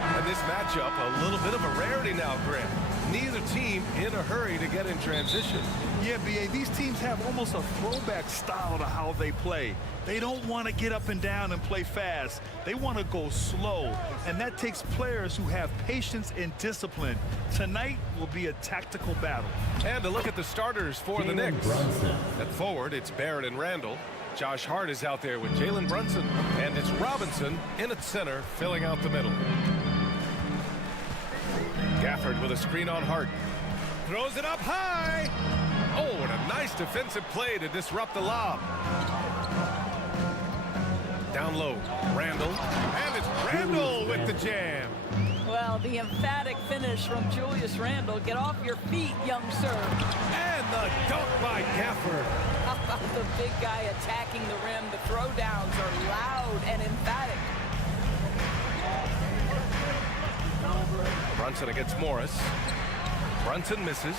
And this matchup, a little bit of a rarity now, Grant. Neither team in a hurry to get in transition. Yeah, B.A., these teams have almost a throwback style to how they play. They don't want to get up and down and play fast. They want to go slow, and that takes players who have patience and discipline. Tonight will be a tactical battle. And a look at the starters for the Knicks. At forward, it's Barrett and Randall. Josh Hart is out there with Jalen Brunson, and it's Robinson in at center, filling out the middle. Gafford with a screen on Hart. Throws it up high. Oh, and a nice defensive play to disrupt the lob. Down low, Randall. And it's Randall with the jam. Well, the emphatic finish from Julius Randle. Get off your feet, young sir. And the dunk by Gafford. How about the big guy attacking the rim? The throwdowns are loud and emphatic. Brunson against Morris. Brunson misses.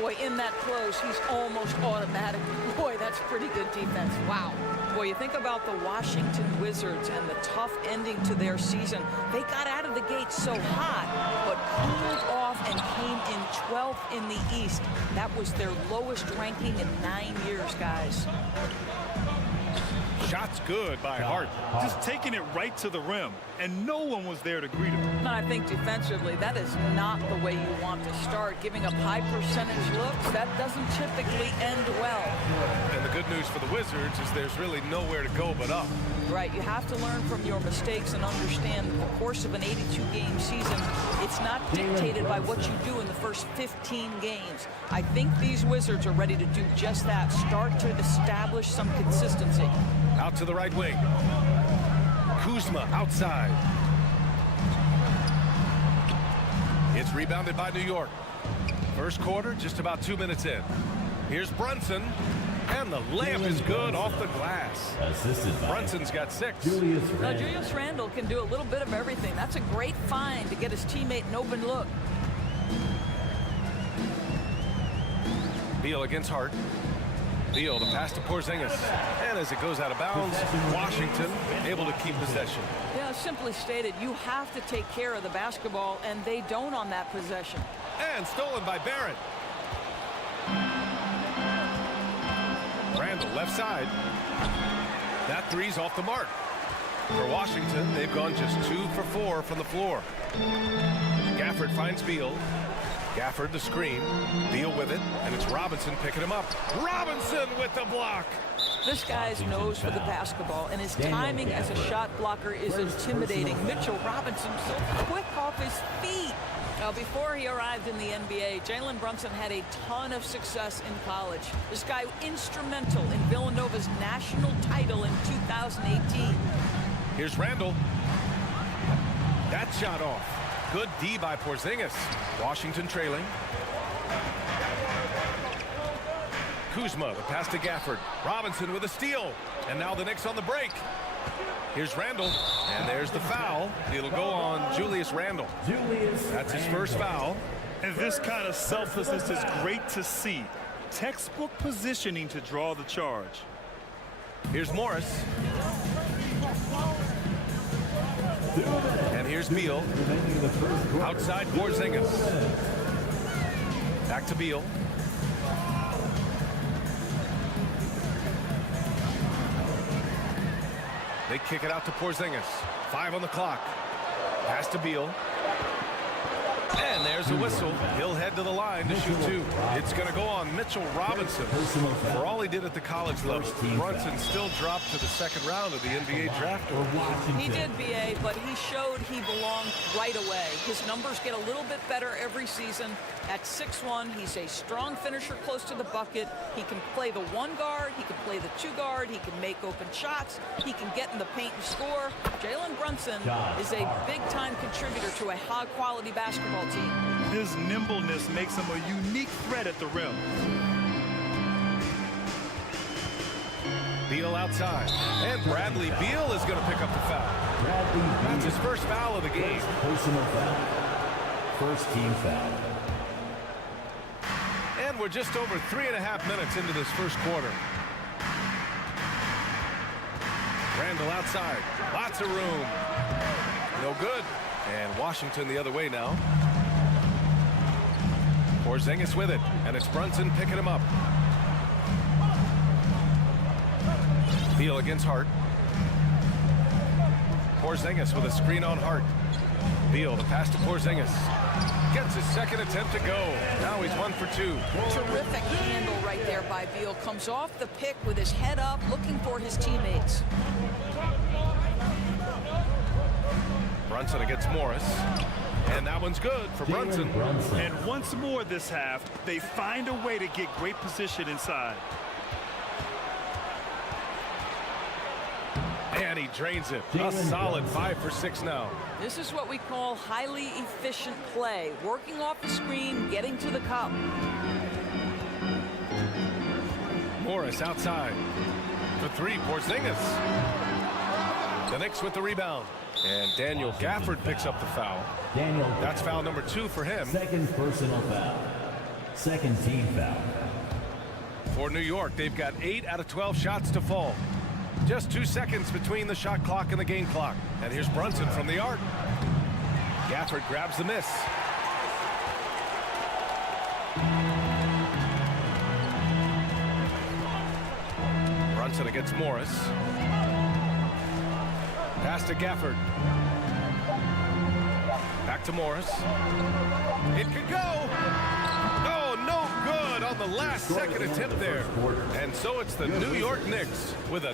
Boy, in that close, he's almost automatic. Boy, that's pretty good defense. Wow. Boy, you think about the Washington Wizards and the tough ending to their season. They got out of the gate so hot, but cooled off and came in 12th in the East. That was their lowest ranking in 9 years, guys. Shots good by Hart. Just taking it right to the rim, and no one was there to greet him. And I think defensively, that is not the way you want to start. Giving up high percentage looks, that doesn't typically end well. And the good news for the Wizards is there's really nowhere to go but up. Right, you have to learn from your mistakes and understand that the course of an 82-game season, it's not dictated by what you do in the first 15 games. I think these Wizards are ready to do just that, start to establish some consistency. Out to the right wing. Kuzma outside. It's rebounded by New York. First quarter, just about 2 minutes in. Here's Brunson. And the layup is good off the glass. Brunson's got 6. Now, Julius Randle can do a little bit of everything. That's a great find to get his teammate an open look. Beal against Hart. Beal, the pass to Porzingis. And as it goes out of bounds, Washington able to keep possession. Yeah, simply stated, you have to take care of the basketball, and they don't on that possession. And stolen by Barrett. Randall left side. That three's off the mark. For Washington, they've gone just 2 for 4 from the floor. Gafford finds Beal. Gafford the screen. Beal with it, and it's Robinson picking him up. Robinson with the block. This guy's nose for the basketball, and his timing as a shot blocker is intimidating. Mitchell Robinson so quick off his feet. Now, before he arrived in the NBA, Jalen Brunson had a ton of success in college. This guy instrumental in Villanova's national title in 2018. Here's Randall. That shot off. Good D by Porzingis. Washington trailing. Kuzma, the pass to Gafford. Robinson with a steal. And now the Knicks on the break. Here's Randall, and there's the foul. It'll go on Julius Randle. That's his first foul. And this kind of selflessness is great to see. Textbook positioning to draw the charge. Here's Morris. And here's Beal. Outside Porzingis. Back to Beal. They kick it out to Porzingis. 5 on the clock. Pass to Beal. And there's a whistle. He'll head to the line to shoot 2. It's going to go on Mitchell Robinson. For all he did at the college level, Brunson still dropped to the second round of the NBA draft. He did, B.A., but he showed he belonged right away. His numbers get a little bit better every season. At 6'1", he's a strong finisher close to the bucket. He can play the 1 guard. He can play the 2 guard. He can make open shots. He can get in the paint and score. Jalen Brunson is a big-time contributor to a high-quality basketball team. His nimbleness makes him a unique threat at the rim. Beal outside. And Bradley Beal is going to pick up the foul. That's his first foul of the game. Personal foul. First team foul. And we're just over 3.5 minutes into this first quarter. Randall outside. Lots of room. No good. And Washington the other way now. Porzingis with it, and it's Brunson picking him up. Beal against Hart. Porzingis with a screen on Hart. Beal, the pass to Porzingis. Gets his second attempt to go. Now he's 1 for 2. Terrific handle right there by Beal. Comes off the pick with his head up, looking for his teammates. Brunson against Morris. And that one's good for Brunson. And once more this half, they find a way to get great position inside. And he drains it. A solid 5 for 6 now. This is what we call highly efficient play. Working off the screen, getting to the cup. Morris outside. For 3, Porzingis. The Knicks with the rebound. And Daniel Gafford picks up the foul. That's foul number 2 for him. Second personal foul. Second team foul. For New York, they've got 8 out of 12 shots to fall. Just 2 seconds between the shot clock and the game clock. And here's Brunson from the arc. Gafford grabs the miss. Brunson against Morris. Pass to Gafford. Back to Morris. It could go. Oh, no good on the last second attempt there. And so it's the New York Knicks with a...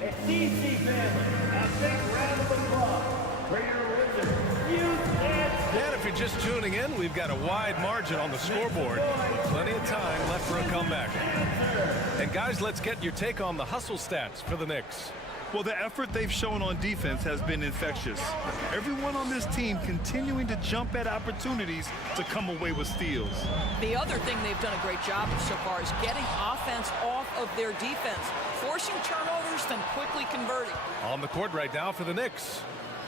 And if you're just tuning in, we've got a wide margin on the scoreboard with plenty of time left for a comeback. And guys, let's get your take on the hustle stats for the Knicks. Well, the effort they've shown on defense has been infectious. Everyone on this team continuing to jump at opportunities to come away with steals. The other thing they've done a great job of so far is getting offense off of their defense, forcing turnovers, then quickly converting. On the court right now for the Knicks.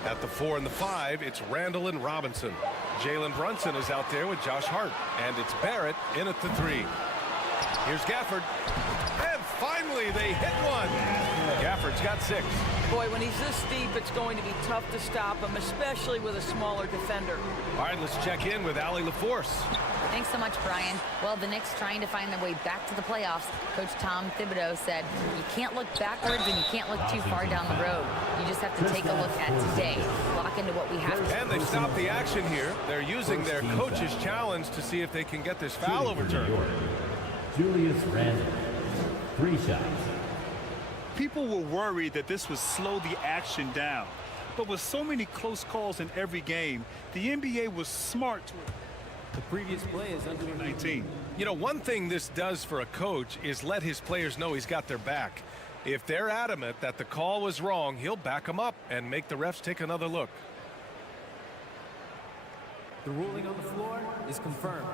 At the 4 and the 5, it's Randall and Robinson. Jalen Brunson is out there with Josh Hart. And it's Barrett in at the 3. Here's Gafford. And finally, they hit one. Gafford's got 6. Boy, when he's this deep, it's going to be tough to stop him, especially with a smaller defender. All right, let's check in with Allie LaForce. Thanks so much, Brian. Well, the Knicks trying to find their way back to the playoffs. Coach Tom Thibodeau said, you can't look backwards and you can't look too far down the road. You just have to take a look at today, lock into what we have. And they stopped the action here. They're using their coach's challenge to see if they can get this foul overturned. Julius Randle, 3 shots. People were worried that this would slow the action down. But with so many close calls in every game, the NBA was smart. The previous play is under 19. You know, one thing this does for a coach is let his players know he's got their back. If they're adamant that the call was wrong, he'll back them up and make the refs take another look. The ruling on the floor is confirmed.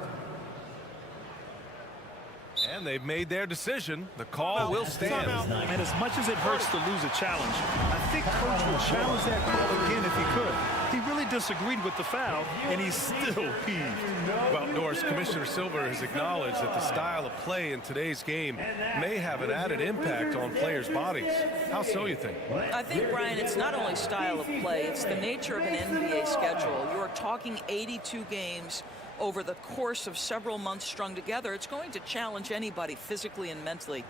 And they've made their decision. The call will stand. And as much as it hurts to lose a challenge, I think Coach would challenge that call again if he could. He really disagreed with the foul, and he's still peeved. Well, Norris, Commissioner Silver has acknowledged that the style of play in today's game may have an added impact on players' bodies. How so, you think? I think, Brian, it's not only style of play, it's the nature of an NBA schedule. You're talking 82 games over the course of several months strung together. It's going to challenge anybody physically and mentally.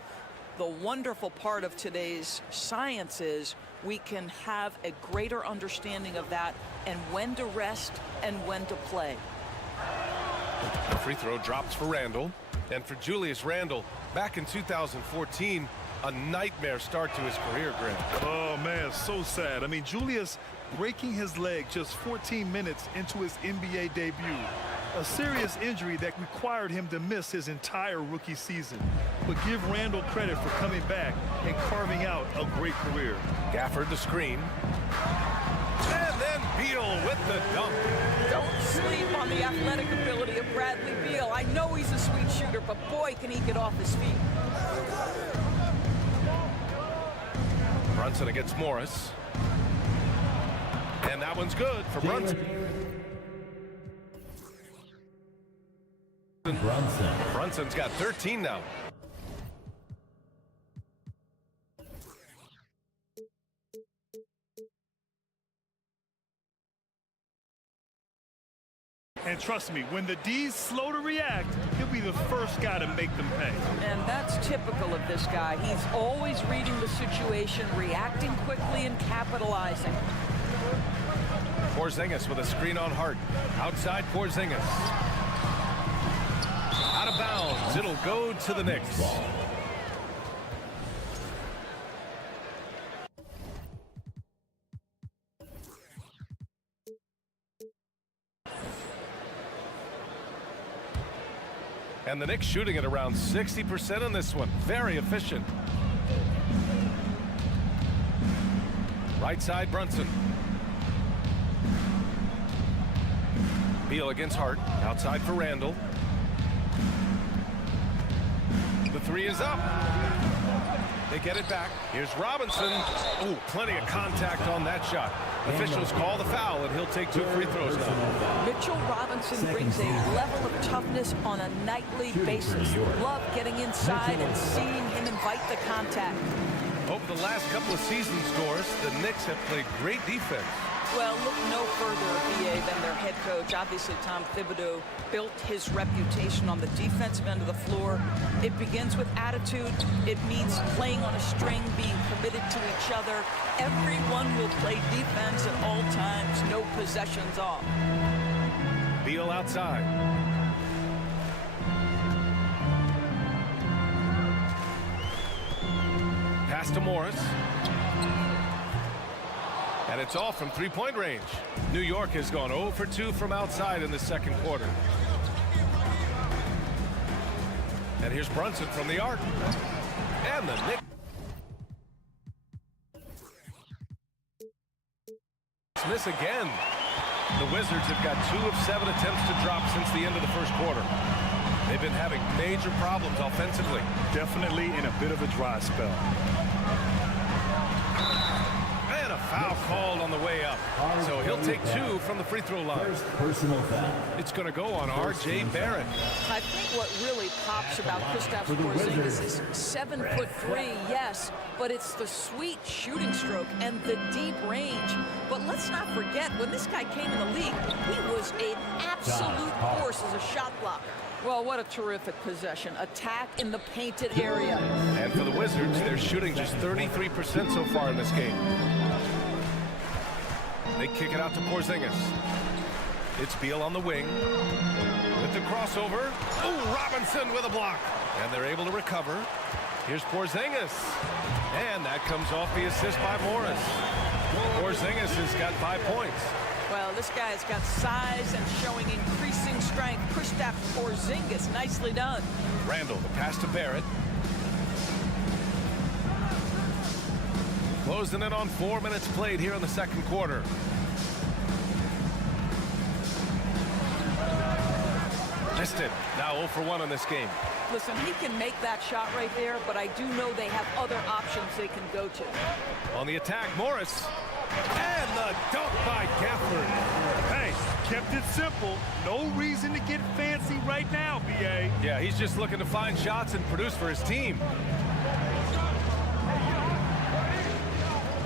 The wonderful part of today's science is we can have a greater understanding of that and when to rest and when to play. The free throw drops for Randall. And for Julius Randle, back in 2014, a nightmare start to his career, Grant. Oh, man, so sad. I mean, Julius breaking his leg just 14 minutes into his NBA debut. A serious injury that required him to miss his entire rookie season. But give Randall credit for coming back and carving out a great career. Gafford the screen. And then Beal with the dunk. Don't sleep on the athletic ability of Bradley Beal. I know he's a sweet shooter, but boy, can he get off his feet. Brunson against Morris. And that one's good for Brunson. Brunson's got 13 now. And trust me, when the D's slow to react, he'll be the first guy to make them pay. And that's typical of this guy. He's always reading the situation, reacting quickly and capitalizing. Porzingis with a screen on Hart. Outside Porzingis. Out of bounds. It'll go to the Knicks. And the Knicks shooting at around 60% on this one. Very efficient. Right side, Brunson. Beal against Hart. Outside for Randall. The three is up. They get it back. Here's Robinson. Oh, plenty of contact on that shot. Officials call the foul, and he'll take 2 free throws now. Mitchell Robinson brings a level of toughness on a nightly basis. Love getting inside and seeing him invite the contact. Over the last couple of season scores, the Knicks have played great defense. Well, look no further, BA, than their head coach. Obviously, Tom Thibodeau built his reputation on the defensive end of the floor. It begins with attitude. It means playing on a string, being committed to each other. Everyone will play defense at all times, no possessions off. Beal outside. Pass to Morris. And it's off from three-point range. New York has gone 0 for 2 from outside in the second quarter. And here's Brunson from the arc. And the Knicks miss again. The Wizards have got 2 of 7 attempts to drop since the end of the first quarter. They've been having major problems offensively. Definitely in a bit of a dry spell. And a foul called on the way up. So he'll take 2 from the free throw line. First personal foul. It's going to go on R.J. Barrett. I think what really pops about Kristaps Porzingis is 7'3", yes, but it's the sweet shooting stroke and the deep range. But let's not forget, when this guy came in the league, he was an absolute force as a shot blocker. Well, what a terrific possession. Attack in the painted area. And for the Wizards, they're shooting just 33% so far in this game. They kick it out to Porzingis. It's Beal on the wing. With the crossover. Oh, Robinson with a block. And they're able to recover. Here's Porzingis. And that comes off the assist by Morris. Porzingis has got 5 points. Well, this guy's got size and showing increasing strength. Kristaps Porzingis, nicely done. Randall, the pass to Barrett. Closing in on 4 minutes played here in the second quarter. Missed it. Now 0 for 1 in this game. Listen, he can make that shot right there, but I do know they have other options they can go to. On the attack, Morris. And the dunk by Gafford. Hey, kept it simple. No reason to get fancy right now, B.A. Yeah, he's just looking to find shots and produce for his team.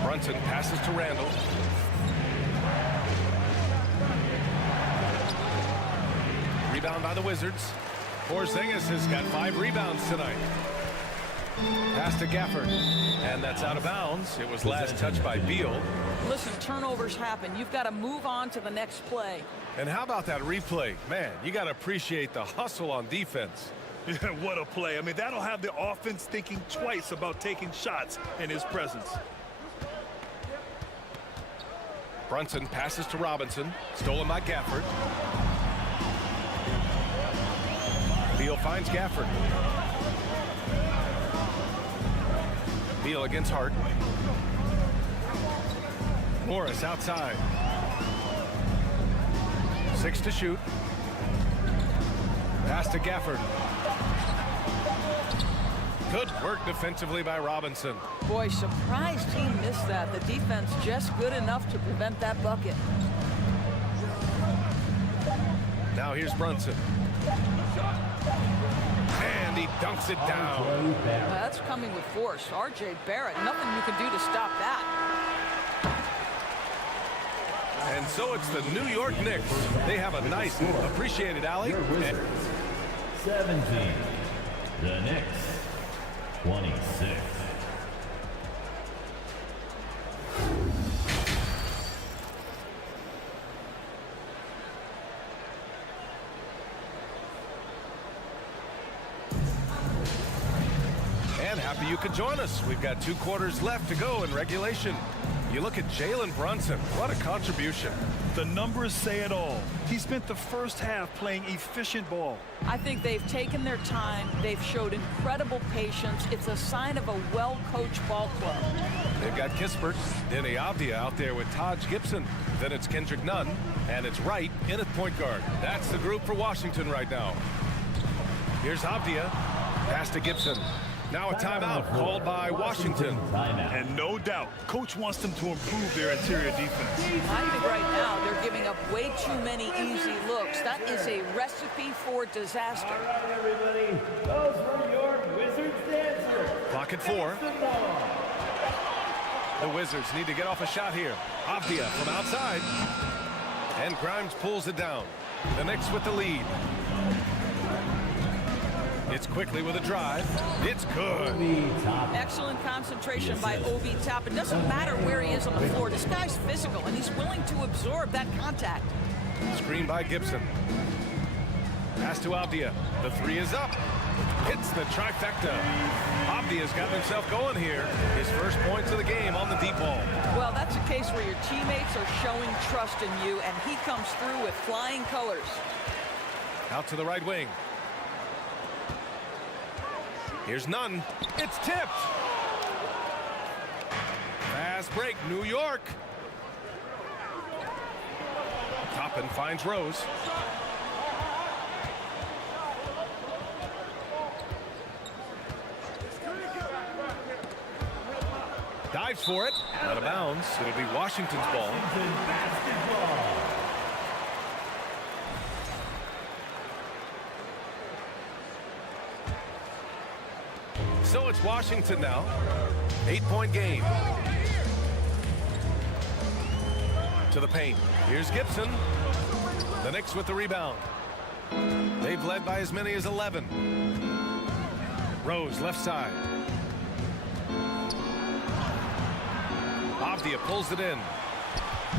Brunson passes to Randall. Rebound by the Wizards. Porzingis has got 5 rebounds tonight. Pass to Gafford. And that's out of bounds. It was last touched by Beal. Listen, turnovers happen. You've got to move on to the next play. And how about that replay? Man, you got to appreciate the hustle on defense. Yeah, what a play. I mean, that'll have the offense thinking twice about taking shots in his presence. Brunson passes to Robinson. Stolen by Gafford. Beal finds Gafford. Beal against Hart. Morris outside. 6 to shoot. Pass to Gafford. Good work defensively by Robinson. Boy, surprised he missed that. The defense just good enough to prevent that bucket. Now here's Brunson. And he dunks it down. That's coming with force. R.J. Barrett, nothing you can do to stop that. And so it's the New York Knicks. They have a nice and appreciated alley. Your Wizzards, 17. The Knicks, 26. And happy you could join us. We've got 2 quarters left to go in regulation. You look at Jalen Brunson. What a contribution. The numbers say it all. He spent the first half playing efficient ball. I think they've taken their time. They've showed incredible patience. It's a sign of a well-coached ball club. They've got Kispert, Denny Avdia out there with Taj Gibson. Then it's Kendrick Nunn, and it's Wright in at point guard. That's the group for Washington right now. Here's Avdia. Pass to Gibson. Now a timeout called by Washington. And no doubt, coach wants them to improve their interior defense. I think right now they're giving up way too many easy looks. That is a recipe for disaster. All right, everybody, those were your Wizards dancers. Clock at 4. The Wizards need to get off a shot here. Avdia from outside. And Grimes pulls it down. The Knicks with the lead. It's quickly with a drive. It's good. Excellent concentration by Obi Toppin. It doesn't matter where he is on the floor. This guy's physical, and he's willing to absorb that contact. Screen by Gibson. Pass to Avdia. The 3 is up. Hits the trifecta. Avdia's got himself going here. His first points of the game on the deep ball. Well, that's a case where your teammates are showing trust in you, and he comes through with flying colors. Out to the right wing. Here's Nunn. It's tipped. Fast break, New York. Toppin finds Rose. Dives for it. Out of bounds. It'll be Washington's ball. So it's Washington now. 8-point game. To the paint. Here's Gibson. The Knicks with the rebound. They've led by as many as 11. Rose left side. Avdia pulls it in.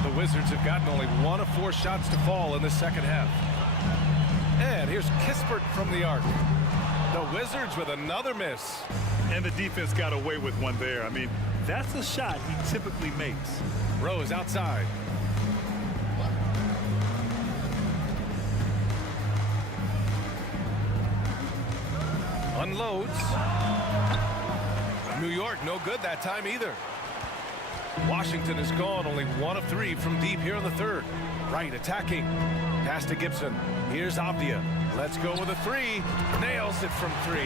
The Wizards have gotten only 1 of 4 shots to fall in the second half. And here's Kispert from the arc. The Wizards with another miss. And the defense got away with one there. I mean, that's a shot he typically makes. Rose outside. Unloads. New York no good that time either. Washington has gone only 1 of 3 from deep here in the third. Wright attacking. Pass to Gibson. Here's Avdia. Let's go with a 3. Nails it from 3.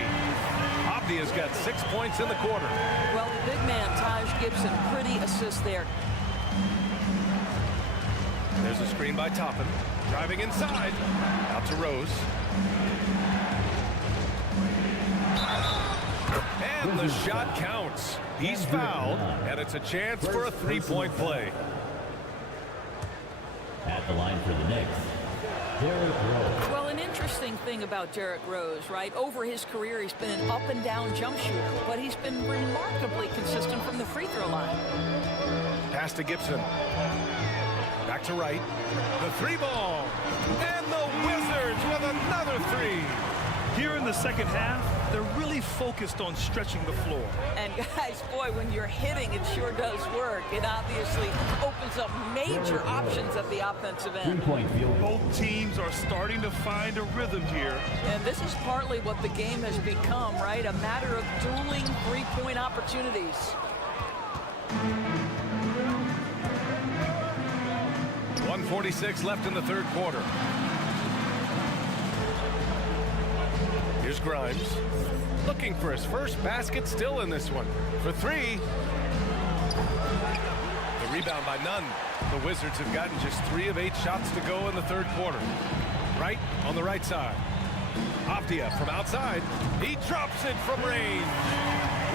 Avdia's got 6 points in the quarter. Well, the big man, Taj Gibson, pretty assist there. There's a screen by Toppin. Driving inside. Out to Rose. And the shot counts. He's fouled, and it's a chance for a 3-point play. At the line for the Knicks, Derrick Rose. Well, an interesting thing about Derrick Rose, right? Over his career, he's been an up-and-down jump shooter, but he's been remarkably consistent from the free throw line. Pass to Gibson. Back to Wright. The 3 ball. And the Wizards with another 3. Here in the second half, they're really focused on stretching the floor. And guys, boy, when you're hitting, it sure does work. It obviously opens up major options at the offensive end. 3-point field goal. Both teams are starting to find a rhythm here. And this is partly what the game has become, right? A matter of dueling 3-point opportunities. .146 left in the third quarter. Here's Grimes. Looking for his first basket still in this one. For 3. The rebound by Nunn. The Wizards have gotten just 3 of 8 shots to go in the third quarter. Wright on the right side. Avdia from outside. He drops it from range.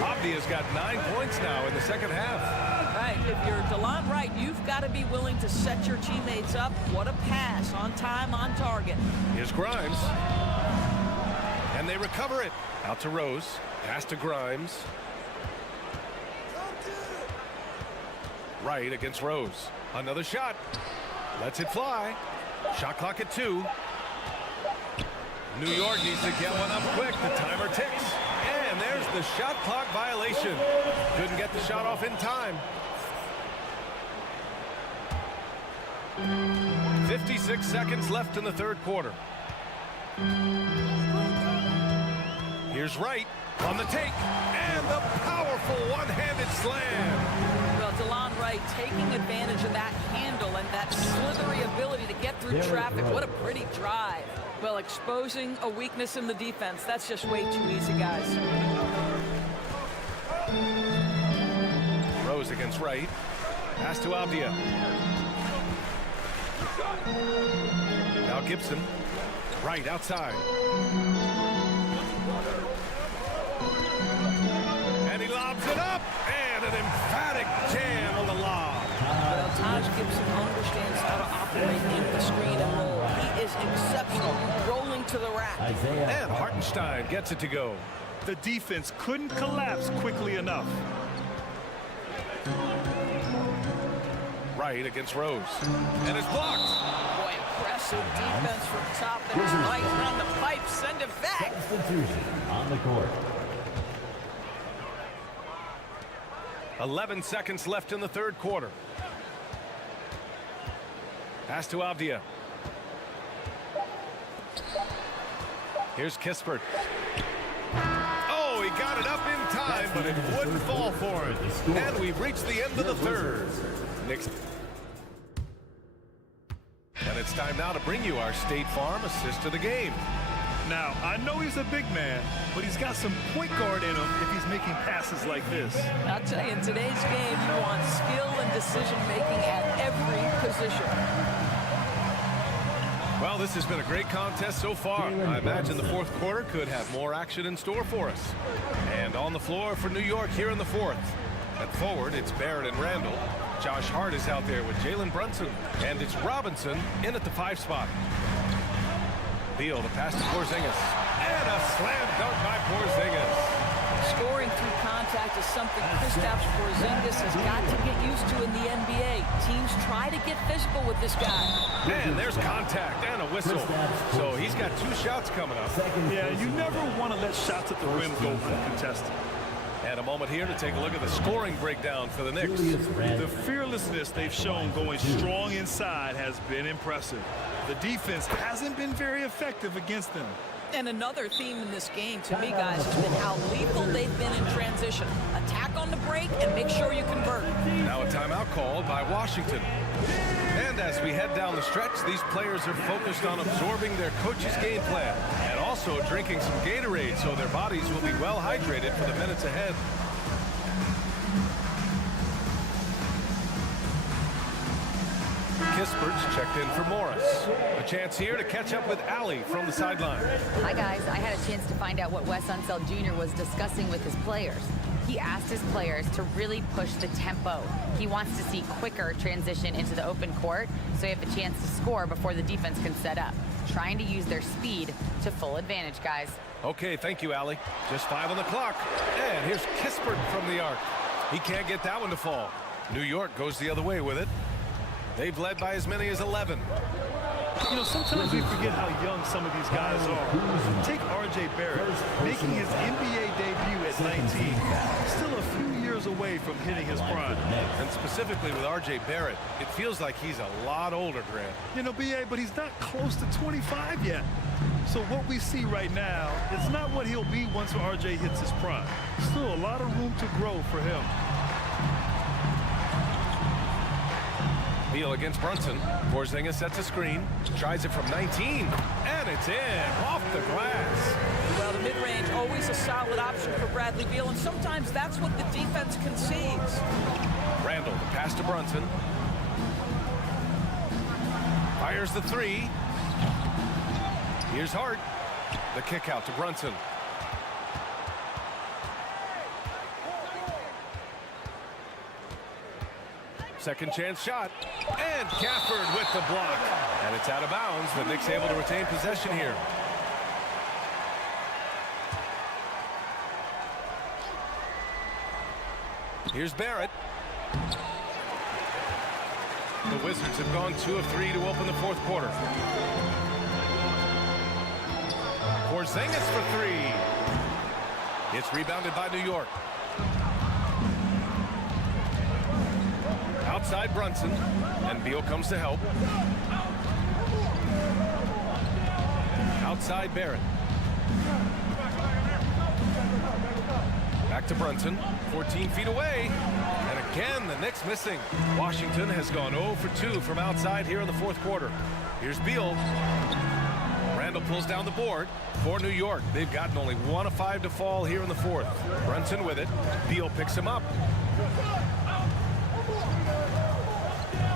Avdia's got 9 points now in the second half. right. If you're DeLon Wright, you've got to be willing to set your teammates up. What a pass. On time, on target. Here's Grimes. And they recover it. Out to Rose. Pass to Grimes. Wright against Rose. Another shot. Lets it fly. Shot clock at 2. New York needs to get one up quick. The timer ticks. And there's the shot clock violation. Couldn't get the shot off in time. 56 seconds left in the third quarter. Here's Wright on the take. And the powerful one-handed slam. Well, DeLon Wright taking advantage of that handle and that slithery ability to get through traffic. What a pretty drive. Well, exposing a weakness in the defense. That's just way too easy, guys. Rose against Wright. Pass to Abdia. Now Gibson. Wright outside. And he lobs it up. And an emphatic jam on the lob. Well, Taj Gibson understands how to operate in the screen and roll. He is exceptional, rolling to the rack. And Hartenstein gets it to go. The defense couldn't collapse quickly enough. Wright against Rose. And it's blocked. Boy, impressive defense from top and right around the pipe. Send it back. Substitution on the court. 11 seconds left in the third quarter. Pass to Abdia. Here's Kispert. Oh, he got it up in time, but it wouldn't fall for him. And we've reached the end of the third. Knicks. And it's time now to bring you our State Farm assist of the game. Now, I know he's a big man, but he's got some point guard in him if he's making passes like this. I'll tell you, in today's game, you want skill and decision-making at every position. Well, this has been a great contest so far. I imagine the fourth quarter could have more action in store for us. And on the floor for New York here in the fourth. At forward, it's Barrett and Randall. Josh Hart is out there with Jalen Brunson. And it's Robinson in at the 5 spot. Beal, the pass to Porzingis. And a slam dunk by Porzingis. Scoring through contact is something Kristaps Porzingis has got to get used to in the NBA. Teams try to get physical with this guy. And there's contact and a whistle. So he's got 2 shots coming up. Yeah, you never want to let shots at the rim go uncontested. And a moment here to take a look at the scoring breakdown for the Knicks. The fearlessness they've shown going strong inside has been impressive. The defense hasn't been very effective against them. And another theme in this game, to me, guys, has been how lethal they've been in transition. Attack on the break and make sure you convert. Now a timeout called by Washington. And as we head down the stretch, these players are focused on absorbing their coach's game plan and also drinking some Gatorade so their bodies will be well hydrated for the minutes ahead. Kispert's checked in for Morris. A chance here to catch up with Allie from the sideline. Hi, guys. I had a chance to find out what Wes Unseld Jr. was discussing with his players. He asked his players to really push the tempo. He wants to see quicker transition into the open court so they have a chance to score before the defense can set up. Trying to use their speed to full advantage, guys. Okay, thank you, Allie. Just 5 on the clock. And here's Kispert from the arc. He can't get that one to fall. New York goes the other way with it. They've led by as many as 11. You know, sometimes we forget how young some of these guys are. Take R.J. Barrett, making his NBA debut at 19. Still a few years away from hitting his prime. And specifically with R.J. Barrett, it feels like he's a lot older, Grant. You know, B.A., but he's not close to 25 yet. So what we see right now is not what he'll be once R.J. hits his prime. Still a lot of room to grow for him. Beal against Brunson. Porzingis sets a screen. Tries it from 19. And it's in. Off the glass. Well, the mid-range, always a solid option for Bradley Beal, and sometimes that's what the defense concedes. Randall, the pass to Brunson. Fires the 3. Here's Hart. The kick out to Brunson. second chance shot. And Gafford with the block. And it's out of bounds. The Knicks able to retain possession here. Here's Barrett. The Wizards have gone 2 of 3 to open the fourth quarter. Porzingis for 3. It's rebounded by New York. Outside Brunson, and Beal comes to help. Outside Barrett. Back to Brunson, 14 feet away. And again, the Knicks missing. Washington has gone 0 for 2 from outside here in the fourth quarter. Here's Beal. Randall pulls down the board for New York. They've gotten only 1 of 5 to fall here in the fourth. Brunson with it. Beal picks him up.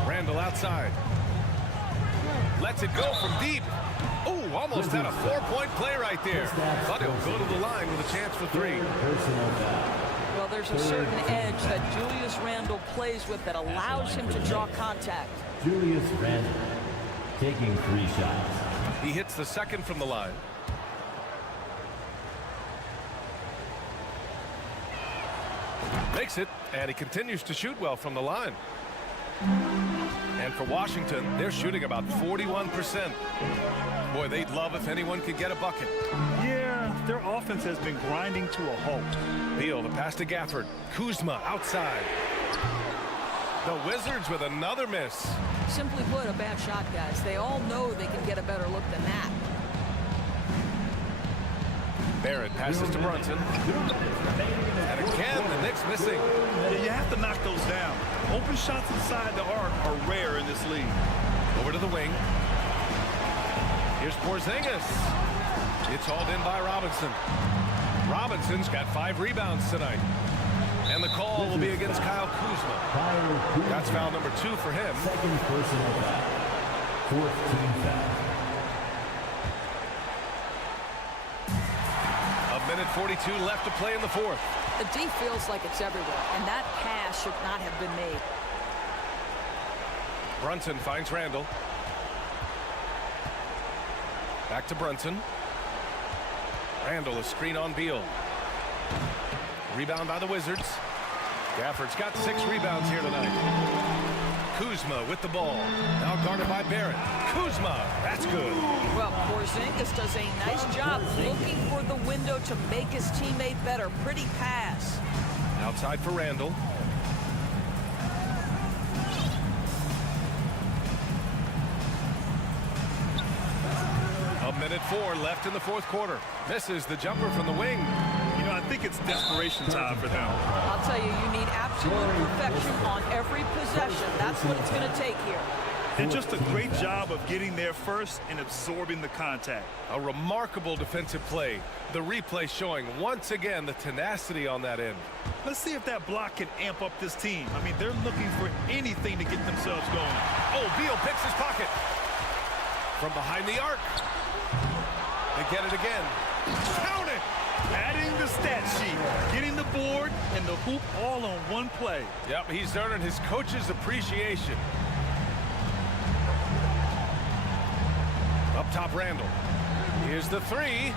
Randall outside. Lets it go from deep. Oh, almost had a 4-point play right there. But he'll go to the line with a chance for 3. Well, there's a certain edge that Julius Randle plays with that allows him to draw contact. Julius Randle taking 3 shots. He hits the second from the line. Makes it, and he continues to shoot well from the line. And for Washington, they're shooting about 41%. Boy, they'd love if anyone could get a bucket. Yeah, their offense has been grinding to a halt. Beal, the pass to Gafford. Kuzma outside. The Wizards with another miss. Simply put, a bad shot, guys. They all know they can get a better look than that. Barrett passes to Brunson. And again, the Knicks missing. You have to knock those down. Open shots inside the arc are rare in this league. Over to the wing. Here's Porzingis. It's hauled in by Robinson. Robinson's got 5 rebounds tonight. And the call will be against Kyle Kuzma. That's foul number 2 for him. Second personal foul. 4th team foul. A minute 42 left to play in the fourth. The D feels like it's everywhere, and that pass should not have been made. Brunson finds Randall. Back to Brunson. Randall, a screen on Beal. Rebound by the Wizards. Gafford's got 6 rebounds here tonight. Kuzma with the ball. Now guarded by Barrett. Kuzma, that's good. Well, Porzingis does a nice job looking for the window to make his teammate better. Pretty pass. Outside for Randall. A minute 4 left in the fourth quarter. Misses the jumper from the wing. You know, I think it's desperation time for them. I'll tell you, you need absolute perfection on every possession. That's what it's going to take here. And just a great job of getting there first and absorbing the contact. A remarkable defensive play. The replay showing once again the tenacity on that end. Let's see if that block can amp up this team. I mean, they're looking for anything to get themselves going. Oh, Beal picks his pocket. From behind the arc. They get it again. Count it! Adding the stat sheet, getting the board and the hoop all on one play. Yep, he's earning his coach's appreciation. Up top, Randall. Here's the 3.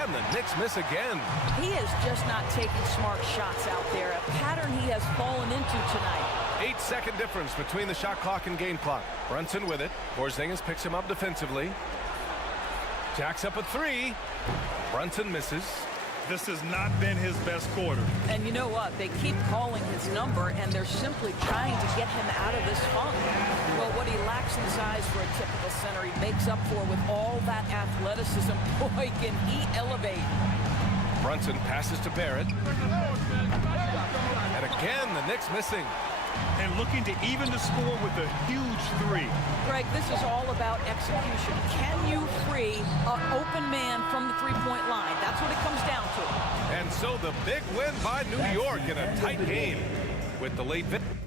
And the Knicks miss again. He is just not taking smart shots out there, a pattern he has fallen into tonight. 8-second difference between the shot clock and game clock. Brunson with it. Porzingis picks him up defensively. Jacks up a 3. Brunson misses. This has not been his best quarter. And you know what? They keep calling his number, and they're simply trying to get him out of this funk. Well, what he lacks in size for a typical center, he makes up for with all that athleticism. Boy, can he elevate. Brunson passes to Barrett. And again, the Knicks missing. And looking to even the score with a huge 3. Greg, this is all about execution. Can you free an open man from the three-point line? That's what it comes down to. And so the big win by New York in a tight game with the late victory.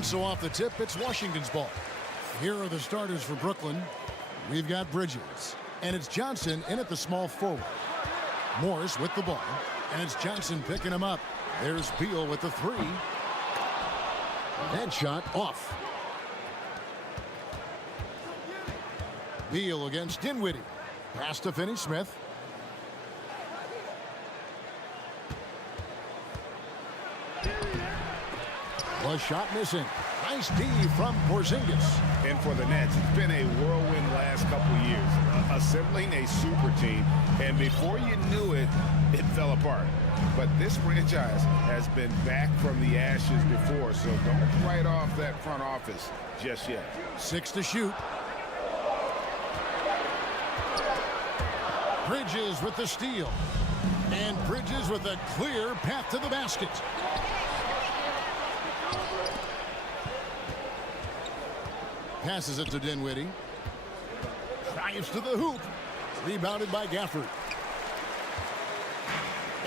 And so off the tip, it's Washington's ball. Here are the starters for Brooklyn. We've got Bridges. And it's Johnson in at the small forward. Morris with the ball. And it's Johnson picking him up. There's Beal with the three. Headshot off. Beal against Dinwiddie. Pass to Finney-Smith. The shot missing. Nice D from Porzingis. And for the Nets, it's been a whirlwind last couple of years, assembling a super team. And before you knew it, it fell apart. But this franchise has been back from the ashes before, so don't write off that front office just yet. 6 to shoot. Bridges with the steal. And Bridges with a clear path to the basket. Passes it to Dinwiddie. Drives to the hoop. Rebounded by Gafford.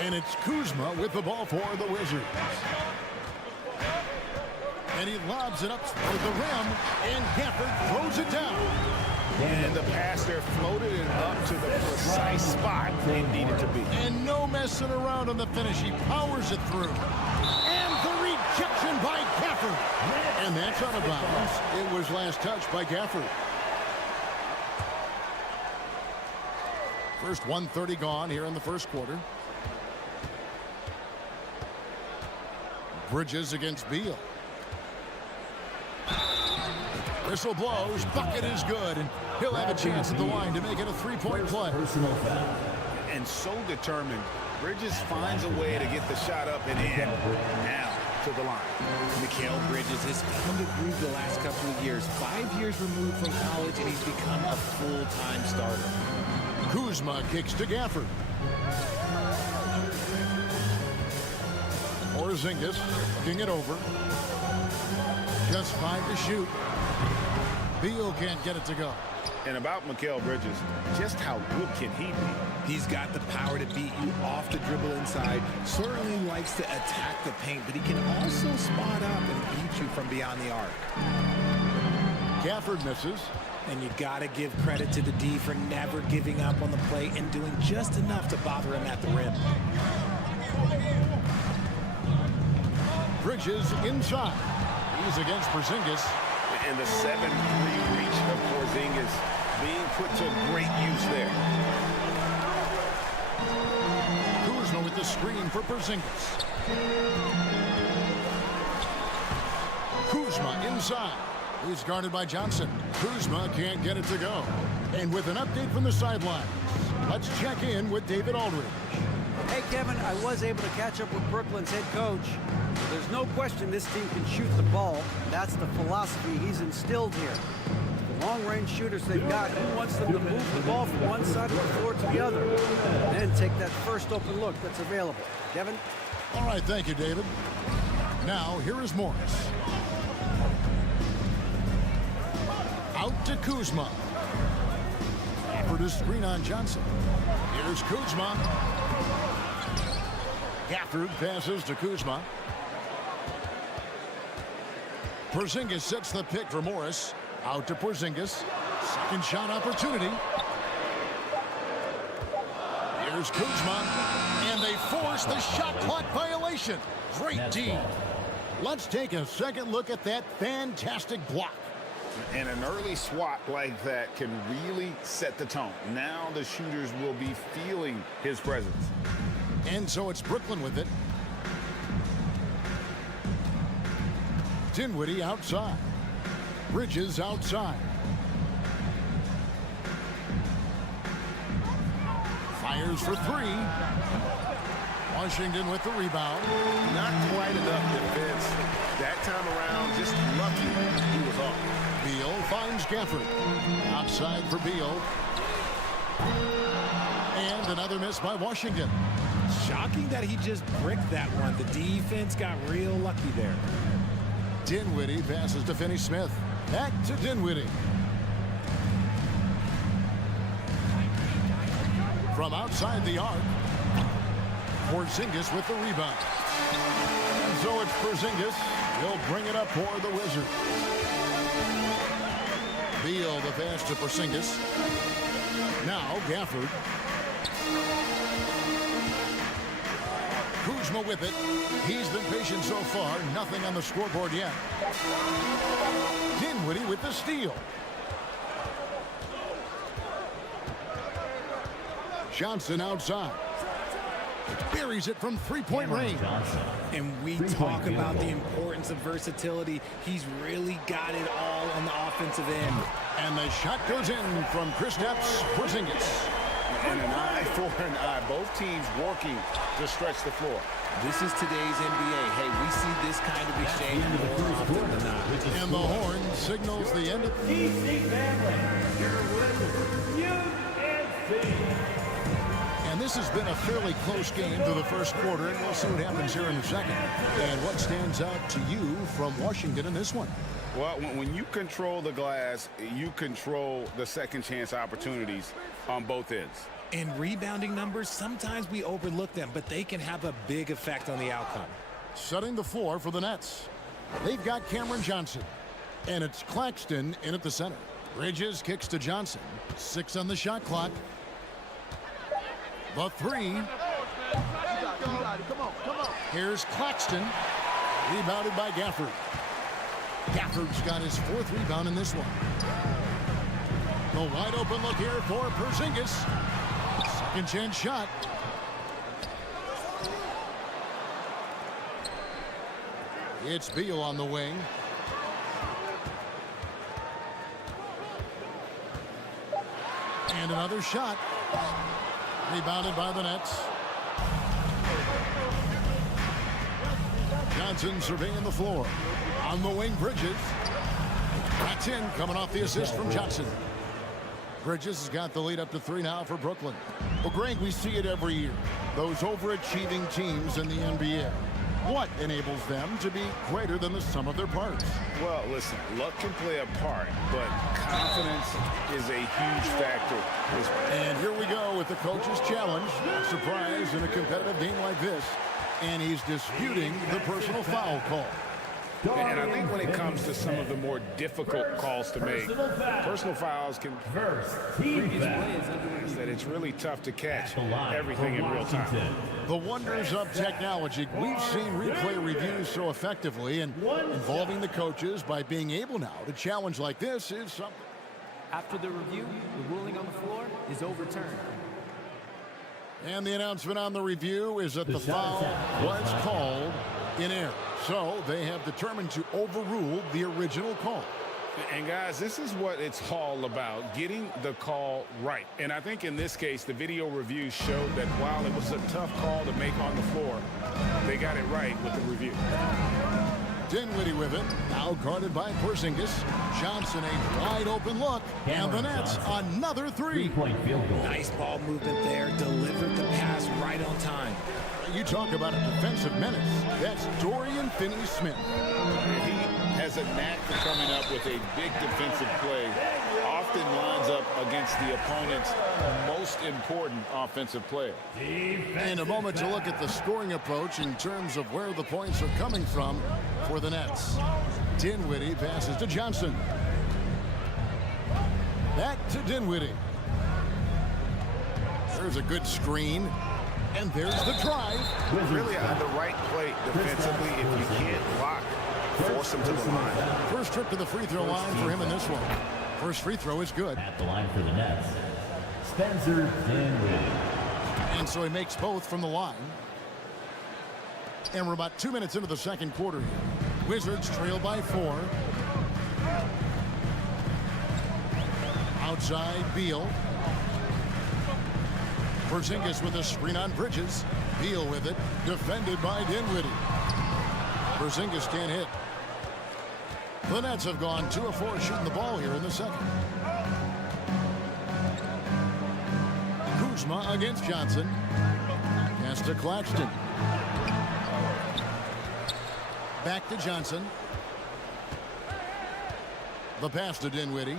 And it's Kuzma with the ball for the Wizards. And he lobs it up toward the rim. And Gafford throws it down. And the pass there floated it up to the precise spot it needed to be. And no messing around on the finish. He powers it through. And the rejection by Gafford. And that's out of bounds. It was last touched by Gafford. First 1:30 gone here in the first quarter. Bridges against Beal. Whistle blows. Bucket is good. And he'll have a chance at the line to make it a three-point play. And so determined, Bridges finds a way to get the shot up and in. Now to the line. Mikal Bridges has come to groove the last couple of years. 5 years removed from college, and he's become a full-time starter. Kuzma kicks to Gafford. Porzingis looking it over. Just 5 to shoot. Beal can't get it to go. And about Mikal Bridges, just how good can he be? He's got the power to beat you off the dribble inside. Certainly likes to attack the paint, but he can also spot up and beat you from beyond the arc. Gafford misses. And you got to give credit to the D for never giving up on the play and doing just enough to bother him at the rim. Bridges inside. He's against Porzingis. And the 7-3 reach of Porzingis being put to great use there. Kuzma with the screen for Porzingis. Kuzma inside. He's guarded by Johnson. Kuzma can't get it to go. And with an update from the sidelines, let's check in with David Aldridge. Hey, Kevin, I was able to catch up with Brooklyn's head coach. There's no question this team can shoot the ball. That's the philosophy he's instilled here. The long-range shooters they've got, he wants them to move the ball from one side of the floor to the other. And then take that first open look that's available. Kevin? All right, thank you, David. Now, here is Morris. Out to Kuzma. For the screen on Johnson. Here's Kuzma. Gafford passes to Kuzma. Porzingis sets the pick for Morris. Out to Porzingis. Second shot opportunity. Here's Kuzma. And they force the shot clock violation. Great D. Let's take a second look at that fantastic block. And an early swat like that can really set the tone. Now the shooters will be feeling his presence. And so it's Brooklyn with it. Dinwiddie outside. Bridges outside. Fires for three. Washington with the rebound. Not quite enough defense. That time around, just lucky he was off. Beal finds Gafford. Outside for Beal. And another miss by Washington. Shocking that he just bricked that one. The defense got real lucky there. Dinwiddie passes to Finney-Smith. Back to Dinwiddie. From outside the arc. Porzingis with the rebound. And so it's Porzingis. He'll bring it up for the Wizards. Beal the pass to Porzingis. Now Gafford. Kuzma with it. He's been patient so far. Nothing on the scoreboard yet. Dinwiddie with the steal. Johnson outside. Buries it from three-point range. And we talk about the importance of versatility. He's really got it all on the offensive end. And the shot goes in from Kristaps Porzingis. And an eye for an eye. Both teams working to stretch the floor. This is today's NBA. Hey, we see this kind of exchange more often than not. And the horn signals the end of And this has been a fairly close game to the first quarter, and we'll see what happens here in the second. And what stands out to you from Washington in this one? Well, when you control the glass, you control the second chance opportunities on both ends. And rebounding numbers, sometimes we overlook them, but they can have a big effect on the outcome. Setting the floor for the Nets. They've got Cameron Johnson. And it's Claxton in at the center. Bridges kicks to Johnson. 6 on the shot clock. The three. Here's Claxton. Rebounded by Gafford. Gafford's got his 4th rebound in this one. The wide open look here for Porzingis. Second chance shot. It's Beal on the wing. And another shot. Rebounded by the Nets. Johnson surveying the floor. On the wing, Bridges. That's in, coming off the assist from Johnson. Bridges has got the lead up to 3 now for Brooklyn. Well, Greg, we see it every year. Those overachieving teams in the NBA. What enables them to be greater than the sum of their parts? Well, listen, luck can play a part, but confidence is a huge factor. And here we go with the coach's challenge. A surprise in a competitive game like this. And he's disputing the personal foul call. And I think when it comes to some of the more difficult calls to make, personal fouls can that it's really tough to catch everything in real time. The wonders of technology. We've seen replay reviews so effectively, and involving the coaches by being able now to challenge like this is something. After the review, the ruling on the floor is overturned. And the announcement on the review is that the foul was called in error. So they have determined to overrule the original call. And guys, this is what it's all about, getting the call right. And I think in this case, the video review showed that while it was a tough call to make on the floor, they got it right with the review. Dinwiddie with it, now guarded by Porzingis. Johnson, a wide open look, and the Nets another 3. 3-point field goal. Nice ball movement there, delivered the pass right on time. You talk about a defensive menace. That's Dorian Finney-Smith. He has a knack for coming up with a big defensive play. Often lines up against the opponent's most important offensive player. And a moment to look at the scoring approach in terms of where the points are coming from for the Nets. Dinwiddie passes to Johnson. Back to Dinwiddie. There's a good screen. And there's the drive. Really on the right plate defensively. If you can't block, force him to the line. First trip to the free throw line for him in this one. First free throw is good. At the line for the Nets, Spencer Dinwiddie. And so he makes both from the line. And we're about 2 minutes into the second quarter here. Wizards trail by 4. Outside, Beal. Porzingis with a screen on Bridges. Beal with it. Defended by Dinwiddie. Porzingis can't hit. The Nets have gone 2 of 4 shooting the ball here in the second. Kuzma against Johnson. Pass to Claxton. Back to Johnson. The pass to Dinwiddie.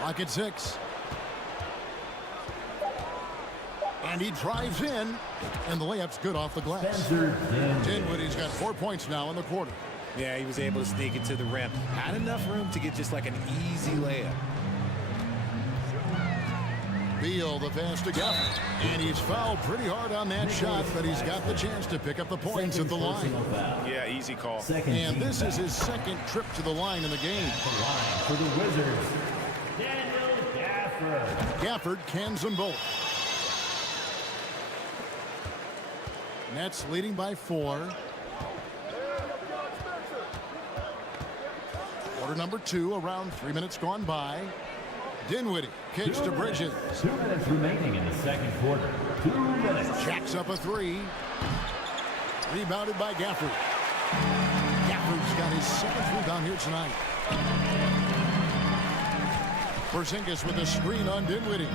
Clock at 6. And he drives in, and the layup's good off the glass. Dinwiddie's got 4 points now in the quarter. Yeah, he was able to sneak it to the rim. Had enough room to get just like an easy layup. Beal, the pass to Gafford. And he's fouled pretty hard on that shot, but he's got the chance to pick up the points at the line. Yeah, easy call. And this is his second trip to the line in the game. For the Wizards, Daniel Gafford. Gafford cans them both. Nets leading by 4. Quarter number 2, around 3 minutes gone by. Dinwiddie kicks to Bridges. 2 minutes remaining in the second quarter. 2 minutes. Jacks up a 3. Rebounded by Gafford. Gafford's got his 7th rebound here tonight. Porzingis with a screen on Dinwiddie.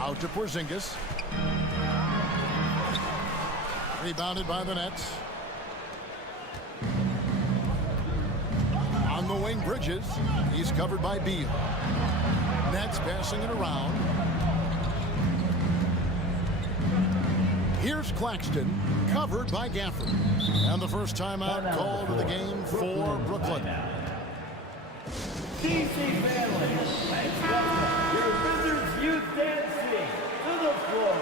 Out to Porzingis. Rebounded by the Nets. On the wing, Bridges. He's covered by Beal. Nets passing it around. Here's Claxton, covered by Gafford. And the first timeout called of the game for Brooklyn. DC family, let's welcome your Wizards youth dancing to the floor.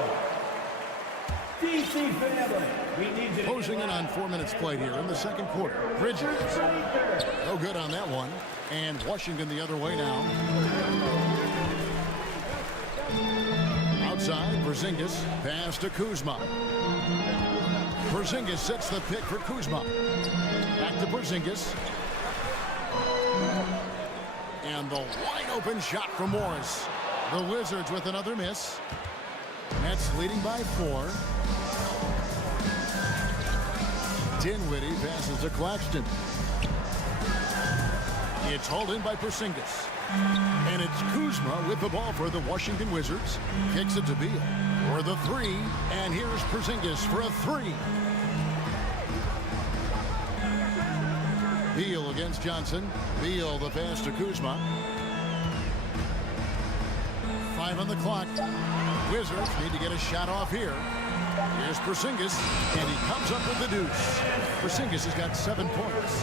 DC family, we need you. Closing in on 4 minutes played here in the second quarter. Bridges, no good on that one. And Washington the other way now. Outside, Porzingis, pass to Kuzma. Porzingis sets the pick for Kuzma. Back to Porzingis. And the wide open shot from Morris. The Wizards with another miss. Nets leading by 4. Dinwiddie passes to Claxton. It's hauled in by Porzingis. And it's Kuzma with the ball for the Washington Wizards. Kicks it to Beal for the 3. And here's Porzingis for a 3. Beal against Johnson. Beal the pass to Kuzma. 5 on the clock. Wizards need to get a shot off here. Here's Porzingis, and he comes up with the deuce. Porzingis has got 7 points.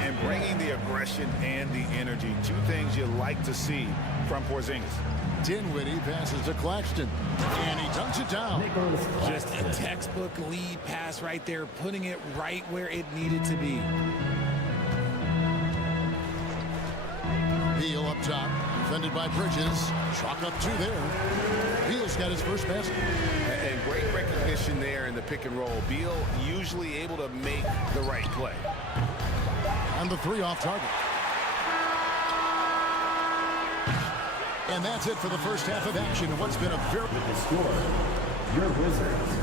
And bringing the aggression and the energy, 2 things you like to see from Porzingis. Dinwiddie passes to Claxton, and he dunks it down. Just a textbook lead pass right there, putting it right where it needed to be. Beal up top, defended by Bridges. Chalk up 2 there. Beal's got his first basket. And great recognition there in the pick and roll. Beal usually able to make the right play. And the 3 off target. And that's it for the first half of action. What's been a very... With the score, your Wizards,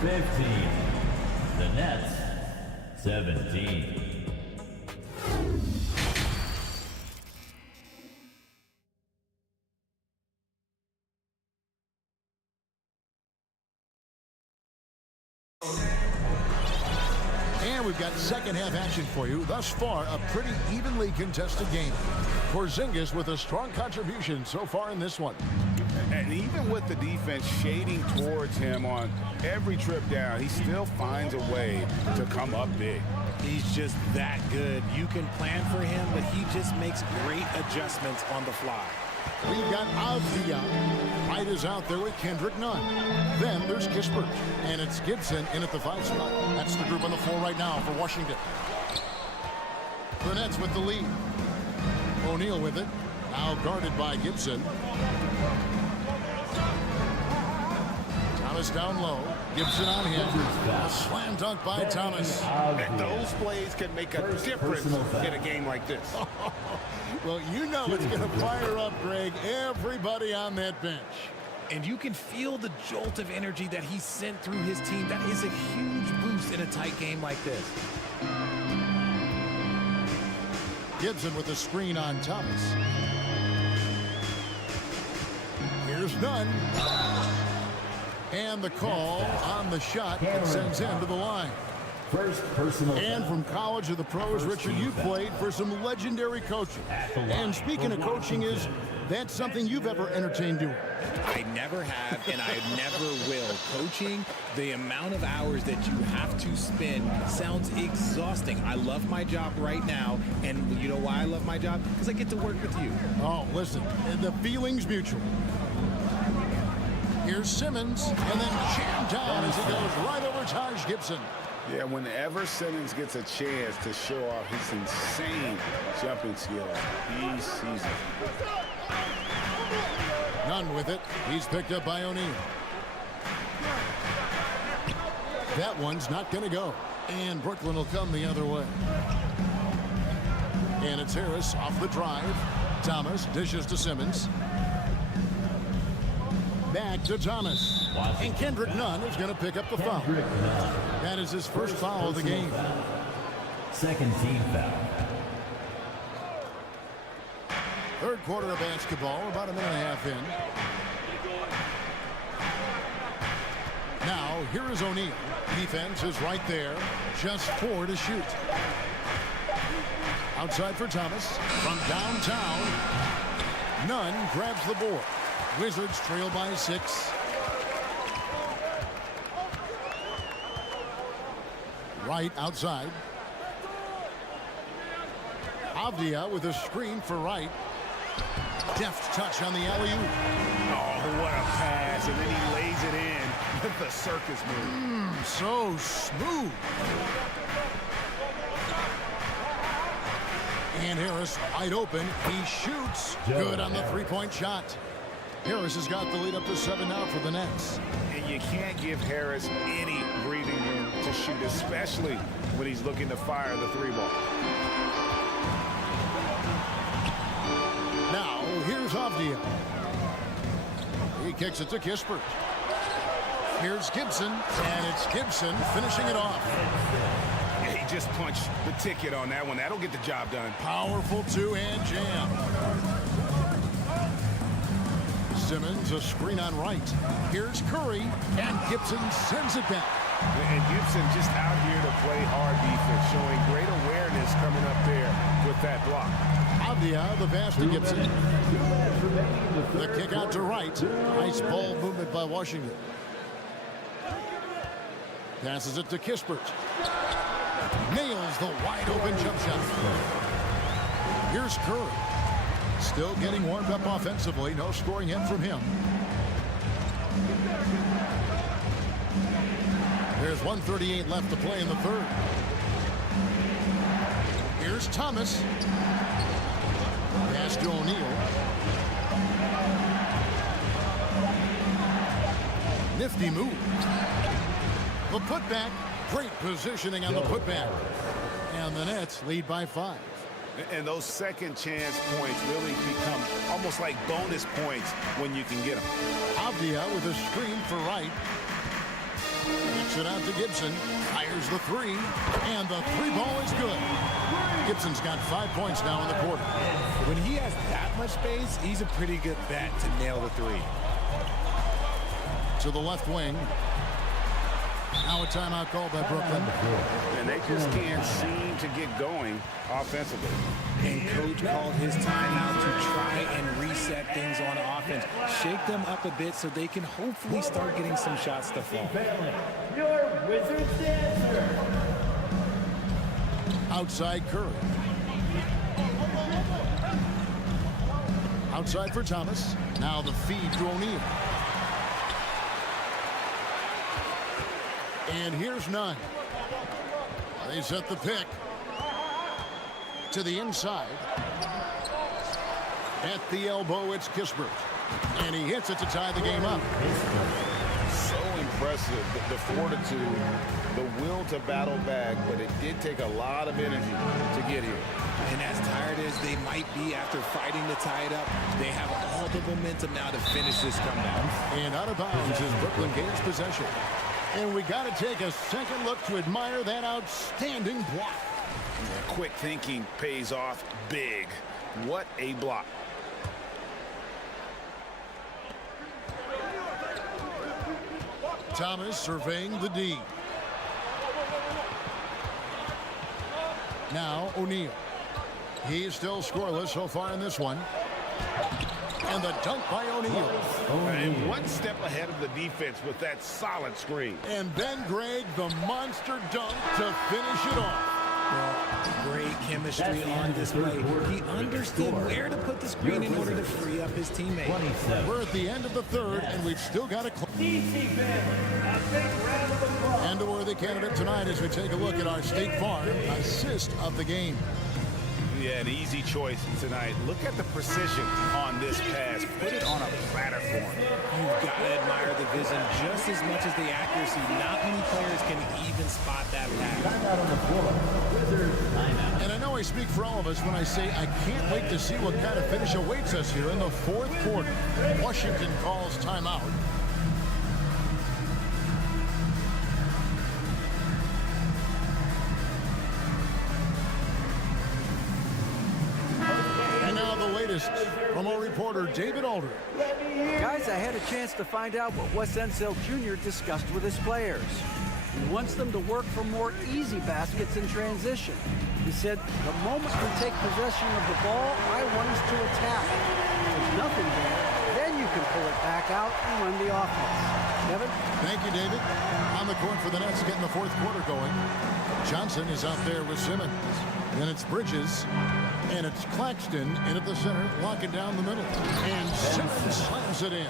15. The Nets, 17. And we've got second half action for you. Thus far, a pretty evenly contested game. Porzingis with a strong contribution so far in this one. And even with the defense shading towards him on every trip down, he still finds a way to come up big. He's just that good. You can plan for him, but he just makes great adjustments on the fly. We've got Avdia. White is out there with Kendrick Nunn. Then there's Kispert. And it's Gibson in at the 5 spot. That's the group on the floor right now for Washington. The Nets with the lead. O'Neal with it. Now guarded by Gibson. Thomas down low. Gibson on him. A slam dunk by Thomas. And those plays can make a difference in a game like this. Well, you know it's going to fire up, Greg, everybody on that bench. And you can feel the jolt of energy that he sent through his team. That is a huge boost in a tight game like this. Gibson with the screen on Thomas. Here's Nunn. And the call on the shot that sends him to the line. First personal And from college to the pros, Richard, you played for some legendary coaches. And speaking of coaching, is that something you've ever entertained doing? I never have, and I never will. Coaching, the amount of hours that you have to spend sounds exhausting. I love my job right now, and you know why I love my job? Because I get to work with you. Oh, listen, the feeling's mutual. Here's Simmons, and then jammed down as he goes right over Taj Gibson. Yeah, whenever Simmons gets a chance to show off his insane jumping skills, he sees it. None with it. He's picked up by O'Neal. That one's not going to go. And Brooklyn will come the other way. And it's Harris off the drive. Thomas dishes to Simmons. Back to Thomas. And Kendrick Nunn is going to pick up the foul. That is his first foul of the game. Second team foul. Third quarter of basketball, about a minute and a half in. Now, here is O'Neal. Defense is right there. Just 4 to shoot. Outside for Thomas. From downtown, Nunn grabs the board. Wizards trail by 6. Right outside. Avdia with a screen for Wright. Deft touch on the alley-oop. Oh, what a pass, and then he lays it in with the circus move. So smooth. And Harris wide open. He shoots. Good on the three-point shot. Harris has got the lead up to 7 now for the Nets. And you can't give Harris any breathing room to shoot, especially when he's looking to fire the 3-ball. Now, here's Avdia. He kicks it to Kispert. Here's Gibson, and it's Gibson finishing it off. He just punched the ticket on that one. That'll get the job done. Powerful two-hand jam. Simmons, a screen on Wright. Here's Curry, and Gibson sends it back. And Gibson just out here to play hard defense, showing great awareness coming up there with that block. Avdia, the pass to Gibson. The kick out to Wright. Nice ball movement by Washington. Passes it to Kispert. Nails the wide open jump shot. Here's Curry. Still getting warmed up offensively. No scoring yet from him. There's 1:38 left to play in the third. Here's Thomas. Pass to O'Neal. Nifty move. The putback. Great positioning on the putback. And the Nets lead by 5. And those second chance points really become almost like bonus points when you can get them. Avdia with a screen for Wright. Kicks it out to Gibson. Fires the 3. And the 3-ball is good. Gibson's got 5 points now in the quarter. When he has that much space, he's a pretty good bet to nail the 3. To the left wing. Now a timeout called by Brooklyn. And they just can't seem to get going offensively. And coach called his timeout to try and reset things on offense. Shake them up a bit so they can hopefully start getting some shots to fall. Your Wizards dancer. Outside Curry. Outside for Thomas. Now the feed to O'Neal. And here's Nunn. They set the pick. To the inside. At the elbow, it's Kispert. And he hits it to tie the game up. So impressive, the fortitude, the will to battle back, but it did take a lot of energy to get here. And as tired as they might be after fighting to tie it up, they have all the momentum now to finish this comeback. And out of bounds as Brooklyn gains possession. And we got to take a second look to admire that outstanding block. Yeah, quick thinking pays off big. What a block. Thomas surveying the D. Now O'Neal. He's still scoreless so far in this one. And the dunk by O'Neal. And one step ahead of the defense with that solid screen. And Ben Gregg, the monster dunk to finish it off. Well, great chemistry on display. He understood where to put the screen in order to free up his teammate. We're at the end of the third, and we've still got a and a worthy candidate tonight as we take a look at our State Farm assist of the game. Yeah, an easy choice tonight. Look at the precision on this pass. Put it on a platter form. You've got to admire the vision just as much as the accuracy. Not many players can even spot that pass. Timeout on the floor. Wizards timeout. And I know I speak for all of us when I say I can't wait to see what kind of finish awaits us here in the fourth quarter. Washington calls timeout. From our reporter, David Aldridge. Guys, I had a chance to find out what Wes Unseld Jr. discussed with his players. He wants them to work for more easy baskets in transition. He said, the moment we take possession of the ball, I want us to attack. If there's nothing there, then you can pull it back out and run the offense. Kevin? Thank you, David. On the court for the Nets, getting the fourth quarter going. Johnson is out there with Simmons. Then it's Bridges. And it's Claxton in at the center, locking down the middle. And Simmons slams it in.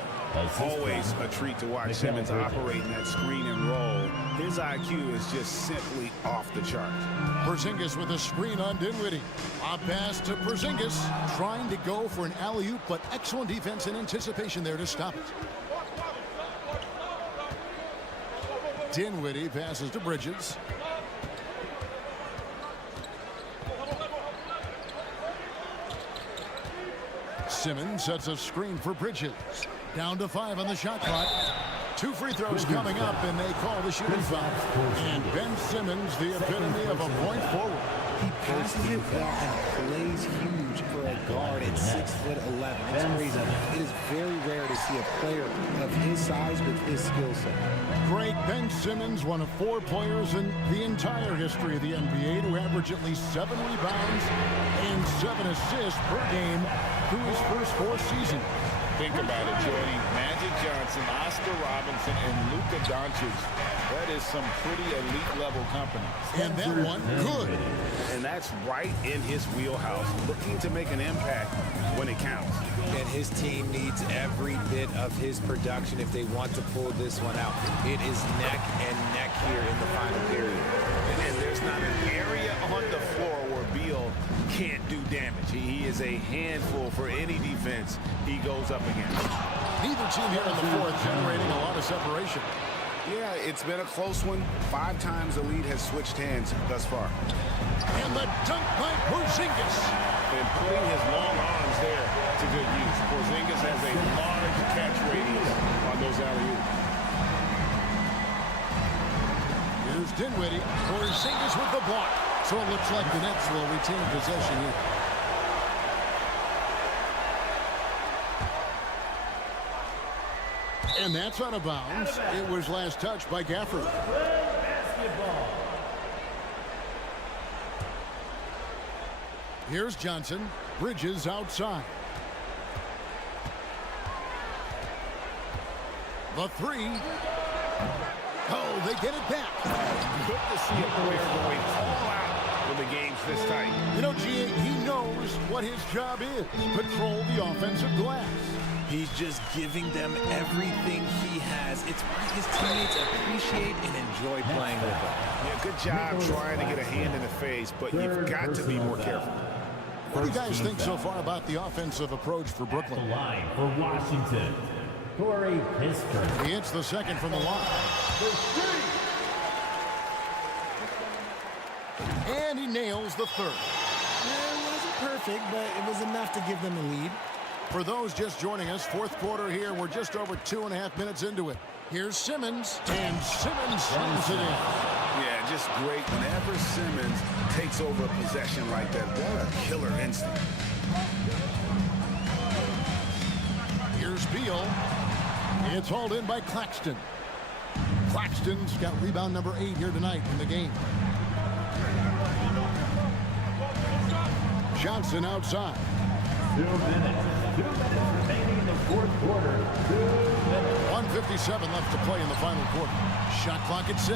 Always a treat to watch Simmons operating that screen and roll. His IQ is just simply off the chart. Porzingis with a screen on Dinwiddie. A pass to Porzingis, trying to go for an alley-oop, but excellent defense and anticipation there to stop it. Dinwiddie passes to Bridges. Simmons sets a screen for Bridges. Down to 5 on the shot clock. 2 free throws coming up, and they call the shooting foul. And Ben Simmons, the epitome of a point forward. He passes it well and plays huge for a guard at 6'11". It's crazy. It is very rare to see a player of his size with his skill set. Great. Ben Simmons, one of 4 players in the entire history of the NBA to average at least 7 rebounds and 7 assists per game through his first 4 seasons. Think about it, joining Magic Johnson, Oscar Robinson, and Luka Doncic. That is some pretty elite-level company. And that one, good. And that's right in his wheelhouse, looking to make an impact when it counts. And his team needs every bit of his production if they want to pull this one out. It is neck and neck here in the final period. And there's not an area on the floor where Beal can't do damage. He is a handful for any defense he goes up against. Neither team here in the fourth generating a lot of separation. Yeah, it's been a close one. 5 times the lead has switched hands thus far. And the dunk by Porzingis. And putting his long arms there to good use. Porzingis has a large catch radius on those alley-oops. Here's Dinwiddie. Porzingis with the block. So it looks like the Nets will retain possession here. And that's out of bounds. It was last touched by Gafford. Here's Johnson. Bridges outside. The 3. Oh, they get it back. Good to see a player going all out when the game's this tight. You know, G.A., he knows what his job is. Control the offensive glass. He's just giving them everything he has. It's why his teammates appreciate and enjoy playing with him. Yeah, good job trying to get a hand in the face, but you've got to be more careful. What do you guys think so far about the offensive approach for Brooklyn? The line for Washington, Corey Kispert. He hits the second from the line. And he nails the third. It wasn't perfect, but it was enough to give them a lead. For those just joining us, fourth quarter here. We're just over 2.5 minutes into it. Here's Simmons, and Simmons slams it in. Yeah, just great. Whenever Simmons takes over a possession like that, what a killer instinct. Here's Beal. It's hauled in by Claxton. Claxton's got rebound number 8 here tonight in the game. Johnson outside. 2 minutes. 2 minutes remaining in the fourth quarter. 2 minutes. 1:57 left to play in the final quarter. Shot clock at 6.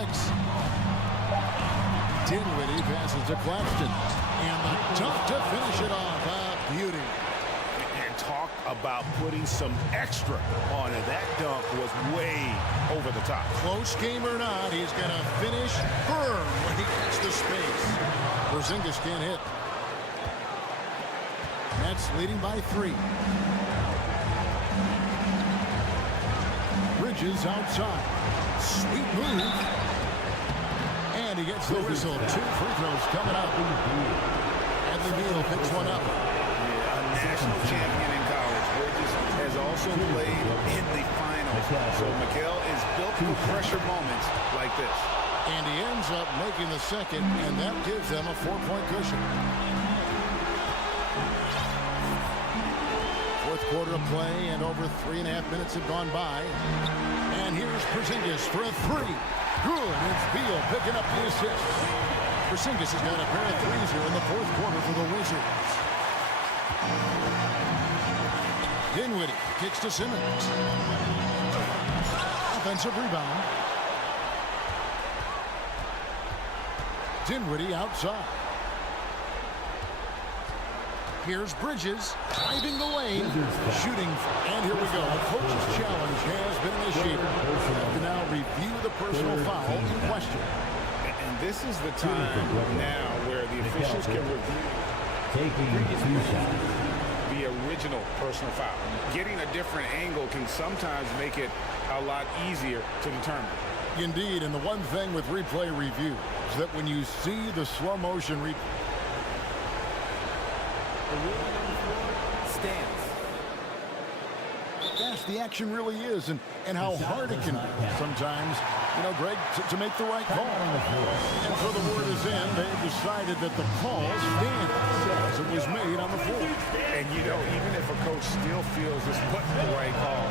Dinwiddie passes to Claxton. And the dunk to finish it off. Beauty. And talk about putting some extra on it. That dunk was way over the top. Close game or not, he's going to finish firm when he gets the space. Porzingis can't hit. Nets leading by 3. Bridges outside. Sweet move. And he gets the whistle. 2 free throws coming up. Bradley Beal picks one up. Yeah, a national champion in college. Bridges has also played in the finals. So Mikal is built for pressure moments like this. And he ends up making the second, and that gives them a 4-point cushion. Fourth quarter of play, and over 3.5 minutes have gone by. And here's Porzingis for a 3. Good. It's Beal picking up the assist. Porzingis has got a pair of threes here in the fourth quarter for the Wizards. Dinwiddie kicks to Simmons. Offensive rebound. Dinwiddie outside. Here's Bridges driving the lane, shooting, and here we go. The coach's challenge has been initiated. We have to now review the personal foul in question. And this is the time now where the officials can review the original personal foul. Getting a different angle can sometimes make it a lot easier to determine. Indeed, and the one thing with replay review is that when you see the slow motion replay, Stands. fast the action really is and how hard it can be sometimes, you know, Greg, to make the right call. And so the word is in. They've decided that the call stands as it was made on the floor. And, you know, even if a coach still feels this wasn't the right call,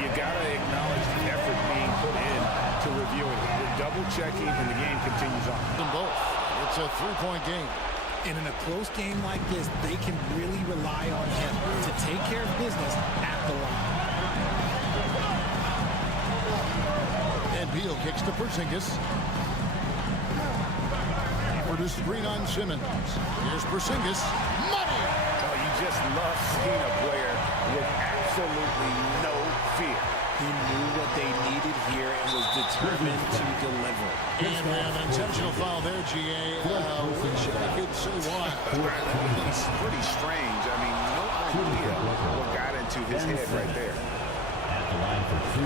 you got to acknowledge the effort being put in to reviewing it. We're double-checking, and the game continues on. Them both. It's a 3-point game. And in a close game like this, they can really rely on him to take care of business at the line. And Beal kicks to Porzingis. For the screen on Simmons. Here's Porzingis. Money! Oh, you just love seeing a player with absolutely no fear. He knew what they needed here and was determined to deliver. And an intentional foul there, GA. Wish I could say why. It's pretty strange. I mean, no idea what got into his head right there.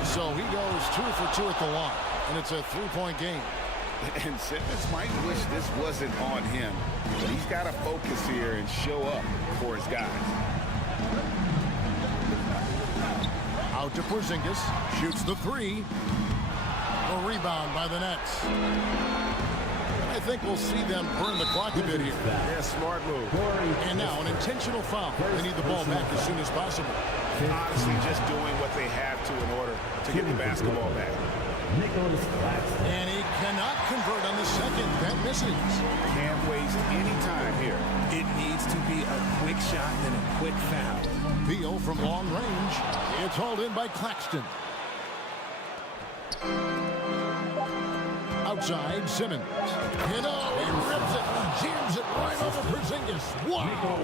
So he goes 2 for 2 at the line, and it's a 3-point game. And Simmons might wish this wasn't on him, but he's got to focus here and show up for his guys. Out to Porzingis, shoots the 3. A rebound by the Nets. I think we'll see them burn the clock a bit here. Yeah, smart move. And now an intentional foul. They need the ball back as soon as possible. Honestly, just doing what they have to in order to get the basketball back. And he cannot convert on the second. That misses. Can't waste any time here. It needs to be a quick shot and a quick foul. Beal from long range. It's hauled in by Claxton. Outside, Simmons. You know, he rips it, jams it right over Porzingis. Wow!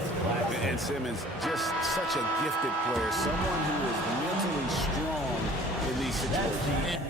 And Simmons, just such a gifted player, someone who is mentally strong in these situations.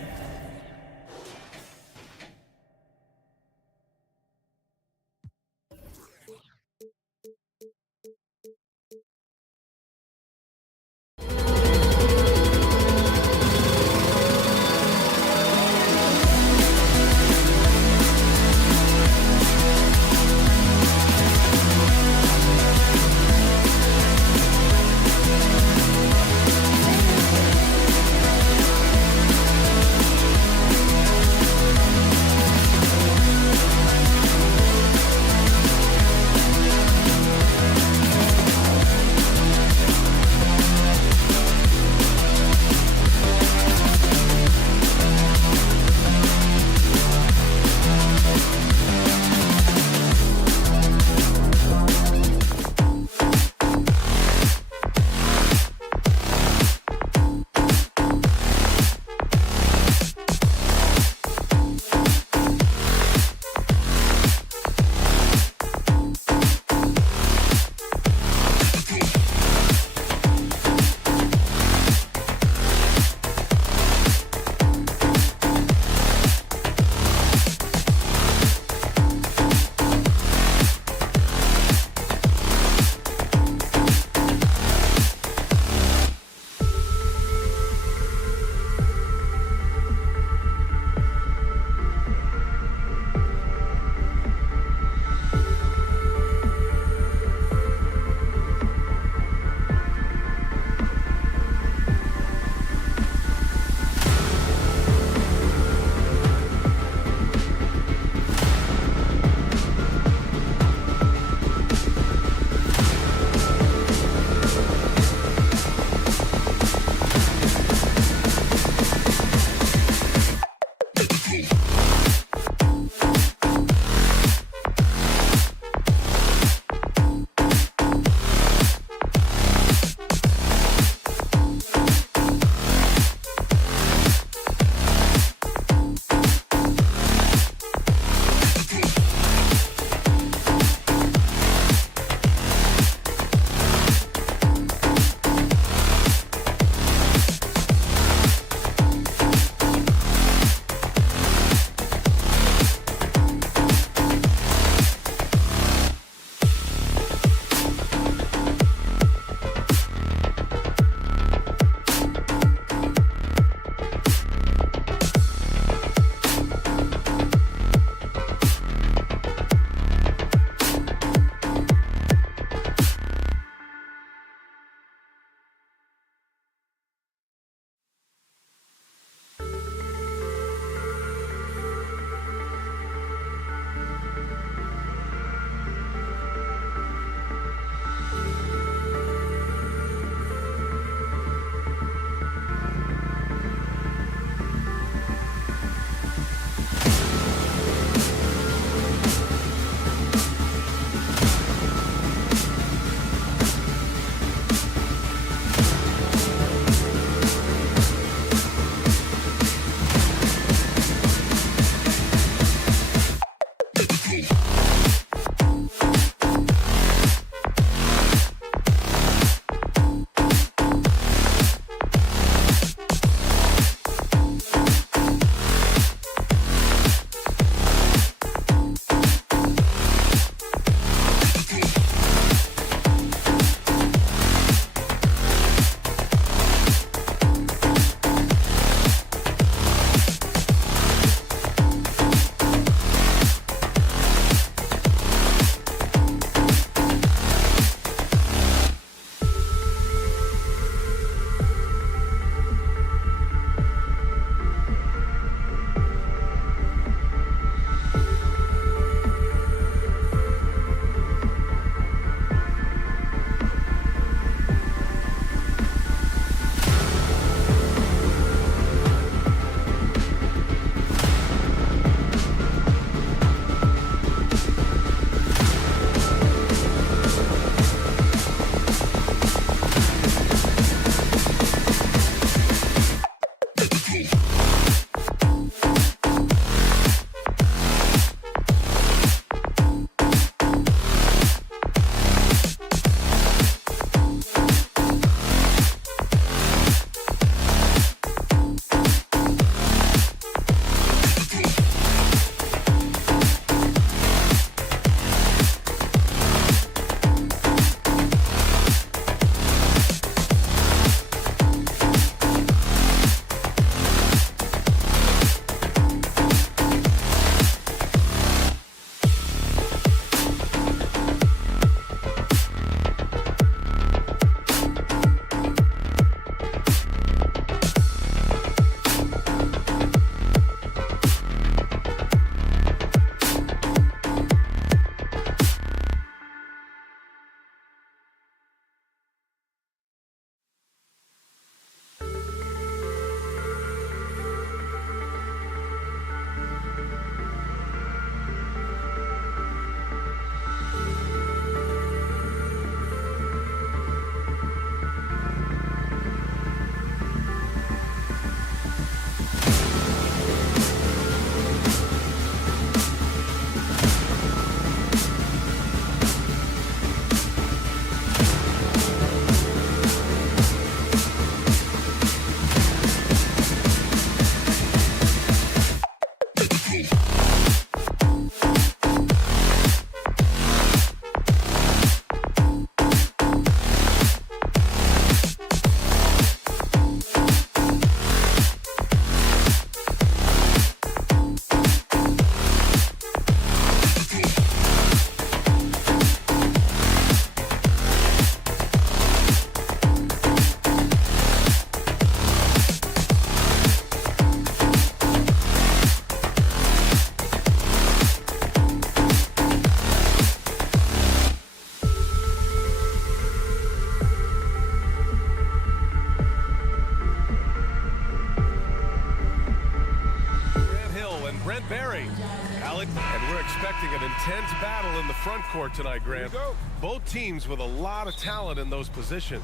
intense battle in the front court tonight, Grant. Both teams with a lot of talent in those positions.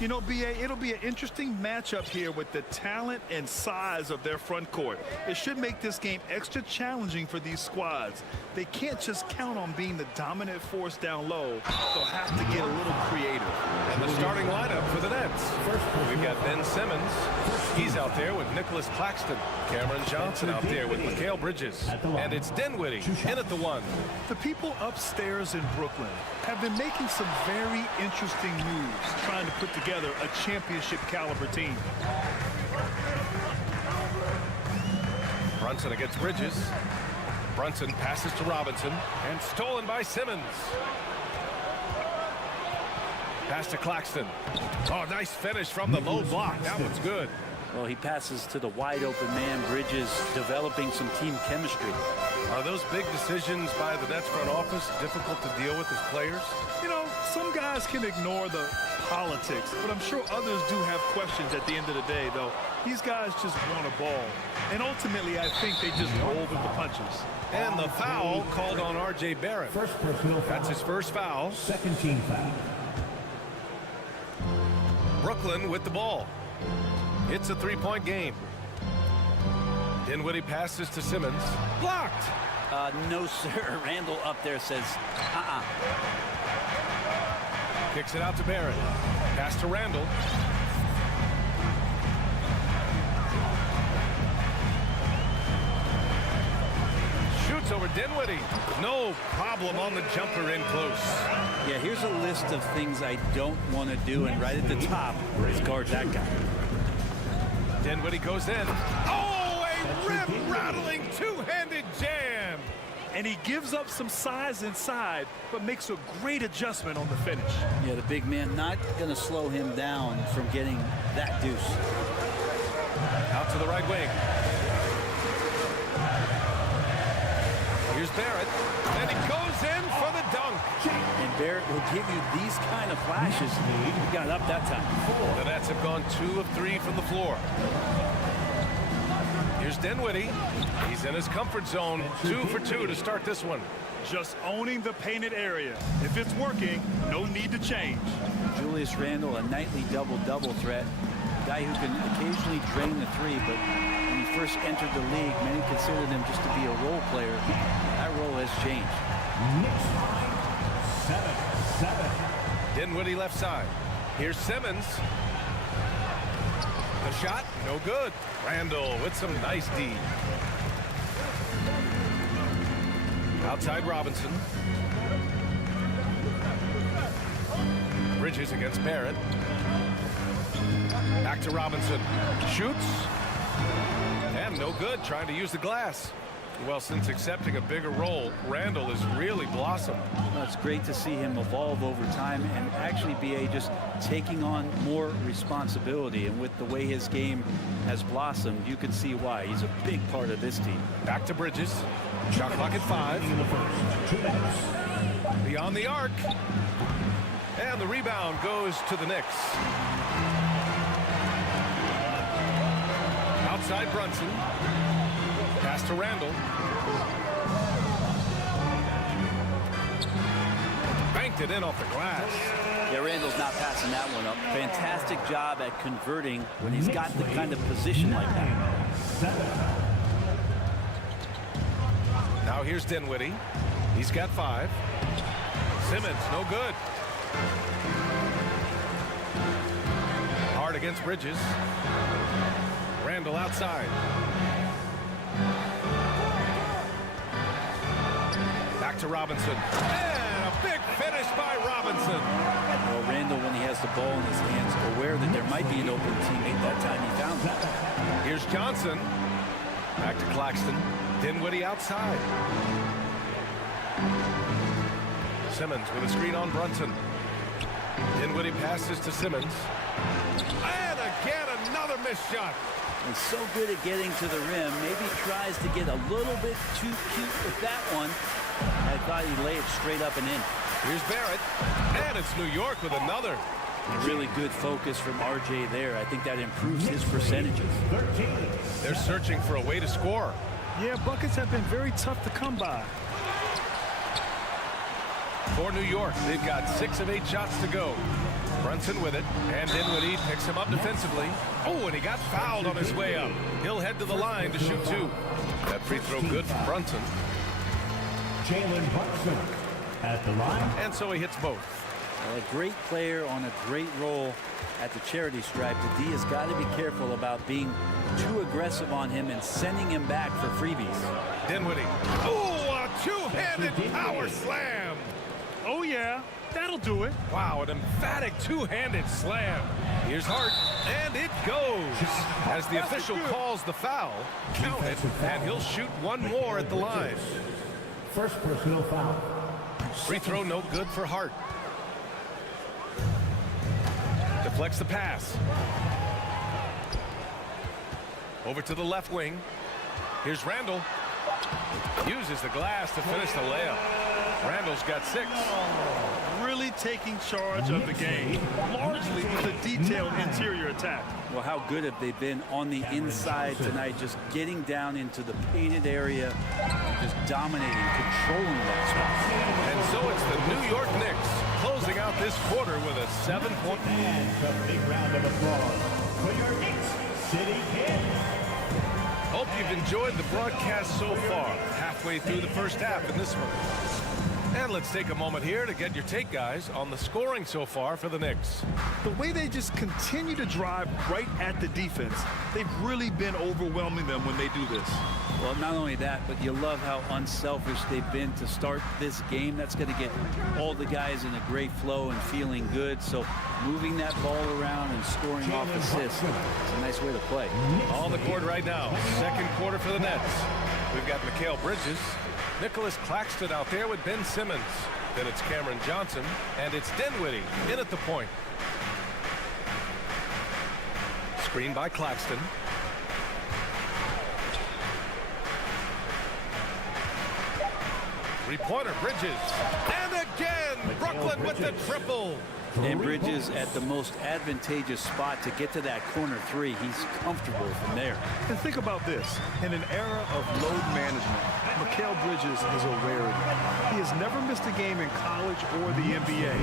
You know, BA, it'll be an interesting matchup here with the talent and size of their front court. It should make this game extra challenging for these squads. They can't just count on being the dominant force down low. They'll have to get a little creative. And the starting lineup for the Nets. We've got Ben Simmons. He's out there with Nicholas Claxton. Cameron Johnson out there with Mikal Bridges. And it's Dinwiddie in at the 1. The people upstairs in Brooklyn have been making some very interesting moves, trying to put together a championship caliber team. Brunson against Bridges. Brunson passes to Robinson and stolen by Simmons. Pass to Claxton. Oh, nice finish from the low block. That one's good. Well, he passes to the wide open man. Bridges developing some team chemistry. Are those big decisions by the Nets front office difficult to deal with as players? You know, some guys can ignore the politics, but I'm sure others do have questions at the end of the day, though. These guys just want a ball. And ultimately, I think they just roll with the punches. And the foul called on R.J. Barrett. That's his first foul. Second team foul. Brooklyn with the ball. It's a three-point game. Dinwiddie passes to Simmons. Blocked. No, sir. Randall up there says, Kicks it out to Barrett. Pass to Randall. Shoots over Dinwiddie. No problem on the jumper in close. Yeah, here's a list of things I don't want to do, and right at the top is guard that guy. Dinwiddie goes in. Oh, a rip-rattling two-handed jam. And he gives up some size inside, but makes a great adjustment on the finish. Yeah, the big man not going to slow him down from getting that deuce. Out to the right wing. Here's Barrett, and he goes in for the dunk. And Barrett will give you these kind of flashes. He got up that time. The Nets have gone 2 of 3 from the floor. Here's Dinwiddie. He's in his comfort zone. 2 for 2 to start this one. Just owning the painted area. If it's working, no need to change. Julius Randle, a nightly double-double threat. A guy who can occasionally drain the three, but when he first entered the league, many considered him just to be a role player. That role has changed. Knicks line, 7-7. Dinwiddie left side. Here's Simmons. The shot, no good. Randall with some nice D. Outside Robinson. Bridges against Barrett. Back to Robinson. Shoots. And no good, trying to use the glass. Well, since accepting a bigger role, Randall has really blossomed. Well, it's great to see him evolve over time and actually be just taking on more responsibility. And with the way his game has blossomed, you can see why. He's a big part of this team. Back to Bridges. Shot clock at 5. Beyond the arc. And the rebound goes to the Knicks. Outside Brunson. Pass to Randall. Banked it in off the glass. Yeah, Randall's not passing that one up. Fantastic job at converting when he's got the kind of position like that. Now here's Dinwiddie. He's got 5. Simmons, no good. Hard against Bridges. Randall outside. Back to Robinson. And a big finish by Robinson. Well, Randall, when he has the ball in his hands, aware that there might be an open teammate, that time he found it. Here's Johnson. Back to Claxton. Dinwiddie outside. Simmons with a screen on Brunson. Dinwiddie passes to Simmons. And again, another missed shot. He's so good at getting to the rim. Maybe tries to get a little bit too cute with that one. I thought he'd lay it straight up and in. Here's Barrett. And it's New York with another. Really good focus from RJ there. I think that improves his percentages. They're searching for a way to score. Yeah, buckets have been very tough to come by. For New York, they've got 6 of 8 shots to go. Brunson with it, and Dinwiddie picks him up defensively. Oh, and he got fouled on his way up. He'll head to the line to shoot 2. That free throw good for Brunson. Jalen Brunson at the line. And so he hits both. Well, a great player on a great role at the charity stripe. The D has got to be careful about being too aggressive on him and sending him back for freebies. Dinwiddie. Oh, a two-handed power slam. Oh, yeah. That'll do it. Wow, an emphatic two-handed slam. Here's Hart, and it goes. As the official calls the foul, count it, and he'll shoot 1 more at the line. First personal foul. Free throw no good for Hart. Deflects the pass. Over to the left wing. Here's Randall. Uses the glass to finish the layup. Randall's got 6. Really taking charge of the game, largely with a detailed interior attack. Well, how good have they been on the inside tonight, just getting down into the painted area, just dominating, controlling that spot. And so it's the New York Knicks closing out this quarter with a 7-point. And a big round of applause for your Knicks City Kings. Hope you've enjoyed the broadcast so far. Halfway through the first half in this one. And let's take a moment here to get your take, guys, on the scoring so far for the Knicks. The way they just continue to drive right at the defense, they've really been overwhelming them when they do this. Well, not only that, but you love how unselfish they've been to start this game. That's going to get all the guys in a great flow and feeling good. So moving that ball around and scoring off assists, it's a nice way to play. On the court right now, second quarter for the Nets. We've got Mikal Bridges, Nicholas Claxton out there with Ben Simmons. Then it's Cameron Johnson, and it's Dinwiddie in at the point. Screen by Claxton. Three-pointer, Bridges. And again, Brooklyn with the triple. And Bridges at the most advantageous spot to get to that corner 3. He's comfortable from there. And think about this. In an era of load management, Mikal Bridges is a rarity. He has never missed a game in college or the NBA.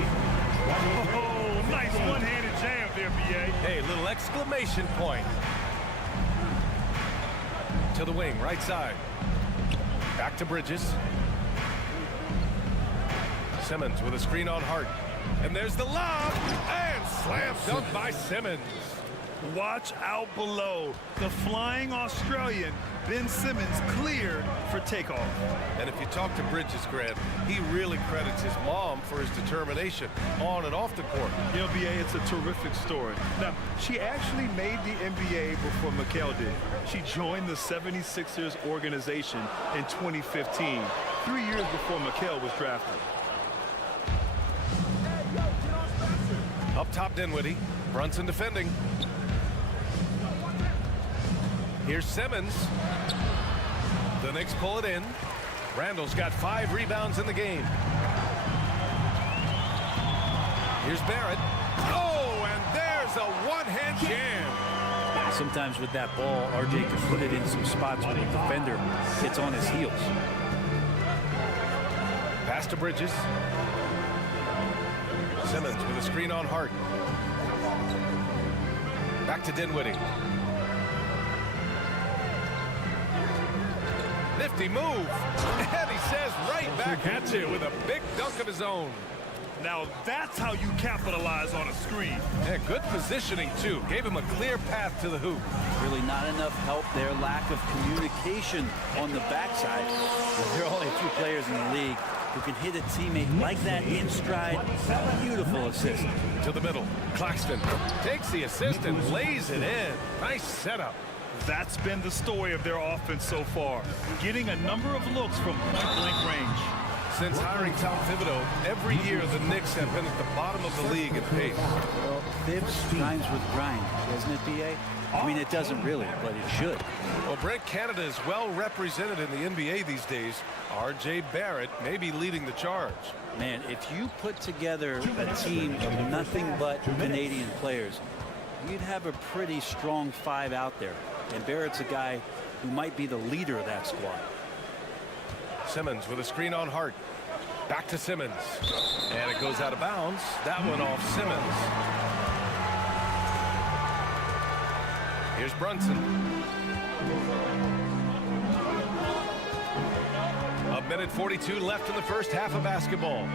Oh, nice one-handed jam there, BA. Hey, little exclamation point. To the wing, right side. Back to Bridges. Simmons with a screen on Hart. And there's the lob, and slam dunk by Simmons. Watch out below. The flying Australian, Ben Simmons, cleared for takeoff. And if you talk to Bridges, Grant, he really credits his mom for his determination on and off the court. You know, BA, it's a terrific story. Now, she actually made the NBA before Mikal did. She joined the 76ers organization in 2015, 3 years before Mikal was drafted. Up top, Dinwiddie. Brunson defending. Here's Simmons. The Knicks pull it in. Randall's got 5 rebounds in the game. Here's Barrett. Oh, and there's a one-hand jam. Sometimes with that ball, RJ can put it in some spots where the defender gets on his heels. Pass to Bridges. Simmons with a screen on Hart. Back to Dinwiddie. Nifty move. And he says right back at you with a big dunk of his own. Now that's how you capitalize on a screen. Yeah, good positioning, too. Gave him a clear path to the hoop. Really not enough help there. Lack of communication on the backside. There are only a few players in the league who can hit a teammate like that in stride. Beautiful assist. To the middle. Claxton takes the assist and lays it in. Nice setup. That's been the story of their offense so far. Getting a number of looks from point-blank range. Since hiring Tom Thibodeau, every year the Knicks have been at the bottom of the league in pace. Well, Thibs rhymes with grind, doesn't it, B.A.? I mean, it doesn't really, but it should. Well, Brent, Canada is well represented in the NBA these days. R.J. Barrett may be leading the charge. Man, if you put together a team of nothing but Canadian players, you'd have a pretty strong 5 out there. And Barrett's a guy who might be the leader of that squad. Simmons with a screen on Hart. Back to Simmons. And it goes out of bounds. That one off Simmons. Here's Brunson. A minute 42 left in the first half of basketball.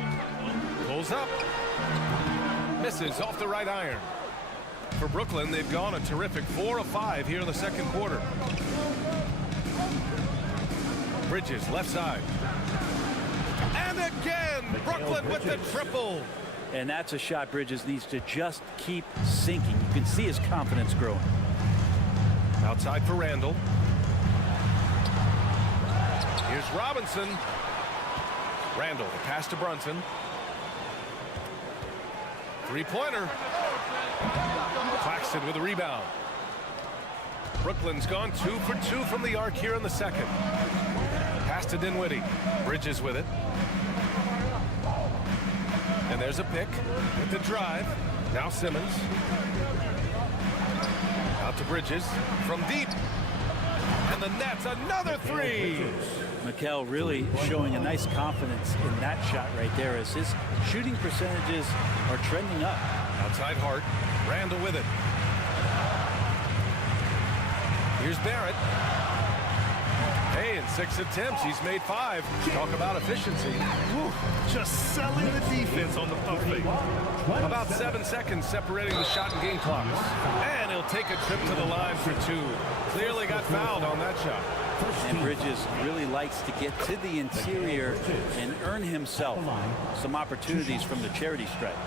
Pulls up. Misses off the right iron. For Brooklyn, they've gone a terrific 4 of 5 here in the second quarter. Bridges, left side. And again, Brooklyn with the triple. And that's a shot Bridges needs to just keep sinking. You can see his confidence growing. Outside for Randall. Here's Robinson. Randall, the pass to Brunson. Three-pointer. Claxton with a rebound. Brooklyn's gone 2 for 2 from the arc here in the second. Pass to Dinwiddie. Bridges with it. And there's a pick with the drive. Now Simmons. Out to Bridges from deep. And the Nets, another three. Mikel really showing a nice confidence in that shot right there as his shooting percentages are trending up. Outside Hart. Randall with it. Here's Barrett. Hey, in 6 attempts, he's made 5. Talk about efficiency. Whew, just selling the defense on the pump fake. About 7 seconds separating the shot and game clocks. And he'll take a trip to the line for 2. Clearly got fouled on that shot. And Bridges really likes to get to the interior and earn himself some opportunities from the charity stripe.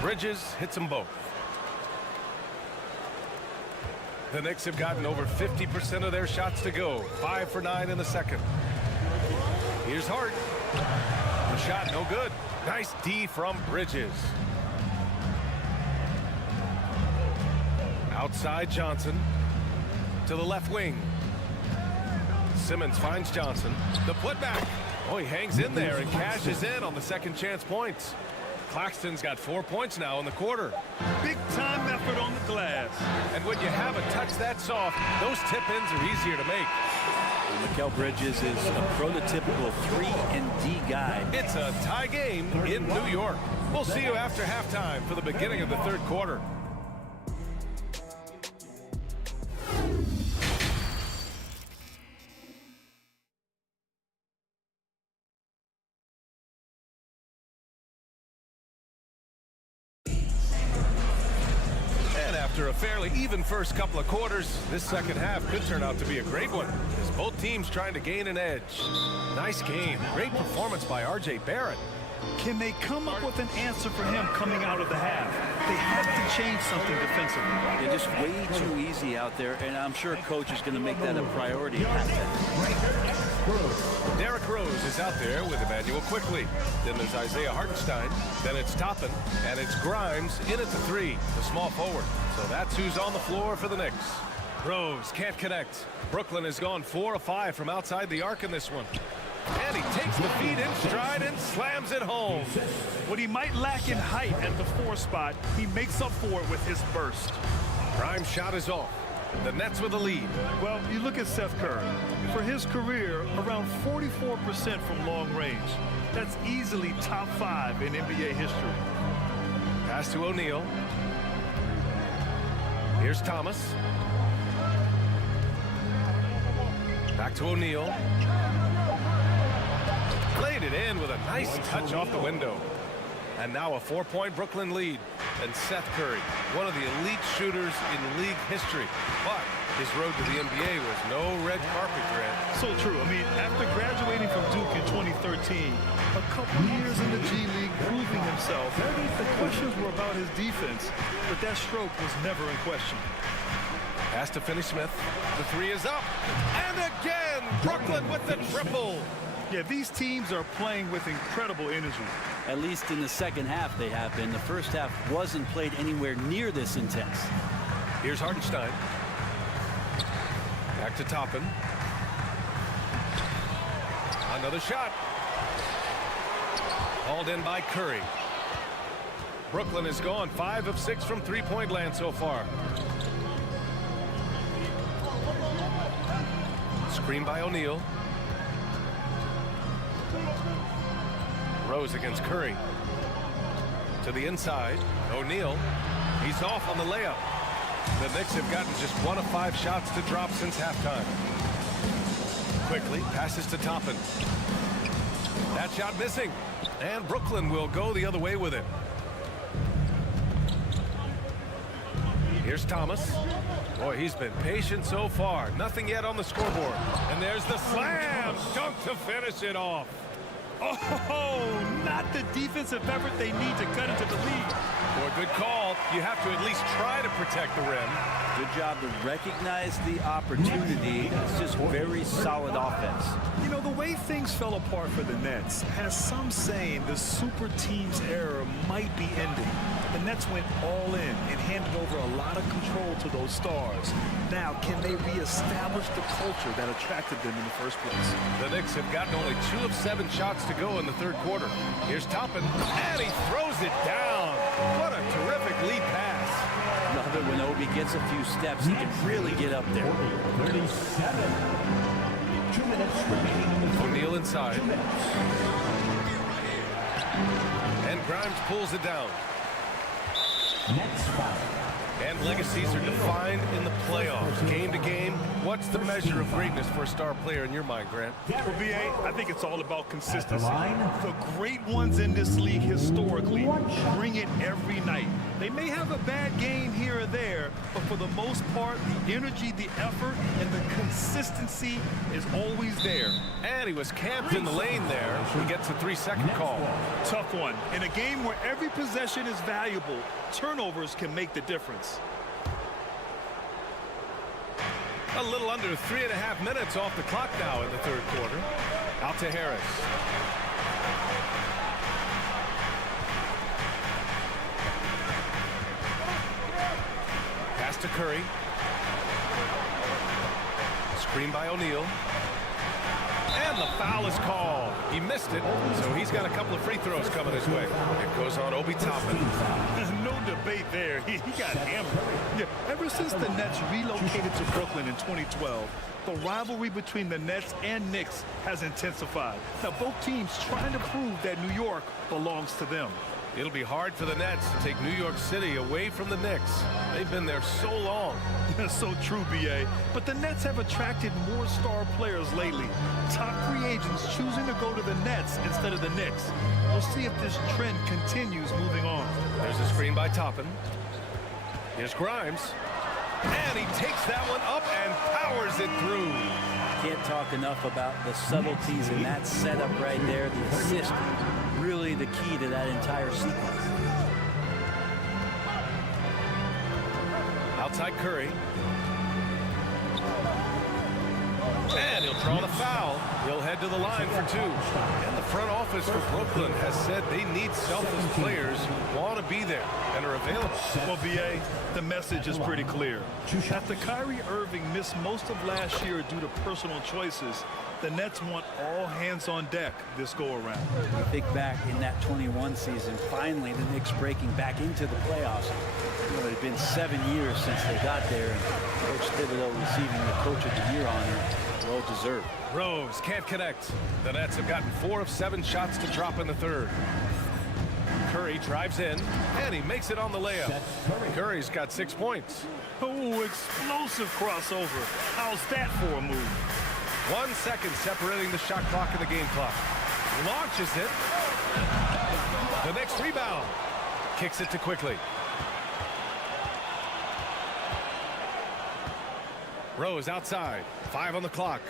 Bridges hits them both. The Knicks have gotten over 50% of their shots to go. 5 for 9 in the second. Here's Hart. The shot no good. Nice D from Bridges. Outside Johnson. To the left wing. Simmons finds Johnson. The putback. Oh, he hangs in there and cashes in on the second chance points. Claxton's got 4 points now in the quarter. Big time effort on the glass. And when you have a touch that soft, those tip-ins are easier to make. Mikel Bridges is a prototypical 3-and-D guy. It's a tie game in New York. We'll see you after halftime for the beginning of the third quarter. After a fairly even first couple of quarters, this second half could turn out to be a great one, as both teams trying to gain an edge. Nice game. Great performance by R.J. Barrett. Can they come up with an answer for him coming out of the half? They have to change something defensively. They're just way too easy out there, and I'm sure coach is going to make that a priority. Derrick Rose is out there with Emmanuel Quickly. Then there's Isaiah Hartenstein. Then it's Toppin, and it's Grimes in at the 3, the small forward. So that's who's on the floor for the Knicks. Rose can't connect. Brooklyn has gone 4 of 5 from outside the arc in this one. And he takes the feed in stride and slams it home. What he might lack in height at the 4 spot, he makes up for it with his burst. Grimes' shot is off. The Nets with the lead. Well, you look at Seth Curry. For his career, around 44% from long range. That's easily top 5 in NBA history. Pass to O'Neal. Here's Thomas. Back to O'Neal. Played it in with a nice touch off the window. And now a 4-point Brooklyn lead. And Seth Curry, one of the elite shooters in league history. But his road to the NBA was no red carpet, Grant. So true. I mean, after graduating from Duke in 2013, a couple years in the G League proving himself, the questions were about his defense, but that stroke was never in question. Pass to Finney-Smith. The 3 is up. And again, Brooklyn with the triple. Yeah, these teams are playing with incredible energy. At least in the second half they have been. The first half wasn't played anywhere near this intense. Here's Hartenstein. Back to Toppin. Another shot. Hauled in by Curry. Brooklyn has gone 5 of 6 from three-point land so far. Screen by O'Neal. Rose against Curry. To the inside. O'Neal. He's off on the layup. The Knicks have gotten just 1 of 5 shots to drop since halftime. Quickly passes to Toppin. That shot missing. And Brooklyn will go the other way with it. Here's Thomas. Boy, he's been patient so far. Nothing yet on the scoreboard. And there's the slam dunk to finish it off. Oh, not the defensive effort they need to cut into the lead. Boy, good call. You have to at least try to protect the rim. Good job to recognize the opportunity. It's just very solid offense. You know, the way things fell apart for the Nets has some saying the super team's era might be ending. The Nets went all in and handed over a lot of control to those stars. Now, can they reestablish the culture that attracted them in the first place? The Knicks have gotten only 2 of 7 shots to go in the third quarter. Here's Toppin, and he throws it down. What a terrific lead pass. Love it when Obi gets a few steps. He can really get up there. 37. 2 minutes remaining in the O'Neal inside. And Grimes pulls it down. Next foul. And legacies are defined in the playoffs. Game to game, what's the measure of greatness for a star player in your mind, Grant? Well, BA, I think it's all about consistency. The great ones in this league historically bring it every night. They may have a bad game here or there, but for the most part, the energy, the effort, and the consistency is always there. And he was camped in the lane there. He gets a 3-second call. Tough one. In a game where every possession is valuable, turnovers can make the difference. A little under 3.5 minutes off the clock now in the third quarter. Out to Harris. Pass to Curry. Screen by O'Neal. And the foul is called. He missed it, so he's got a couple of free throws coming his way. It goes on Obi Toppin. No debate there. He got hammered. Yeah, ever since the Nets relocated to Brooklyn in 2012, the rivalry between the Nets and Knicks has intensified. Now, both teams trying to prove that New York belongs to them. It'll be hard for the Nets to take New York City away from the Knicks. They've been there so long. That's so true, BA. But the Nets have attracted more star players lately. Top free agents choosing to go to the Nets instead of the Knicks. We'll see if this trend continues moving on. There's a screen by Toppin. Here's Grimes. And he takes that one up and powers it through. Can't talk enough about the subtleties in that setup right there. The assist, really the key to that entire sequence. Outside Curry. And he'll draw the foul. He'll head to the line for 2. And the front office for Brooklyn has said they need selfless players who want to be there and are available. Well, BA, the message is pretty clear. After Kyrie Irving missed most of last year due to personal choices, the Nets want all hands on deck this go-around. I think back in that 21 season, finally the Knicks breaking back into the playoffs. You know, it had been 7 years since they got there, and Coach Thibodeau receiving the Coach of the Year honor. Well deserved. Rose can't connect. The Nets have gotten 4 of 7 shots to drop in the third. Curry drives in, and he makes it on the layup. Curry's got 6 points. Oh, explosive crossover. How's that for a move? 1 second separating the shot clock and the game clock. Launches it. The next rebound. Kicks it to Quickly. Rose outside. 5 on the clock.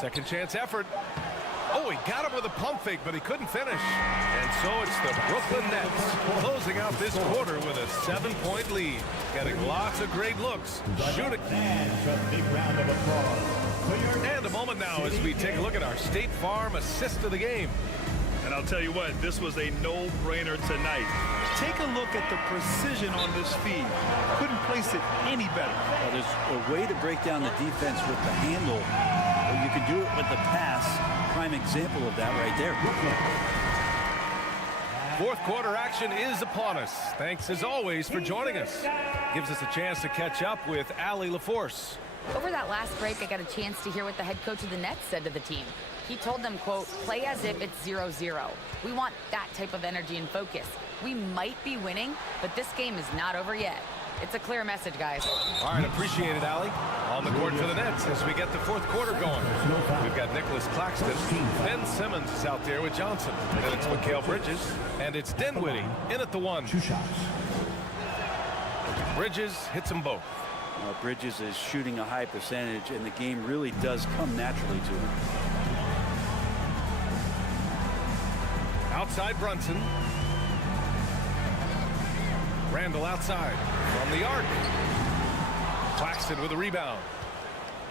Second chance effort. Oh, he got him with a pump fake, but he couldn't finish. And so it's the Brooklyn Nets closing out this quarter with a 7-point lead. Getting lots of great looks. Shooting. And a moment now as we take a look at our State Farm assist of the game. And I'll tell you what, this was a no-brainer tonight. Take a look at the precision on this feed. Couldn't place it any better. Well, there's a way to break down the defense with the handle, or you can do it with the pass. Prime example of that right there. Fourth quarter action is upon us. Thanks as always for joining us. Gives us a chance to catch up with Allie LaForce. Over that last break, I got a chance to hear what the head coach of the Nets said to the team. He told them, quote, play as if it's 0-0. We want that type of energy and focus. We might be winning, but this game is not over yet. It's a clear message, guys. All right, appreciate it, Allie. On the court for the Nets as we get the fourth quarter going. We've got Nicholas Claxton. Ben Simmons is out there with Johnson. And it's Mikal Bridges. And it's Dinwiddie in at the one. 2 shots. Bridges hits them both. Bridges is shooting a high percentage, and the game really does come naturally to him. Outside Brunson. Randall outside from the arc. Claxton with a rebound.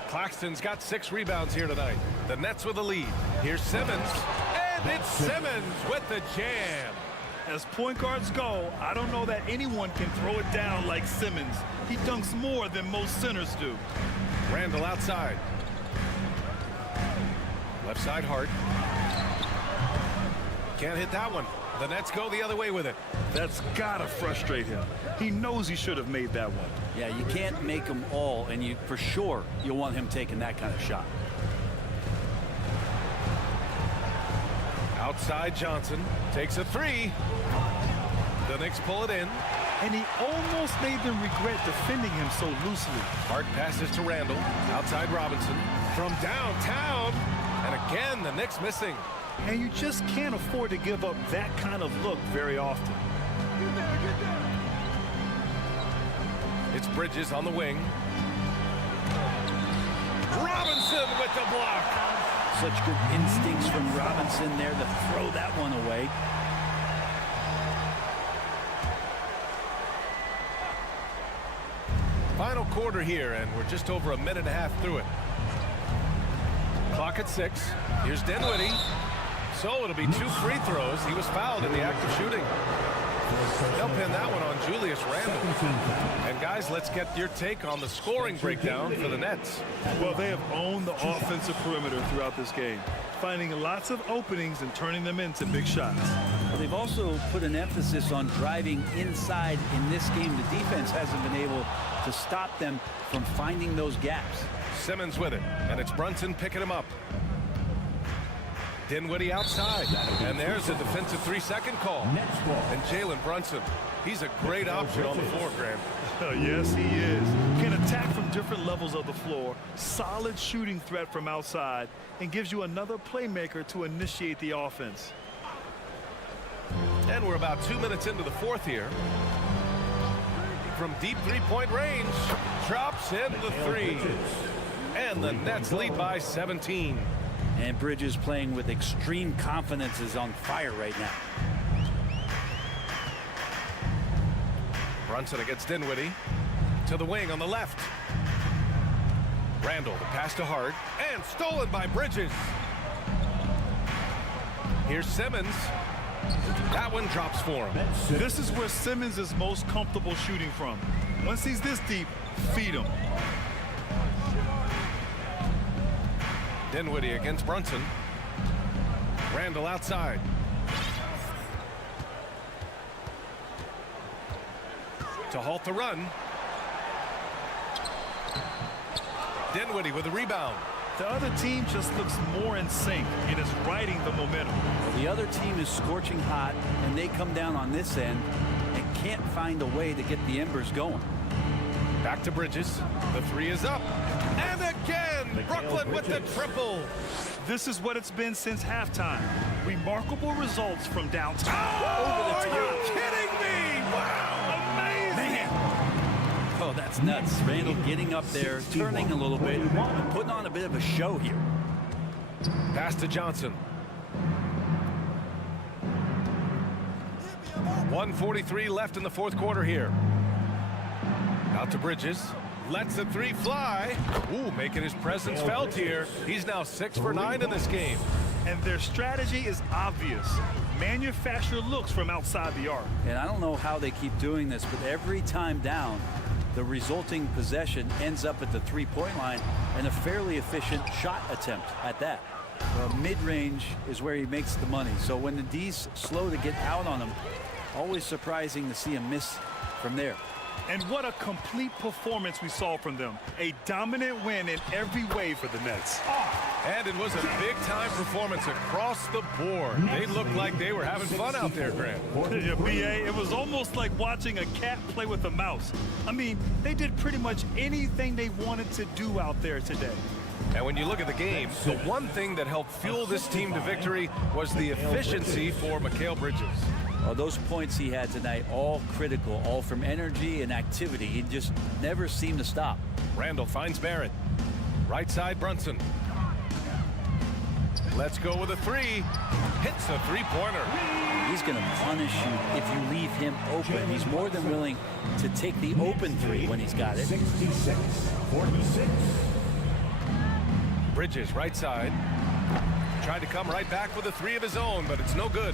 Claxton's got 6 rebounds here tonight. The Nets with a lead. Here's Simmons. And it's Simmons with the jam. As point guards go, I don't know that anyone can throw it down like Simmons. He dunks more than most centers do. Randall outside. Left side Hart. Can't hit that one. The Nets go the other way with it. That's gotta frustrate him. He knows he should have made that one. Yeah, you can't make them all, and for sure you'll want him taking that kind of shot. Outside Johnson takes a 3. The Knicks pull it in. And he almost made them regret defending him so loosely. Hart passes to Randall. Outside Robinson from downtown. And again, the Knicks missing. And you just can't afford to give up that kind of look very often. It's Bridges on the wing. Robinson with the block. Such good instincts from Robinson there to throw that one away. Final quarter here, and we're just over a minute and a half through it. Clock at 6. Here's Dinwiddie. So it'll be 2 free throws. He was fouled in the act of shooting. They'll pin that one on Julius Randle. And guys, let's get your take on the scoring breakdown for the Nets. Well, they have owned the offensive perimeter throughout this game, finding lots of openings and turning them into big shots. Well, they've also put an emphasis on driving inside in this game. The defense hasn't been able to stop them from finding those gaps. Simmons with it, and it's Brunson picking him up. Dinwiddie outside, and there's a defensive 3-second call. And Jalen Brunson, he's a great option on the floor, Graham. Yes, he is. Can attack from different levels of the floor, solid shooting threat from outside, and gives you another playmaker to initiate the offense. And we're about 2 minutes into the fourth here. From deep 3-point range, drops in the 3. And the Nets lead by 17. And Bridges playing with extreme confidence is on fire right now. Brunson against Dinwiddie. To the wing on the left. Randall, the pass to Hart. And stolen by Bridges. Here's Simmons. That one drops for him. This is where Simmons is most comfortable shooting from. Once he's this deep, feed him. Dinwiddie against Brunson. Randall outside. To halt the run. Dinwiddie with a rebound. The other team just looks more in sync and is riding the momentum. Well, the other team is scorching hot, and they come down on this end and can't find a way to get the embers going. Back to Bridges. The 3 is up. And again, Brooklyn with the triple. This is what it's been since halftime. Remarkable results from downtown. Oh, are you kidding me? Wow, amazing. Oh, that's nuts. Randall getting up there, turning a little bit, and putting on a bit of a show here. Pass to Johnson. 1:43 left in the fourth quarter here. Out to Bridges. Lets the 3 fly. Ooh, making his presence felt here. He's now 6 for 9 in this game. And their strategy is obvious. Manufacture looks from outside the arc. And I don't know how they keep doing this, but every time down, the resulting possession ends up at the 3-point line and a fairly efficient shot attempt at that. Mid-range is where he makes the money. So when the D's slow to get out on him, always surprising to see him miss from there. And what a complete performance we saw from them. A dominant win in every way for the Nets. And it was a big-time performance across the board. They looked like they were having fun out there, Grant. Yeah, BA, it was almost like watching a cat play with a mouse. I mean, they did pretty much anything they wanted to do out there today. And when you look at the game, the one thing that helped fuel this team to victory was the efficiency for Mikal Bridges. Well, those points he had tonight, all critical, all from energy and activity. He just never seemed to stop. Randall finds Barrett. Right side, Brunson. Let's go with a three. Hits a three-pointer. He's going to punish you if you leave him open. He's more than willing to take the open three when he's got it. 66-46. Bridges, right side. Tried to come right back with a three of his own, but it's no good.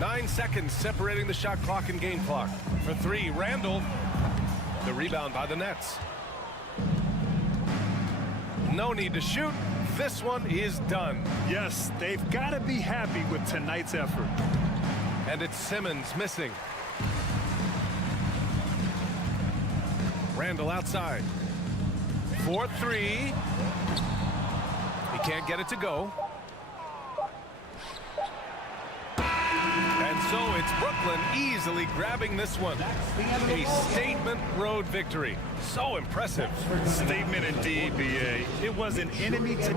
9 seconds separating the shot clock and game clock. For three, Randall. The rebound by the Nets. No need to shoot. This one is done. Yes, they've got to be happy with tonight's effort. And it's Simmons missing. Randall outside. 4-3. He can't get it to go. And so it's Brooklyn easily grabbing this one. A statement road victory. So impressive. Statement indeed, BA. It was an enemy to...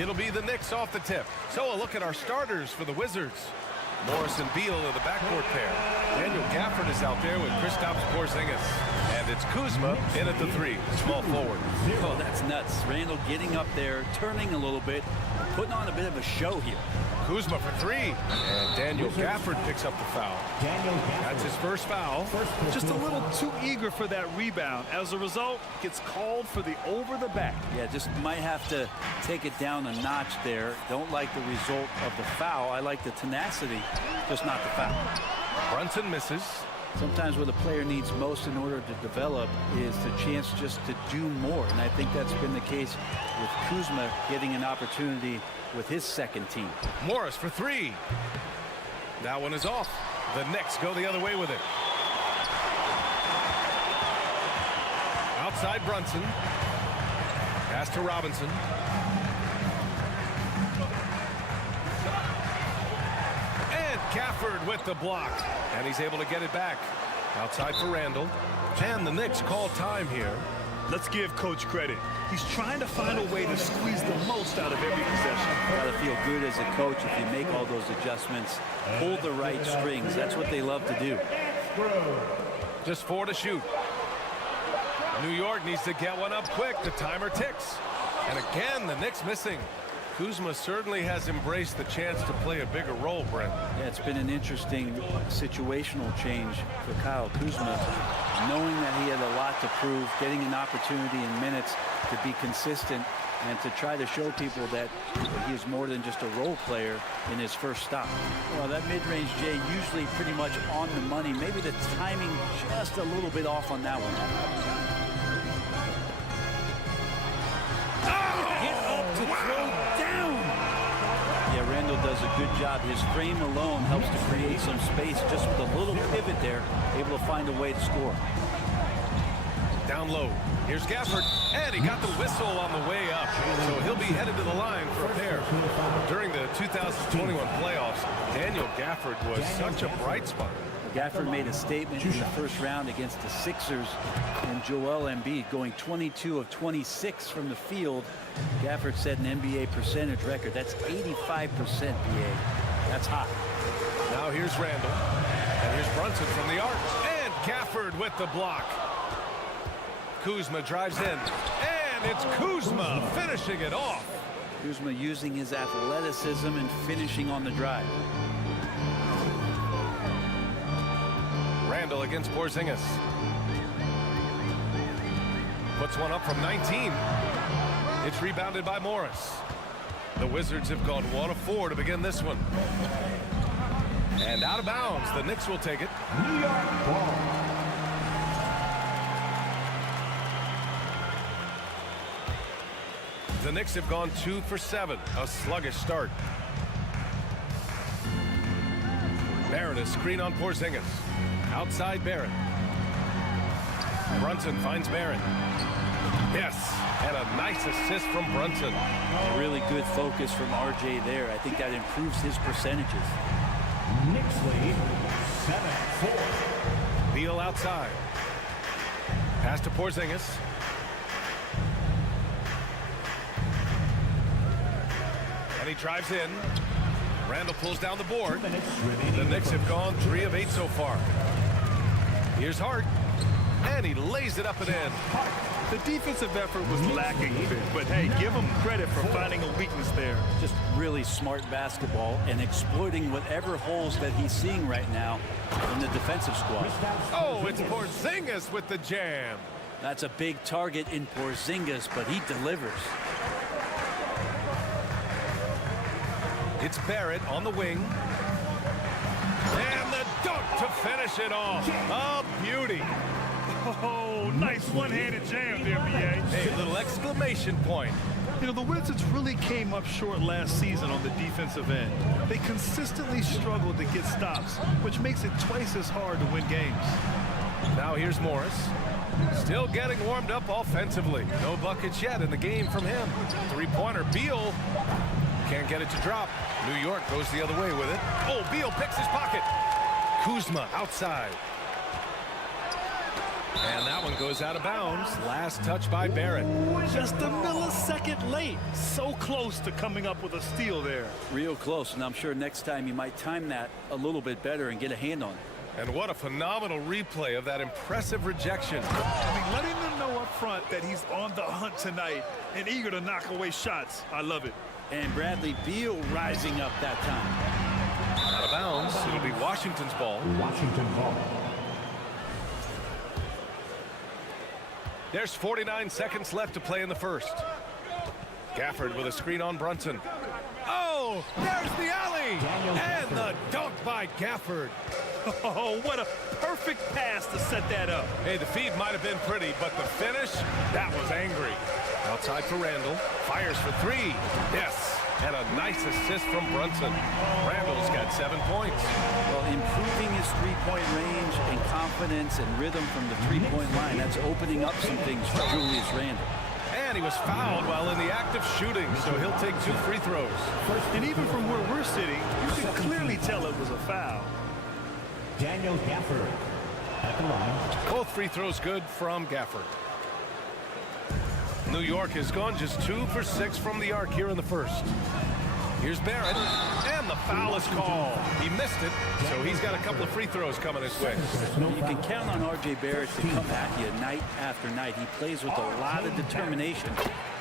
It'll be the Knicks off the tip. So a look at our starters for the Wizards. Morris and Beal are the backcourt pair. Daniel Gafford is out there with Kristaps Porzingis. And it's Kuzma in at the 3, small forward. Oh, that's nuts. Randall getting up there, turning a little bit, putting on a bit of a show here. Kuzma for 3. And Daniel Gafford picks up the foul. That's his first foul. Just a little too eager for that rebound. As a result, gets called for the over the back. Yeah, just might have to take it down a notch there. Don't like the result of the foul. I like the tenacity, just not the foul. Brunson misses. Sometimes what a player needs most in order to develop is the chance just to do more. And I think that's been the case with Kuzma getting an opportunity with his second team. Morris for 3. That one is off. The Knicks go the other way with it. Outside Brunson. Pass to Robinson. And Gafford with the block. And he's able to get it back. Outside for Randall. And the Knicks call time here. Let's give Coach credit. He's trying to find a way to squeeze the most out of every possession. Got to feel good as a coach if you make all those adjustments. Pull the right strings. That's what they love to do. Just 4 to shoot. New York needs to get one up quick. The timer ticks. And again, the Knicks missing. Kuzma certainly has embraced the chance to play a bigger role, Brent. Yeah, it's been an interesting situational change for Kyle Kuzma, knowing that he had a lot to prove, getting an opportunity in minutes to be consistent and to try to show people that he is more than just a role player in his first stop. Well, that mid-range, Jay, usually pretty much on the money. Maybe the timing just a little bit off on that one. Does a good job. His frame alone helps to create some space just with a little pivot there, able to find a way to score. Down low. Here's Gafford, and he got the whistle on the way up. So he'll be headed to the line for a pair. During the 2021 playoffs, Daniel Gafford was such a bright spot. Gafford made a statement in the first round against the Sixers and Joel Embiid going 22 of 26 from the field. Gafford set an NBA percentage record. That's 85%, BA. That's hot. Now here's Randall. And here's Brunson from the arc. And Gafford with the block. Kuzma drives in. And it's Kuzma finishing it off. Kuzma using his athleticism and finishing on the drive. Randall against Porzingis. Puts one up from 19. It's rebounded by Morris. The Wizards have gone 1 of 4 to begin this one. And out of bounds. The Knicks will take it. New York ball. The Knicks have gone 2 for 7. A sluggish start. Barrett a screen on Porzingis. Outside Barrett. Brunson finds Barrett. Yes, and a nice assist from Brunson. A really good focus from RJ there. I think that improves his percentages. Knicks lead 7-4. Beal outside. Pass to Porzingis. And he drives in. Randall pulls down the board. The Knicks have gone 3 of 8 so far. Here's Hart. And he lays it up and in. The defensive effort was lacking a bit, but hey, give him credit for finding a weakness there. Just really smart basketball and exploiting whatever holes that he's seeing right now in the defensive squad. Oh, it's Porzingis with the jam. That's a big target in Porzingis, but he delivers. It's Barrett on the wing. And the dunk to finish it off. A beauty. Oh, nice one-handed jam there, B.A. A little exclamation point. You know, the Wizards really came up short last season on the defensive end. They consistently struggled to get stops, which makes it twice as hard to win games. Now here's Morris. Still getting warmed up offensively. No buckets yet in the game from him. Three-pointer. Beal can't get it to drop. New York goes the other way with it. Oh, Beal picks his pocket. Kuzma outside. And that one goes out of bounds. Last touch by Barrett. Just a millisecond late. So close to coming up with a steal there. Real close, and I'm sure next time you might time that a little bit better and get a hand on it. And what a phenomenal replay of that impressive rejection. I mean, letting them know up front that he's on the hunt tonight and eager to knock away shots. I love it. And Bradley Beal rising up that time. Out of bounds. It'll be Washington's ball. Washington ball. There's 49 seconds left to play in the first. Gafford with a screen on Brunson. Oh, there's the alley. And the dunk by Gafford. Oh, what a perfect pass to set that up. Hey, the feed might have been pretty, but the finish, that was angry. Outside for Randall. Fires for three. Yes. And a nice assist from Brunson. Randall's got 7 points. Well, improving his three-point range and confidence and rhythm from the three-point line, that's opening up some things for Julius Randle. And he was fouled while in the act of shooting, so he'll take 2 free throws. And even from where we're sitting, you can clearly tell it was a foul. Daniel Gafford at the line. Both free throws good from Gafford. New York has gone just 2 for 6 from the arc here in the first. Here's Barrett, and the foul is called. He missed it, so he's got a couple of free throws coming his way. You can count on R.J. Barrett to come at you night after night. He plays with a lot of determination,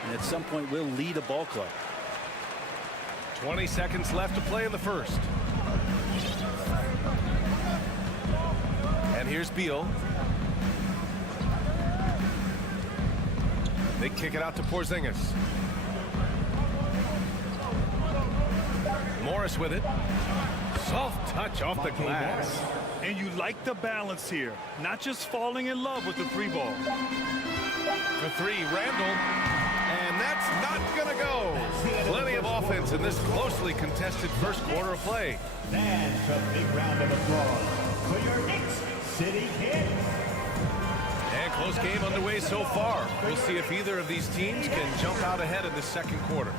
and at some point will lead a ball club. 20 seconds left to play in the first. And here's Beal. They kick it out to Porzingis. Morris with it. Soft touch off the glass. And you like the balance here. Not just falling in love with the three ball. For three, Randall. And that's not going to go. Plenty of offense in this closely contested first quarter of play. That's a big round of applause for your Knicks City Kings. And close game underway so far. We'll see if either of these teams can jump out ahead in the second quarter.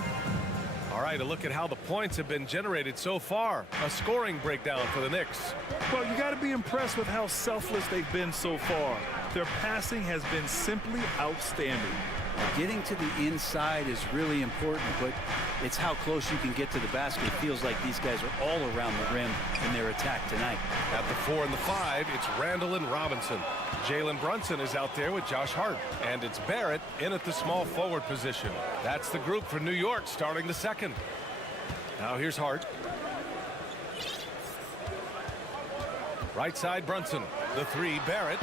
All right, a look at how the points have been generated so far. A scoring breakdown for the Knicks. Well, you got to be impressed with how selfless they've been so far. Their passing has been simply outstanding. Getting to the inside is really important, but it's how close you can get to the basket. It feels like these guys are all around the rim in their attack tonight. At the 4 and the 5, it's Randall and Robinson. Jalen Brunson is out there with Josh Hart. And it's Barrett in at the small forward position. That's the group for New York starting the second. Now here's Hart. Right side, Brunson. The 3, Barrett.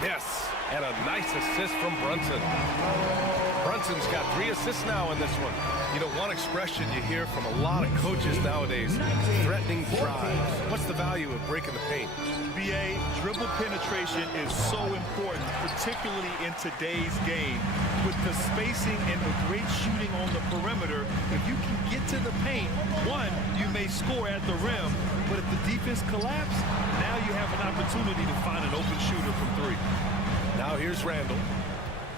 Yes, and a nice assist from Brunson. Brunson's got 3 assists now in this one. You know, one expression you hear from a lot of coaches nowadays, threatening drives. What's the value of breaking the paint? BA, dribble penetration is so important, particularly in today's game. With the spacing and the great shooting on the perimeter, if you can get to the paint, one, you may score at the rim, but if the defense collapses, now you have an opportunity to find an open shooter from 3. Now here's Randall.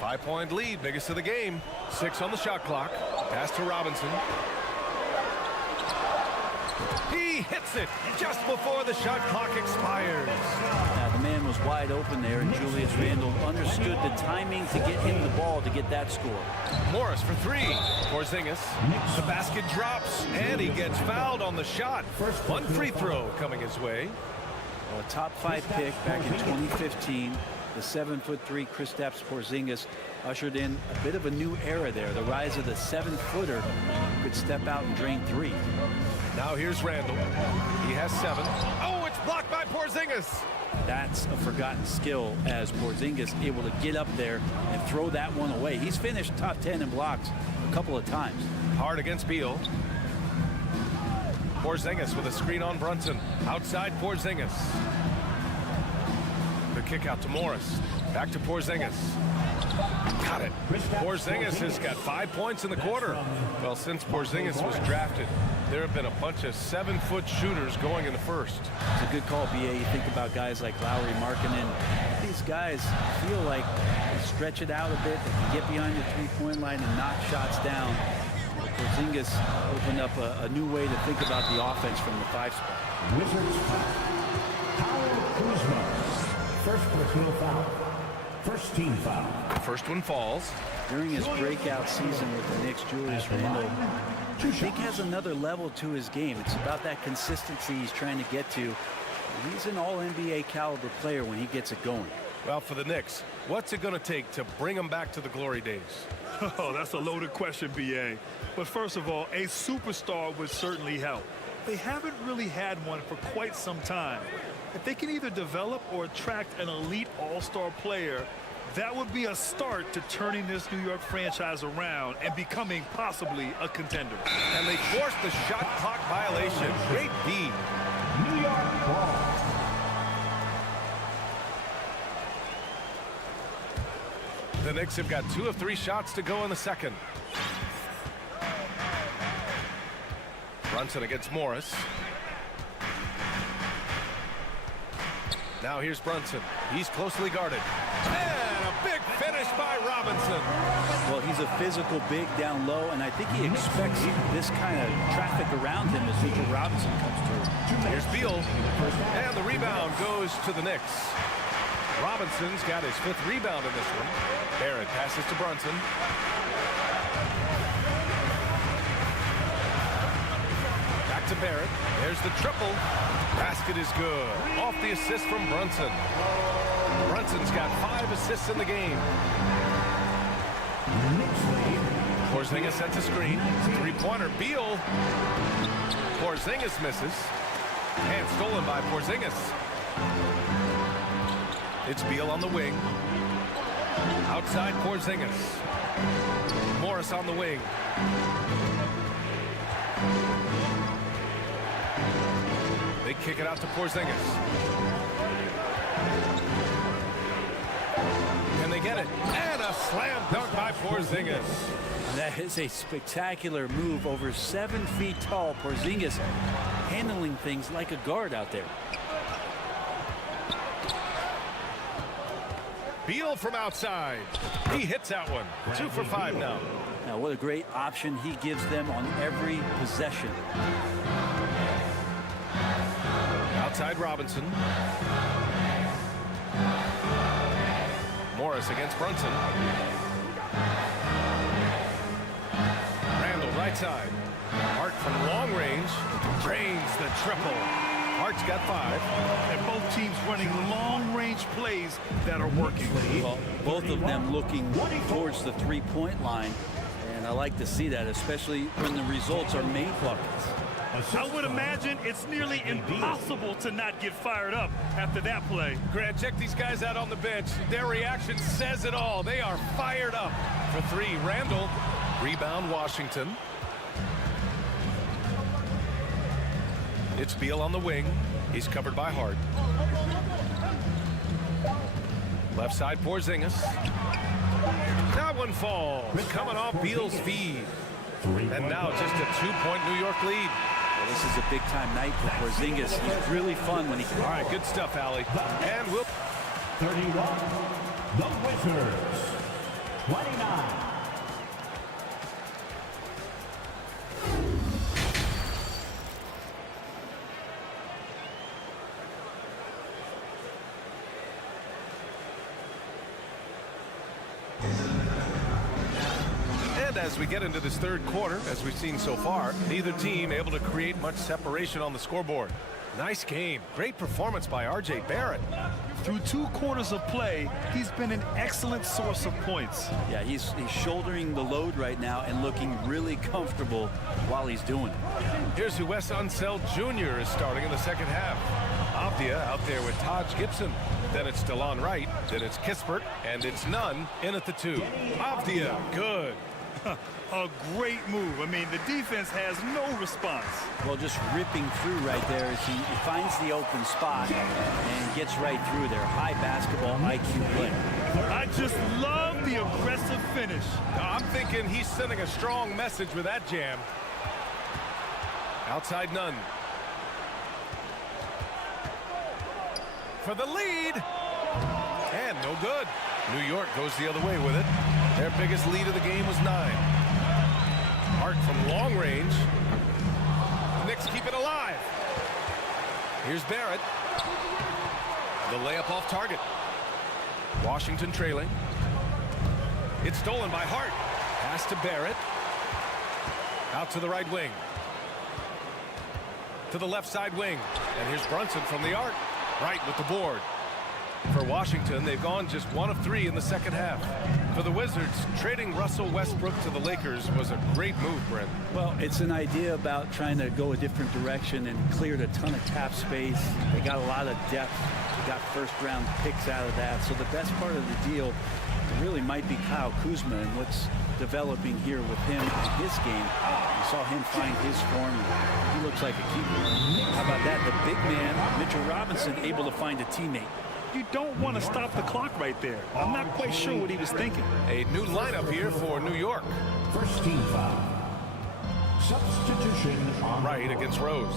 5-point lead, biggest of the game. 6 on the shot clock. Pass to Robinson. He hits it just before the shot clock expires. Now, the man was wide open there, and Julius Randle understood the timing to get him the ball to get that score. Morris for 3. Porzingis. The basket drops, and he gets fouled on the shot. One free throw coming his way. Well, a top 5 pick back in 2015. The 7'3" Kristaps Porzingis ushered in a bit of a new era there. The rise of the 7-footer could step out and drain 3. Now here's Randall. He has 7. Oh, it's blocked by Porzingis. That's a forgotten skill as Porzingis able to get up there and throw that one away. He's finished top 10 in blocks a couple of times. Hard against Beal. Porzingis with a screen on Brunson. Outside Porzingis. The kick out to Morris. Back to Porzingis. Got it. Porzingis has got 5 points in the quarter. Well, since Porzingis was drafted, there have been a bunch of 7-foot shooters going in the first. It's a good call, BA. You think about guys like Lowry, Markkanen. These guys feel like they stretch it out a bit. They can get behind the three-point line and knock shots down. Porzingis opened up a new way to think about the offense from the 5 spot. Wizzards foul. Kuzma. First personal foul. First team foul. First one falls. During his breakout season with the Knicks, Julius Randle, I think has another level to his game. It's about that consistency he's trying to get to. He's an all-NBA caliber player when he gets it going. Well, for the Knicks, what's it going to take to bring them back to the glory days? Oh, that's a loaded question, B.A. But first of all, a superstar would certainly help. They haven't really had one for quite some time. If they can either develop or attract an elite all-star player, that would be a start to turning this New York franchise around and becoming possibly a contender. And they forced the shot clock violation. Great D. New York ball. The Knicks have got 2 of 3 shots to go in the second. Brunson against Morris. Now here's Brunson. He's closely guarded. And a big finish by Robinson. Well, he's a physical big down low, and I think he expects this kind of traffic around him as Mitchell Robinson comes through. Here's Beal. And the rebound goes to the Knicks. Robinson's got his 5th rebound in this one. Barrett passes to Brunson. Back to Barrett. There's the triple. Basket is good. Off the assist from Brunson. Brunson's got 5 assists in the game. Porzingis sets a screen. 3-pointer. Beal. Porzingis misses. And stolen by Porzingis. It's Beal on the wing. Outside Porzingis. Morris on the wing. They kick it out to Porzingis. And they get it. And a slam dunk by Porzingis. That is a spectacular move. Over 7 feet tall. Porzingis handling things like a guard out there. Beal from outside. He hits that one. 2 for 5 now. Now, what a great option he gives them on every possession. Outside Robinson. Morris against Brunson. Randle right side. Hart from long range. Drains the triple. Hart's got 5. And both teams running long-range plays that are working. Well, both of them looking towards the three-point line. And I like to see that, especially when the results are made buckets. I would imagine it's nearly impossible to not get fired up after that play. Grant, check these guys out on the bench. Their reaction says it all. They are fired up. For 3, Randle. Rebound, Washington. It's Beal on the wing. He's covered by Hart. Left side, Porzingis. That one falls. Coming off Beal's feed. And now just a 2-point New York lead. Well, this is a big-time night for Porzingis. He's really fun when he can. All right, good stuff, Allie. And we'll... 31, the Wizzards. 29. And as we get into this third quarter, as we've seen so far, neither team able to create much separation on the scoreboard. Nice game. Great performance by R.J. Barrett. Through 2 quarters of play, he's been an excellent source of points. Yeah, he's shouldering the load right now and looking really comfortable while he's doing it. Here's who Wes Unseld Jr. is starting in the second half. Avdia out there with Taj Gibson. Then it's DeLon Wright. Then it's Kispert. And it's Nunn in at the 2. Avdia, good. A great move. I mean, the defense has no response. Well, just ripping through right there as he finds the open spot and gets right through there. High basketball IQ play. I just love the aggressive finish. I'm thinking he's sending a strong message with that jam. Outside Nunn. For the lead. And no good. New York goes the other way with it. Their biggest lead of the game was 9. Hart from long range. The Knicks keep it alive. Here's Barrett. The layup off target. Washington trailing. It's stolen by Hart. Pass to Barrett. Out to the right wing. To the left side wing. And here's Brunson from the arc. Right with the board. For Washington, they've gone just 1 of 3 in the second half. For the Wizards, trading Russell Westbrook to the Lakers was a great move, Brent. Well, it's an idea about trying to go a different direction and cleared a ton of cap space. They got a lot of depth. They got first-round picks out of that. So the best part of the deal really might be Kyle Kuzma and what's developing here with him in his game. You saw him find his form. He looks like a keeper. How about that? The big man, Mitchell Robinson, able to find a teammate. You don't want to stop the clock right there. I'm not quite sure what he was thinking. A new lineup here for New York. First team foul. Substitution on Right against Rose.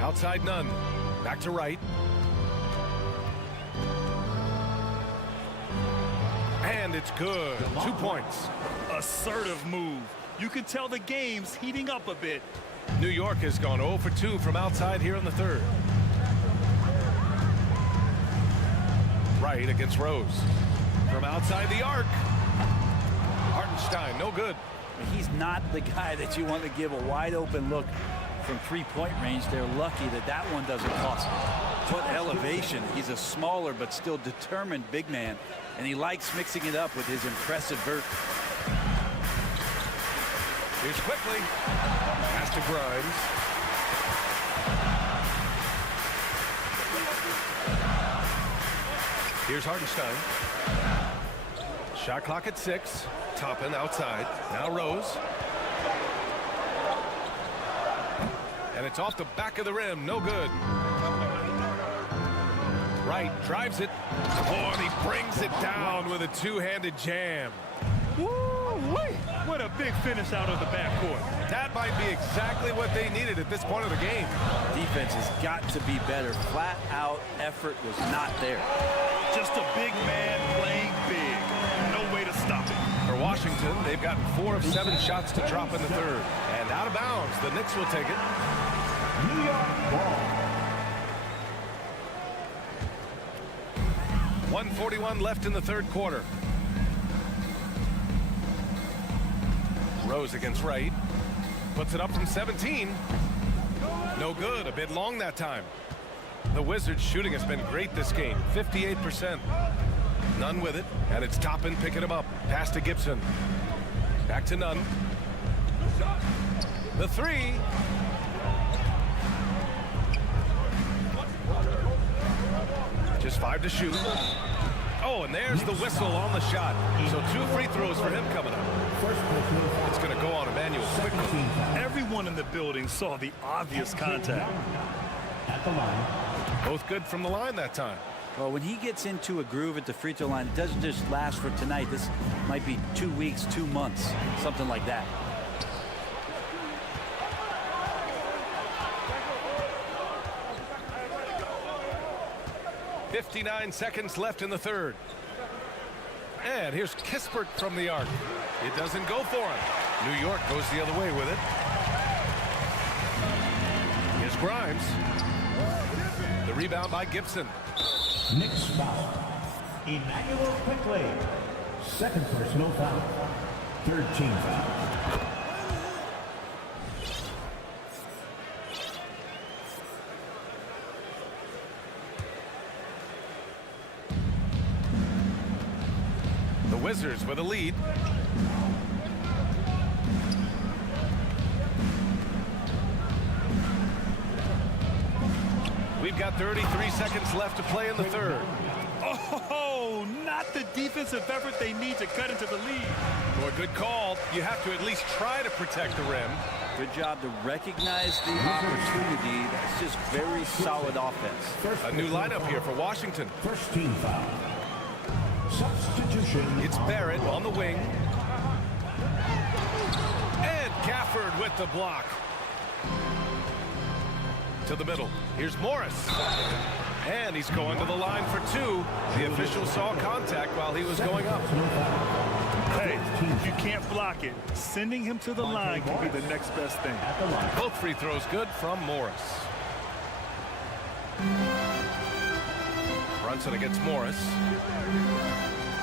Outside Nunn. Back to Right. And it's good. 2 points. Assertive move. You can tell the game's heating up a bit. New York has gone 0 for 2 from outside here in the third. Right against Rose. From outside the arc. Hartenstein, no good. He's not the guy that you want to give a wide open look from three-point range. They're lucky that that one doesn't cost them. What elevation. He's a smaller but still determined big man, and he likes mixing it up with his impressive vert. Here's quickly. Pass to Grimes. Here's Hartenstein. Shot clock at 6. Toppin outside. Now Rose. And it's off the back of the rim. No good. Right drives it. Oh, and he brings it down with a two-handed jam. Woo-wee! What a big finish out of the backcourt. That might be exactly what they needed at this point of the game. Defense has got to be better. Flat out effort was not there. Just a big man playing big. No way to stop it. For Washington, they've gotten 4 of 7 shots to drop in the third. And out of bounds, the Knicks will take it. New York ball. 1:41 left in the third quarter. Rose against Wright. Puts it up from 17. No good. A bit long that time. The Wizards' shooting has been great this game. 58%. Nunn with it. And it's Toppin picking him up. Pass to Gibson. Back to Nunn. The three. Just 5 to shoot. Oh, and there's the whistle on the shot. So 2 free throws for him coming up. It's going to go on Emmanuel quickly. Everyone in the building saw the obvious contact. At the line. Both good from the line that time. Well, when he gets into a groove at the free throw line, it doesn't just last for tonight. This might be 2 weeks, 2 months, something like that. .59 seconds left in the third. And here's Kispert from the arc. It doesn't go for him. New York goes the other way with it. Here's Grimes. The rebound by Gibson. Knicks foul. Emmanuel quickly. Second personal foul. Third team foul. The Wizards with a lead. We've got 33 seconds left to play in the third. Oh, not the defensive effort they need to cut into the lead. Boy, good call. You have to at least try to protect the rim. Good job to recognize the opportunity. That's just very solid offense. A new lineup here for Washington. First team foul. Substitution. It's Barrett on the wing. And Gafford with the block. To the middle. Here's Morris. And he's going to the line for 2. The official saw contact while he was going up. Hey, you can't block it. Sending him to the line could be the next best thing. Both free throws good from Morris. Brunson against Morris.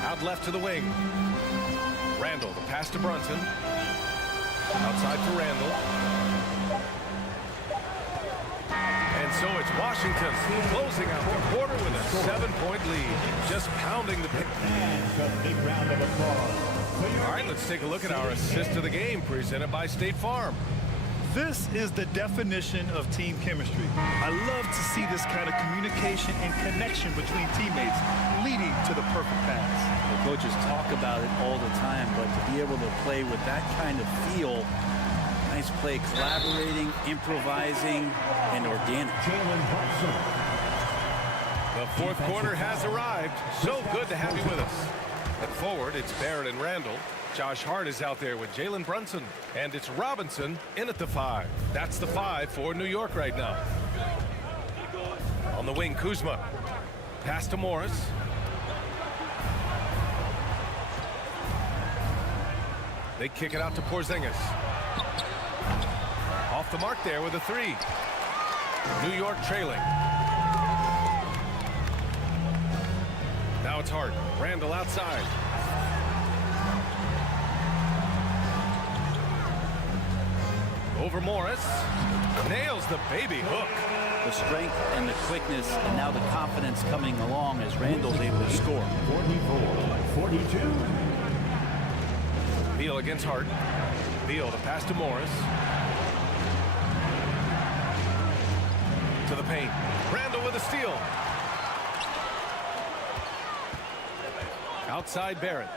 Out left to the wing. Randall, the pass to Brunson. Outside for Randall. And so it's Washington closing out the quarter with a 7-point lead. Just pounding the paint. Big round of applause. All right, let's take a look at our assist of the game presented by State Farm. This is the definition of team chemistry. I love to see this kind of communication and connection between teammates leading to the perfect pass. The coaches talk about it all the time, but to be able to play with that kind of feel, nice play, collaborating, improvising, and organic. The fourth quarter has arrived. So good to have you with us. At forward, it's Barrett and Randall. Josh Hart is out there with Jalen Brunson. And it's Robinson in at the 5. That's the 5 for New York right now. On the wing, Kuzma. Pass to Morris. They kick it out to Porzingis. Off the mark there with a 3. New York trailing. Now it's Hart. Randall outside. Over Morris. Nails the baby hook. The strength and the quickness, and now the confidence coming along as Randall's able to score. 44-42. Beal against Hart. Beal the pass to Morris. To the paint. Randall with a steal. Outside Barrett.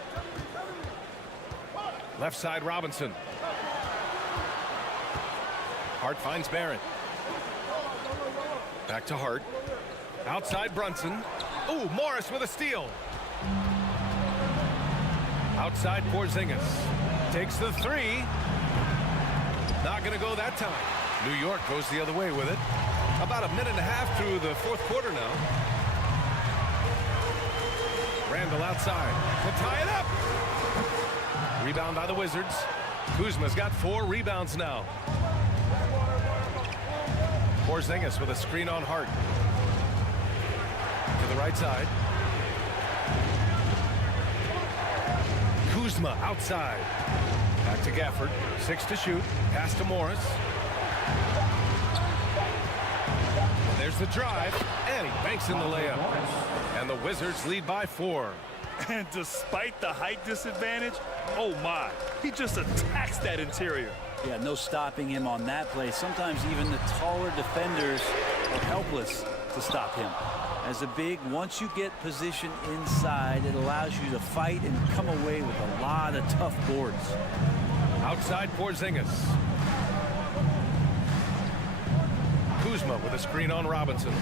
Left side Robinson. Hart finds Barrett. Back to Hart. Outside Brunson. Ooh, Morris with a steal. Outside Porzingis. Takes the 3. Not going to go that time. New York goes the other way with it. About a minute and a half through the fourth quarter now. Randall outside to tie it up. Rebound by the Wizards. Kuzma's got 4 rebounds now. Porzingis with a screen on Hart. To the right side. Kuzma outside. Back to Gafford. 6 to shoot. Pass to Morris. There's the drive. And he banks in the layup. And the Wizards lead by 4. And despite the height disadvantage, oh my, he just attacks that interior. Yeah, no stopping him on that play. Sometimes even the taller defenders are helpless to stop him. As a big, once you get position inside, it allows you to fight and come away with a lot of tough boards. Outside Porzingis. Kuzma with a screen on Robinson.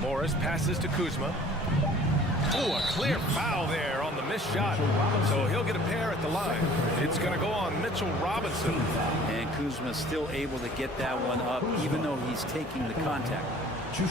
Morris passes to Kuzma. Oh, a clear foul there on the missed shot. So he'll get a pair at the line. It's going to go on Mitchell Robinson. And Kuzma still able to get that one up, even though he's taking the contact.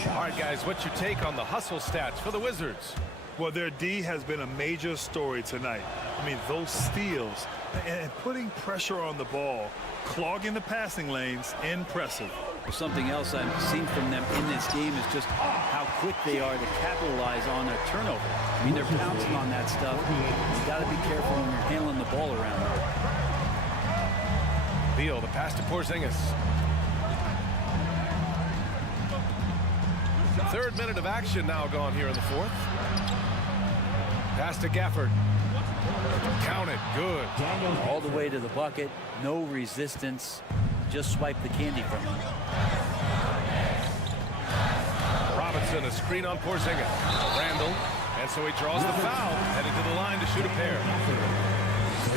All right, guys, what's your take on the hustle stats for the Wizards? Well, their D has been a major story tonight. I mean, those steals and putting pressure on the ball, clogging the passing lanes, impressive. Something else I've seen from them in this game is just how quick they are to capitalize on their turnover. I mean, they're pouncing on that stuff. You got to be careful when you're handling the ball around. Beal, the pass to Porzingis. 3rd minute of action now gone here in the 4th. Pass to Gafford. Count it. Good. All the way to the bucket. No resistance. Just swipe the candy from him. Robinson, a screen on Porzingis. Randall, and so he draws the foul, headed to the line to shoot a pair.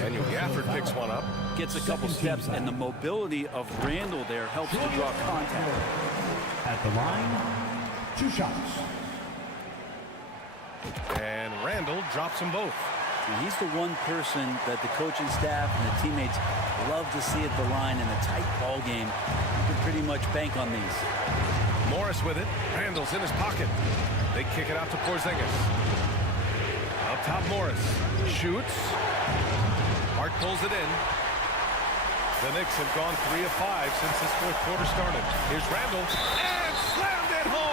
Daniel Gafford picks one up. Gets a couple steps, and the mobility of Randall there helps to draw contact. At the line, 2 shots. And Randall drops them both. And he's the one person that the coaching staff and the teammates love to see at the line in a tight ball game. You can pretty much bank on these. Morris with it. Randall's in his pocket. They kick it out to Porzingis. Up top, Morris shoots. Hart pulls it in. The Knicks have gone 3 of 5 since this 4th quarter started. Here's Randall and slammed it home.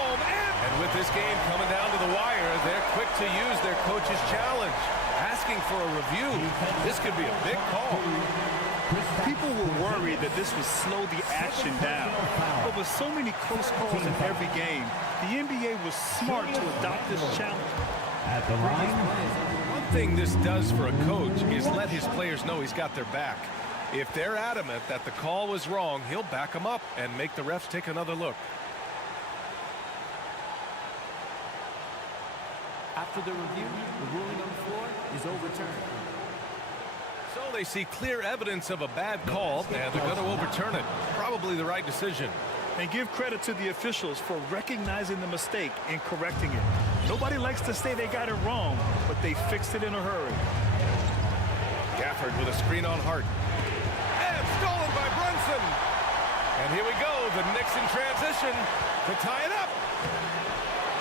with this game coming down to the wire, they're quick to use their coach's challenge, asking for a review. This could be a big call. People were worried that this would slow the action down. But with so many close calls in every game, the NBA was smart to adopt this challenge. At the line. One thing this does for a coach is let his players know he's got their back. If they're adamant that the call was wrong, he'll back them up and make the refs take another look. After the review, the ruling on the floor is overturned. So they see clear evidence of a bad call, and they're going to overturn it. Probably the right decision. And give credit to the officials for recognizing the mistake and correcting it. Nobody likes to say they got it wrong, but they fixed it in a hurry. Gafford with a screen on Hart. And stolen by Brunson. And here we go, the Knicks in transition to tie it up.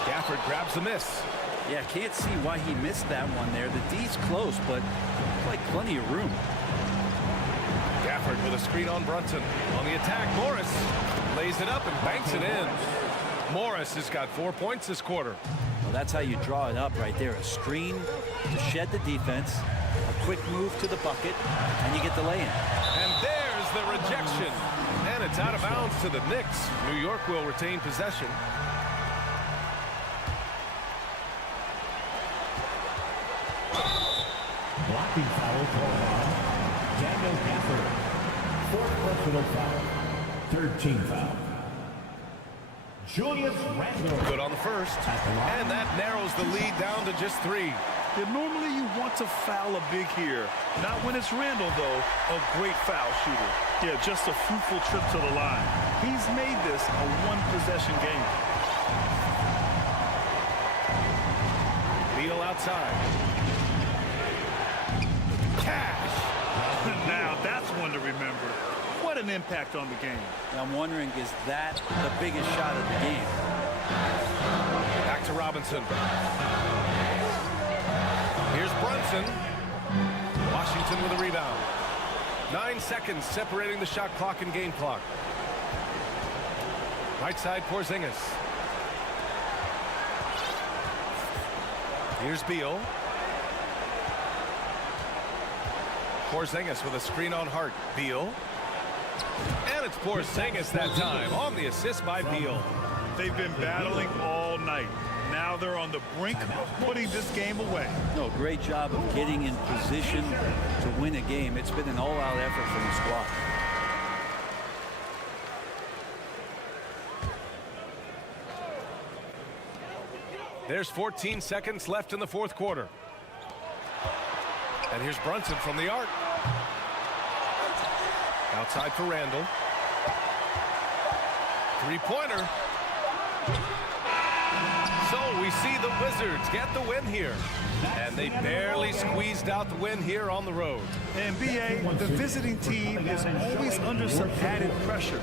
Gafford grabs the miss. Yeah, can't see why he missed that one there. The D's close, but like plenty of room. Gafford with a screen on Brunson. On the attack, Morris lays it up and banks it in. Morris has got 4 points this quarter. Well, that's how you draw it up right there. A screen to shed the defense, a quick move to the bucket, and you get the lay-in. And there's the rejection. And it's out of bounds to the Knicks. New York will retain possession. Blocking foul called on Daniel Gafford. Fourth personal foul. Third team foul. Julius Randle. Good on the first. And that narrows the lead down to just 3. Yeah, normally you want to foul a big here. Not when it's Randle, though. A great foul shooter. Yeah, just a fruitful trip to the line. He's made this a one-possession game. Beal outside. Cash. Now that's one to remember. What an impact on the game. I'm wondering, is that the biggest shot of the game? Back to Robinson. Here's Brunson. Washington with a rebound. 9 seconds separating the shot clock and game clock. Right side, Porzingis. Here's Beal. Porzingis with a screen on Hart. Beal. And it's Porzingis that time on the assist by Beal. They've been battling all night. Now they're on the brink of putting this game away. No, great job of getting in position to win a game. It's been an all-out effort from the squad. There's 14 seconds left in the fourth quarter. And here's Brunson from the arc. Outside for Randle. Three-pointer. So we see the Wizards get the win here. And they barely squeezed out the win here on the road. NBA, the visiting team is always under some added pressure.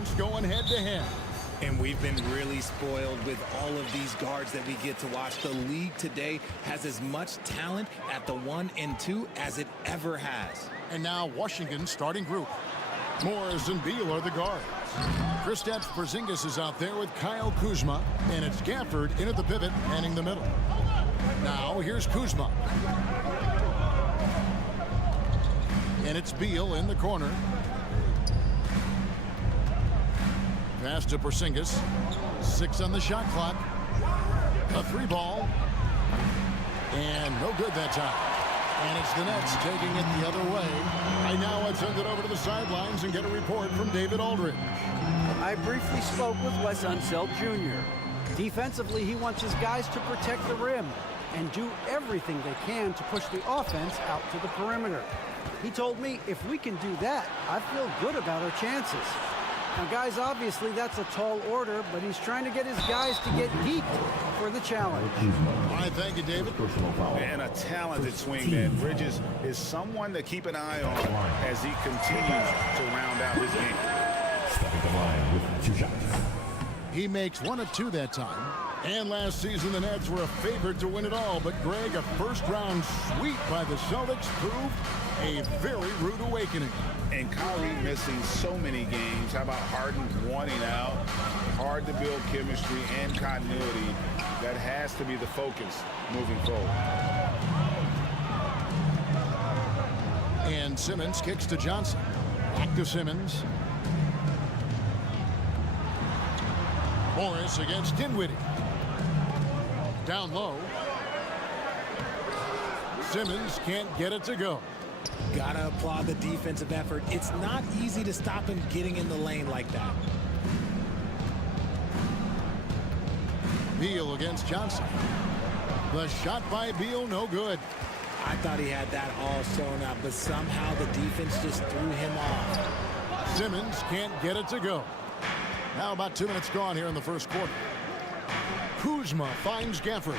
punks going head-to-head. And we've been really spoiled with all of these guards that we get to watch. The league today has as much talent at the 1 and 2 as it ever has. And now Washington's starting group. Morris and Beal are the guards. Kristaps Porzingis is out there with Kyle Kuzma, and it's Gafford in at the pivot, manning the middle. Now here's Kuzma. And it's Beal in the corner. Pass to Porzingis. 6 on the shot clock. A 3-ball. And no good that time. And it's the Nets taking it the other way. Right now, I'd send it over to the sidelines and get a report from David Aldridge. I briefly spoke with Wes Unseld Jr. Defensively, he wants his guys to protect the rim and do everything they can to push the offense out to the perimeter. He told me if we can do that, I feel good about our chances. Now, guys, obviously that's a tall order, but he's trying to get his guys to get geeked for the challenge. All right, thank you, David. And a talented swing man. Bridges is someone to keep an eye on as he continues to round out his game. Stepping the line with 2 shots. He makes 1 of 2 that time. And last season, the Nets were a favorite to win it all. But, Greg, a first-round sweep by the Celtics proved a very rude awakening. And Kyrie missing so many games. How about Harden wanting out? Hard to build chemistry and continuity. That has to be the focus moving forward. And Simmons kicks to Johnson. Back to Simmons. Morris against Dinwiddie. Down low. Simmons can't get it to go. Gotta applaud the defensive effort. It's not easy to stop him getting in the lane like that. Beal against Johnson. The shot by Beal, no good. I thought he had that all sewn up, but somehow the defense just threw him off. Simmons can't get it to go. Now about 2 minutes gone here in the first quarter. Kuzma finds Gafford.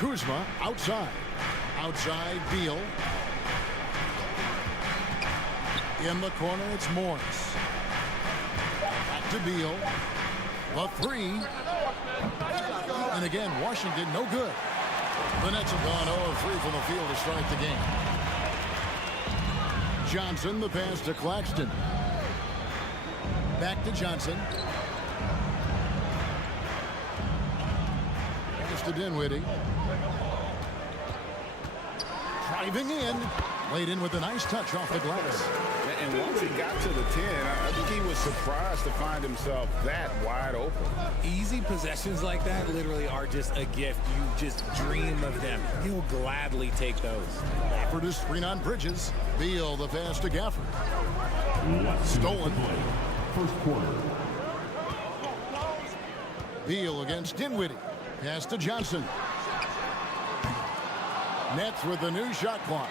Kuzma outside. Outside Beal. In the corner, it's Morris. Back to Beal. The 3. And again, Washington, no good. The Nets have gone 0-3 from the field to start the game. Johnson, the pass to Claxton. Back to Johnson. Pass to Dinwiddie. Driving in. Laid in with a nice touch off the glass. And once he got to the 10, I think he was surprised to find himself that wide open. Easy possessions like that literally are just a gift. You just dream of them. He'll gladly take those. Gafford is screen on Bridges. Beal, the pass to Gafford. Stolen. First quarter. Beal against Dinwiddie. Pass to Johnson. Nets with the new shot clock.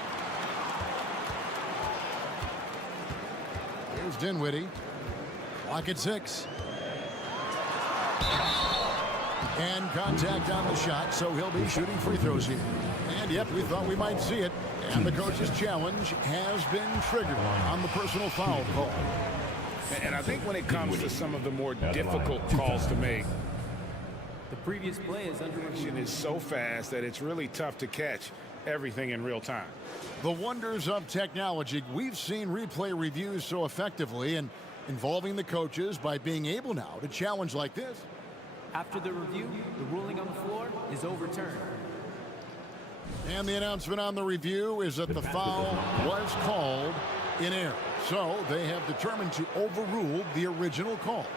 Here's Dinwiddie. Clock at 6. And contact on the shot, so he'll be shooting free throws here. And yep, we thought we might see it. And the coach's challenge has been triggered on the personal foul call. And I think when it comes to some of the more difficult calls to make, The previous play is under review. it's so fast that it's really tough to catch everything in real time. The wonders of technology. We've seen replay reviews so effectively and involving the coaches by being able now to challenge like this. After the review, the ruling on the floor is overturned. And the announcement on the review is that the foul was called in error. So they have determined to overrule the original call.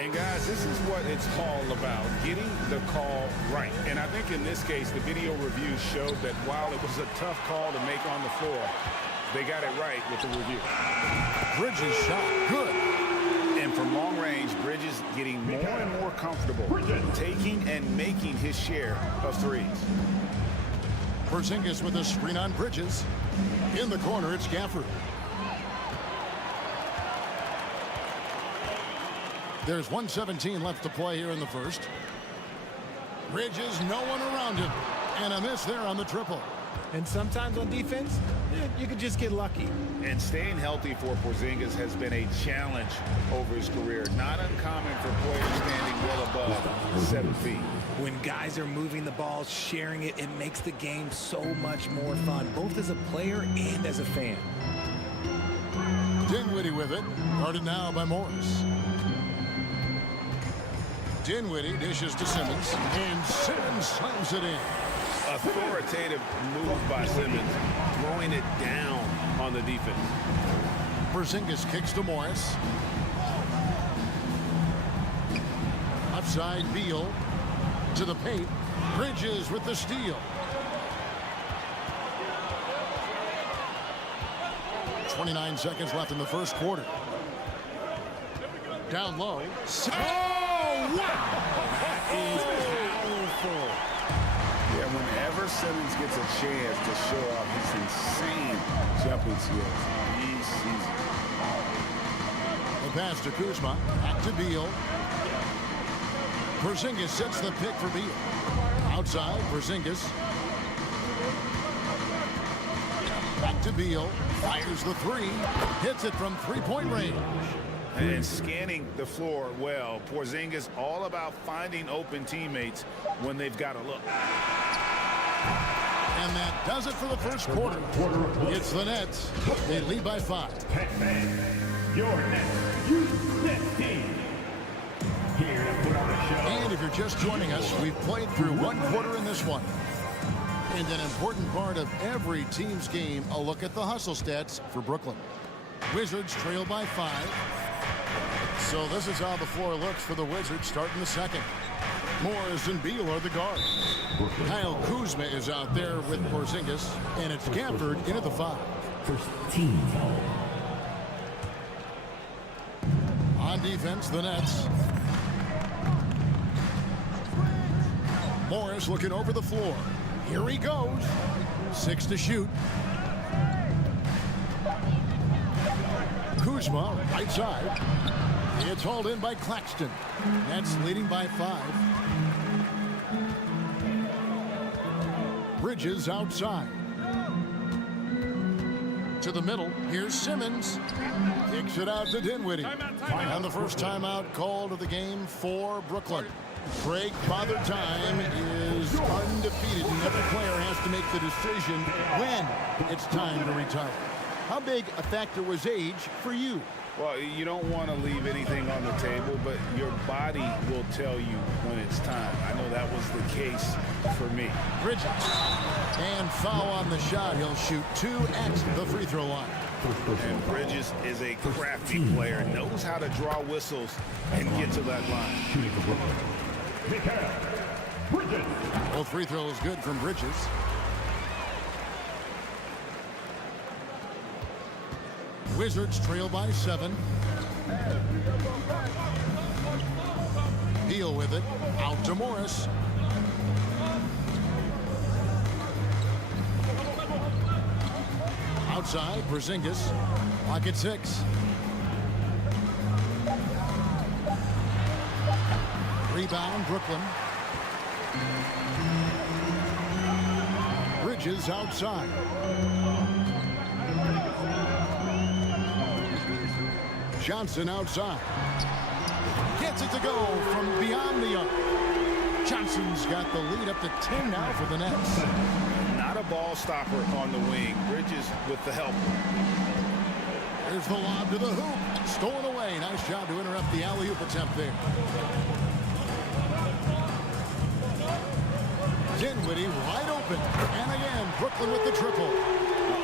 And guys, this is what it's all about, getting the call right. And I think in this case, the video review showed that while it was a tough call to make on the floor, they got it right with the review. Bridges shot good. And from long range, Bridges getting more and more comfortable taking and making his share of threes. Porzingis with a screen on Bridges. In the corner, it's Gafford. There's 1:17 left to play here in the first. Bridges, no one around him. And a miss there on the triple. And sometimes on defense, you could just get lucky. And staying healthy for Porzingis has been a challenge over his career. Not uncommon for players standing well above 7 feet. When guys are moving the ball, sharing it, it makes the game so much more fun, both as a player and as a fan. Dinwiddie with it, guarded now by Morris. Dinwiddie dishes to Simmons, and Simmons slams it in. Authoritative move by Simmons, throwing it down on the defense. Porzingis kicks to Morris. Outside Beal to the paint. Bridges with the steal. 29 seconds left in the first quarter. Down low. Oh, wow! That is powerful. Yeah, whenever Simmons gets a chance to show off his insane jumping skills, he's seasoned. The pass to Kuzma. Back to Beal. Porzingis sets the pick for Beal. Outside, Porzingis. Back to Beal. Fires the three. Hits it from three-point range. And scanning the floor well. Porzingis all about finding open teammates when they've got a look. And that does it for the first quarter. It's the Nets. They lead by 5. Your Nets Youth Nets team. Here to put on a show. And if you're just joining us, we've played through one quarter in this one. And an important part of every team's game, a look at the hustle stats for Brooklyn. Wizards trail by 5. So this is how the floor looks for the Wizards starting the second. Morris and Beal are the guards. Kyle Kuzma is out there with Porzingis, and it's Gafford in at the 5. First team foul. On defense, the Nets. Morris looking over the floor. Here he goes. 6 to shoot. Kuzma, right side. It's hauled in by Claxton. Nets leading by 5. Bridges outside. To the middle. Here's Simmons. Kicks it out to Dinwiddie. And the first timeout called of the game for Brooklyn. Craig, Father Time is undefeated, and every player has to make the decision when it's time to retire. How big a factor was age for you? Well, you don't want to leave anything on the table, but your body will tell you when it's time. I know that was the case for me. Bridges. And foul on the shot. He'll shoot 2 at the free throw line. And Bridges is a crafty player, knows how to draw whistles and get to that line. Both free throws good from Bridges. Wizards trail by 7. Beal with it. Out to Morris. Outside, Porzingis. Lock at 6. Rebound, Brooklyn. Bridges outside. Johnson outside. Gets it to go from beyond the arc. Johnson's got the lead up to 10 now for the Nets. Not a ball stopper on the wing. Bridges with the help. There's the lob to the hoop. Stolen away. Nice job to interrupt the alley-oop attempt there. Dinwiddie wide open. And again, Brooklyn with the triple.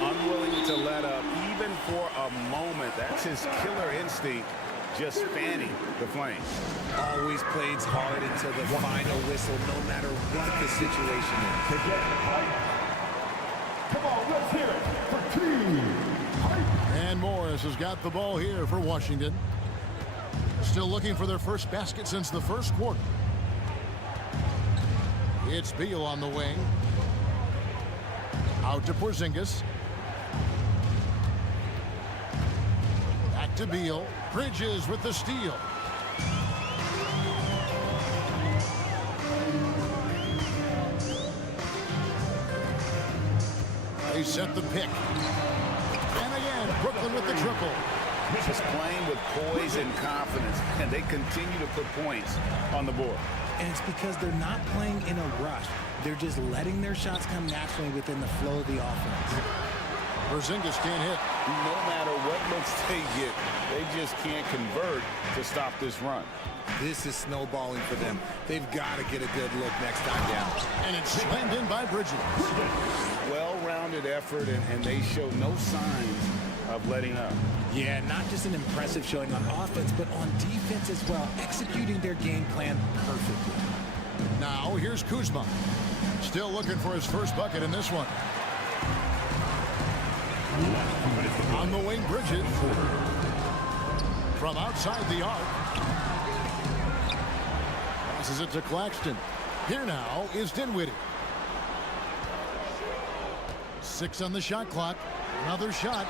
Unwilling to let up even for a moment. That's his killer instinct, just fanning the flames. Always plays hard until the final whistle, no matter what the situation is. Come on, let's hear it for team. And Morris has got the ball here for Washington. Still looking for their first basket since the first quarter. It's Beal on the wing. Out to Porzingis. Back to Beal. Bridges with the steal. set the pick. And again, Brooklyn with the triple. Just playing with poise and confidence, and they continue to put points on the board. And it's because they're not playing in a rush. They're just letting their shots come naturally within the flow of the offense. Porzingis can't hit. No matter what looks they get, they just can't convert to stop this run. This is snowballing for them. They've got to get a good look next time down. And it's slammed in by Bridges. Well-rounded effort, and they show no signs of letting up. Yeah, not just an impressive showing on offense, but on defense as well, executing their game plan perfectly. Now, here's Kuzma. Still looking for his first bucket in this one. On the wing, Bridges. From outside the arc. Passes it to Claxton. Here now is Dinwiddie. 6 on the shot clock. Another shot.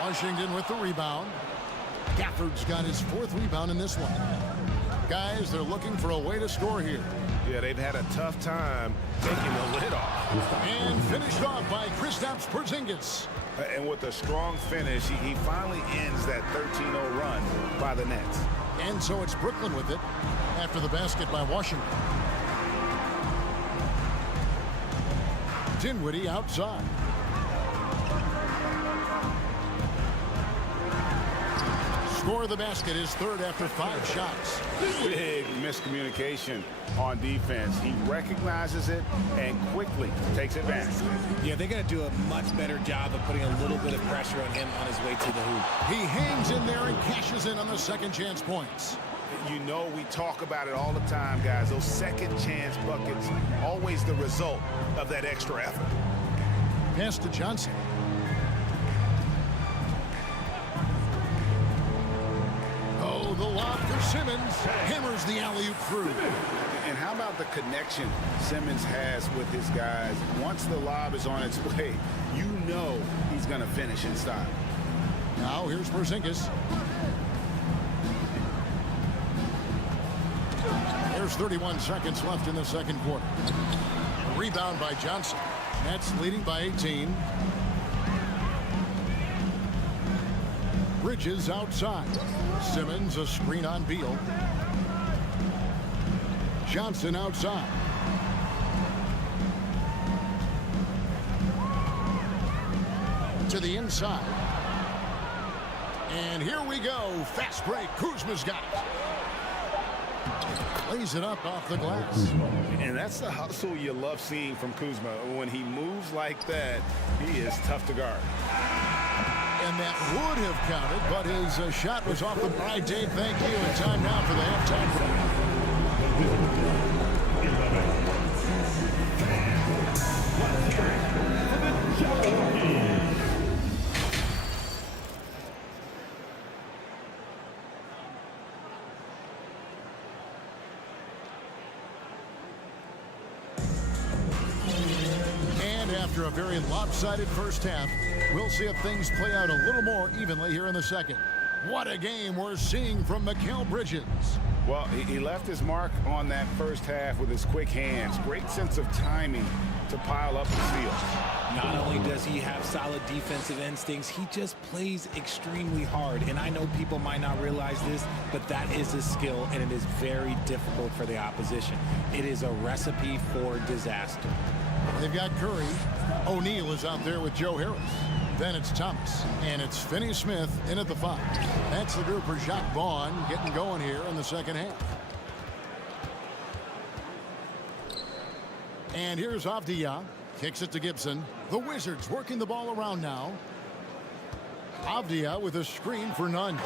Washington with the rebound. Gafford's got his 4th rebound in this one. Guys, they're looking for a way to score here. Yeah, they've had a tough time taking the lid off. And finished off by Kristaps Porzingis. And with a strong finish, he finally ends that 13-0 run by the Nets. And so it's Brooklyn with it after the basket by Washington. Dinwiddie outside. Score of the basket is 3rd after 5 shots. Big miscommunication on defense. He recognizes it and quickly takes advantage. Yeah, they got to do a much better job of putting a little bit of pressure on him on his way to the hoop. He hangs in there and cashes in on the second chance points. You know, we talk about it all the time, guys. Those second chance buckets, always the result of that extra effort. Pass to Johnson. Oh, the lob for Simmons. Hammers the alley-oop through. And how about the connection Simmons has with his guys? Once the lob is on its way, you know he's going to finish in style. Now here's Porzingis. There's 31 seconds left in the second quarter. Rebound by Johnson. Nets leading by 18. Bridges outside. Simmons a screen on Beal. Johnson outside. To the inside. And here we go. Fast break. Kuzma's got it. Lays it up off the glass. And that's the hustle you love seeing from Kuzma. When he moves like that, he is tough to guard. And that would have counted, but his shot was off the... All right, Dave, thank you. And time now for the halftime break. After a very lopsided first half, we'll see if things play out a little more evenly here in the second. What a game we're seeing from Mikal Bridges. Well, he left his mark on that first half with his quick hands. Great sense of timing to pile up and steal. Not only does he have solid defensive instincts, he just plays extremely hard. And I know people might not realize this, but that is a skill, and it is very difficult for the opposition. It is a recipe for disaster. They've got Curry. O'Neal is out there with Joe Harris. Then it's Thomas. And it's Finney-Smith in at the 5. That's the group for Jacques Vaughn getting going here in the second half. And here's Avdia. Kicks it to Gibson. The Wizards working the ball around now. Avdia with a screen for none.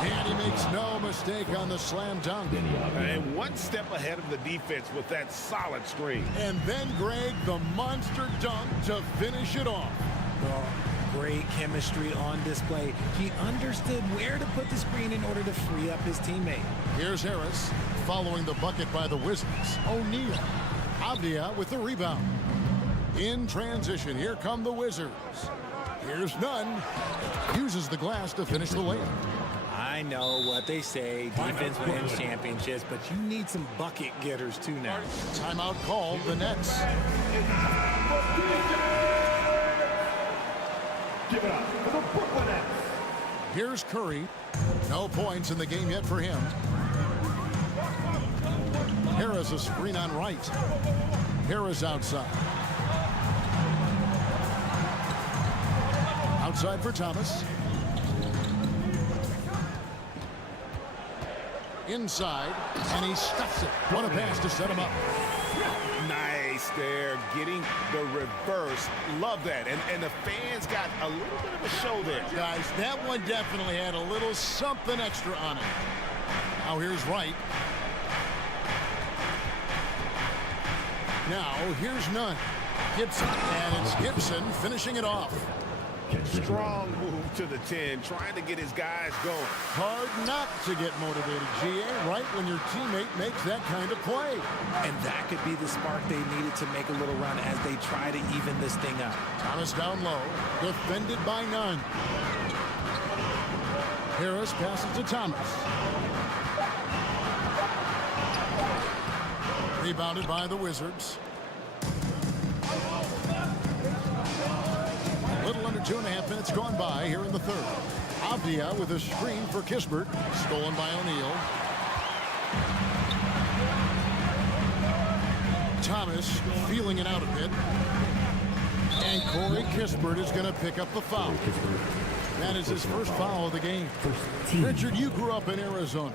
And he makes no mistake on the slam dunk. And one step ahead of the defense with that solid screen. And then, Greg, the monster dunk to finish it off. Oh, great chemistry on display. He understood where to put the screen in order to free up his teammate. Here's Harris following the bucket by the Wizards. O'Neal. Avdia with the rebound. In transition, here come the Wizards. Here's Nunn. Uses the glass to finish the layup. I know what they say, defense wins championships, but you need some bucket getters too now. Timeout called, the Nets. Give it up for the Brooklyn Nets. Here's Curry. No points in the game yet for him. Harris a screen on right. Harris outside. Outside for Thomas. Inside, and he stuffs it. What a pass to set him up. Nice there, getting the reverse. Love that. And the fans got a little bit of a show there. Guys, that one definitely had a little something extra on it. Now here's Wright. Now here's Nunn. Gibson, and it's Gibson finishing it off. Strong move to the 10, trying to get his guys going. Hard not to get motivated, GA, right when your teammate makes that kind of play. And that could be the spark they needed to make a little run as they try to even this thing up. Thomas down low, defended by Nunn. Harris passes to Thomas. Rebounded by the Wizards. A little under 2.5 minutes gone by here in the third. Avdia with a screen for Kispert. Stolen by O'Neal. Thomas feeling it out a bit. And Corey Kispert is going to pick up the foul. That is his first foul of the game. Richard, you grew up in Arizona.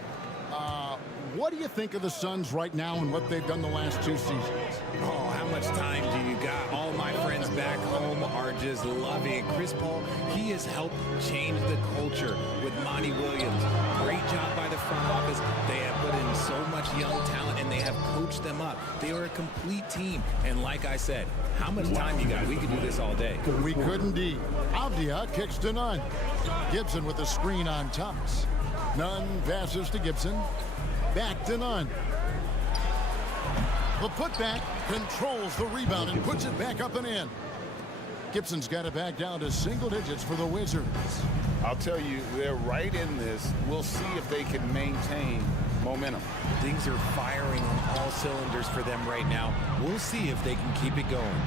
What do you think of the Suns right now and what they've done the last 2 seasons? Oh, how much time do you got? All my friends back home are just loving it. Chris Paul, he has helped change the culture with Monty Williams. Great job by the front office. They have put in so much young talent, and they have coached them up. They are a complete team. And like I said, how much time you got? We could do this all day. We could indeed. Avdia kicks to Nunn. Gibson with the screen on Thomas. Nunn passes to Gibson. Back to Nunn. The putback controls the rebound and puts it back up and in. Gibson's got it back down to single digits for the Wizards. I'll tell you, they're right in this. We'll see if they can maintain momentum. Things are firing on all cylinders for them right now. We'll see if they can keep it going.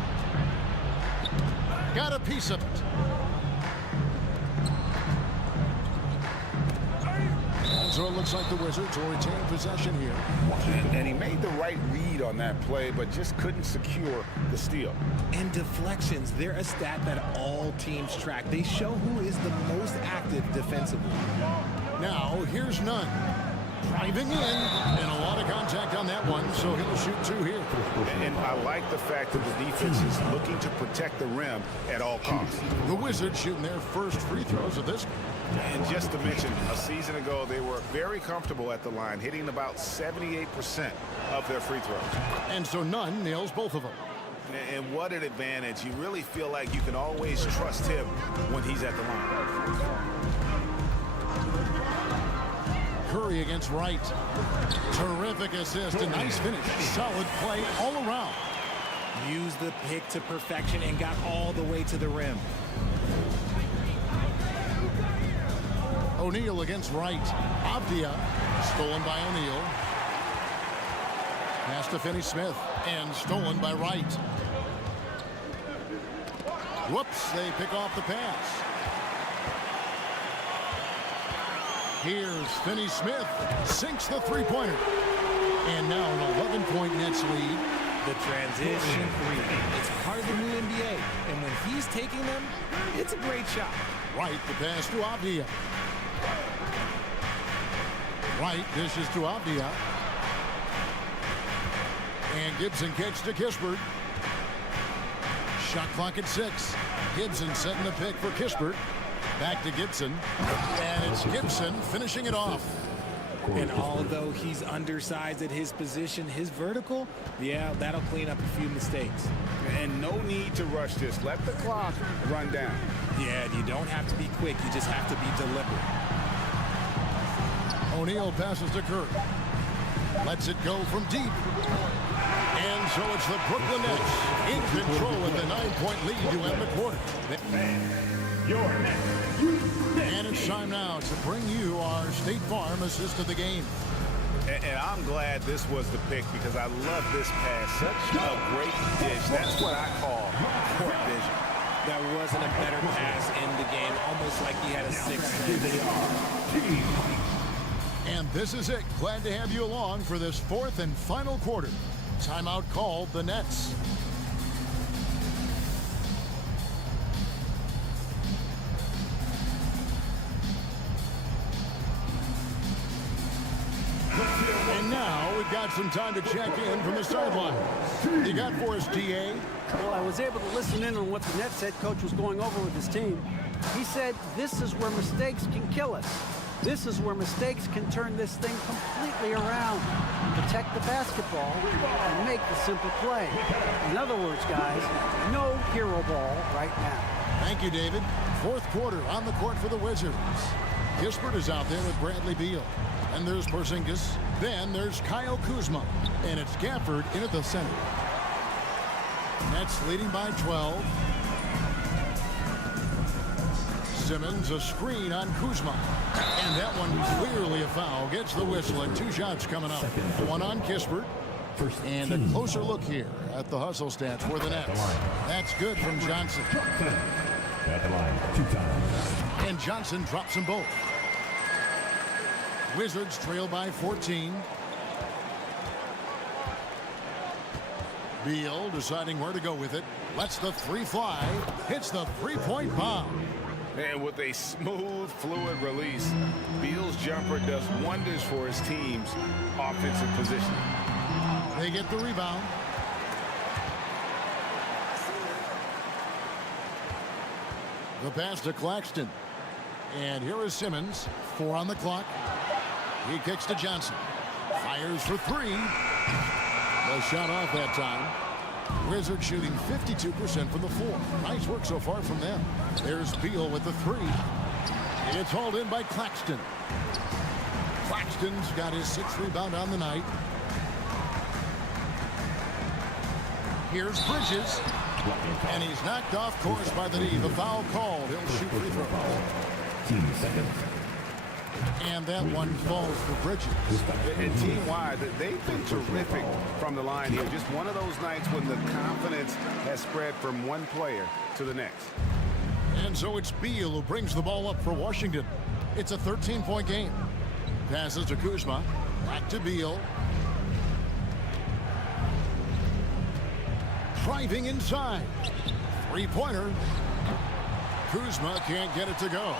Got a piece of it. So it looks like the Wizards will retain possession here. And he made the right read on that play, but just couldn't secure the steal. And deflections, they're a stat that all teams track. They show who is the most active defensively. Now, here's Nunn. Driving in, and a lot of contact on that one, so he'll shoot 2 here. And I like the fact that the defense is looking to protect the rim at all costs. The Wizards shooting their first free throws of this. And just to mention, a season ago, they were very comfortable at the line, hitting about 78% of their free throws. And so Nunn nails both of them. And what an advantage. You really feel like you can always trust him when he's at the line. Curry against Wright. Terrific assist, a nice finish. Solid play all around. Used the pick to perfection and got all the way to the rim. O'Neal against Wright. Avdia, stolen by O'Neal. Pass to Finney-Smith, and stolen by Wright. Whoops, they pick off the pass. Here's Finney-Smith, sinks the three-pointer. And now an 11-point Nets lead. The transition 3. It's part of the new NBA, and when he's taking them, it's a great shot. Wright, the pass to Avdia. Wright dishes to Avdia. And Gibson kicks to Kispert. Shot clock at 6. Gibson setting the pick for Kispert. Back to Gibson. And it's Gibson finishing it off. And although he's undersized at his position, his vertical, yeah, that'll clean up a few mistakes. And no need to rush this. Let the clock run down. Yeah, and you don't have to be quick. You just have to be deliberate. O'Neal passes to Curry. Lets it go from deep. And so it's the Brooklyn Nets in control with a 9-point lead to end the quarter. And it's time now to bring you our State Farm assist of the game. And I'm glad this was the pick because I love this pass. Such a great dish. That's what I call court vision. there wasn't a better pass in the game, almost like he had a sixth sense. And this is it. Glad to have you along for this fourth and final quarter. Timeout called the Nets. And now we've got some time to check in from the sideline. You got for us, DA? Well, I was able to listen in on what the Nets head coach was going over with his team. He said, this is where mistakes can kill us. This is where mistakes can turn this thing completely around. Protect the basketball and make the simple play. In other words, guys, no hero ball right now. Thank you, David. Fourth quarter on the court for the Wizards. Kispert is out there with Bradley Beal. And there's Porzingis. Then there's Kyle Kuzma. And it's Gafford in at the center. Nets leading by 12. Simmons, a screen on Kuzma. And that one clearly a foul. Gets the whistle and 2 shots coming up. One on Kispert. And a closer look here at the hustle stats for the Nets. That's good from Johnson. At the line, 2 times. And Johnson drops them both. Wizards trail by 14. Beal deciding where to go with it. Lets the 3 fly. Hits the 3-point bomb. And with a smooth, fluid release, Beal's jumper does wonders for his team's offensive position. They get the rebound. The pass to Claxton. And here is Simmons. 4 on the clock. He kicks to Johnson. Fires for 3. The shot off that time. Wizards shooting 52% from the floor. Nice work so far from them. There's Beal with the 3. It's hauled in by Claxton. Claxton's got his 6th rebound on the night. Here's Bridges. And he's knocked off course by the knee. The foul called. He'll shoot free throw. 15 seconds. And that one falls for Bridges. And team-wide, they've been terrific from the line here. Just one of those nights when the confidence has spread from one player to the next. And so it's Beal who brings the ball up for Washington. It's a 13-point game. Passes to Kuzma. Back to Beal. Driving inside. 3-pointer. Kuzma can't get it to go.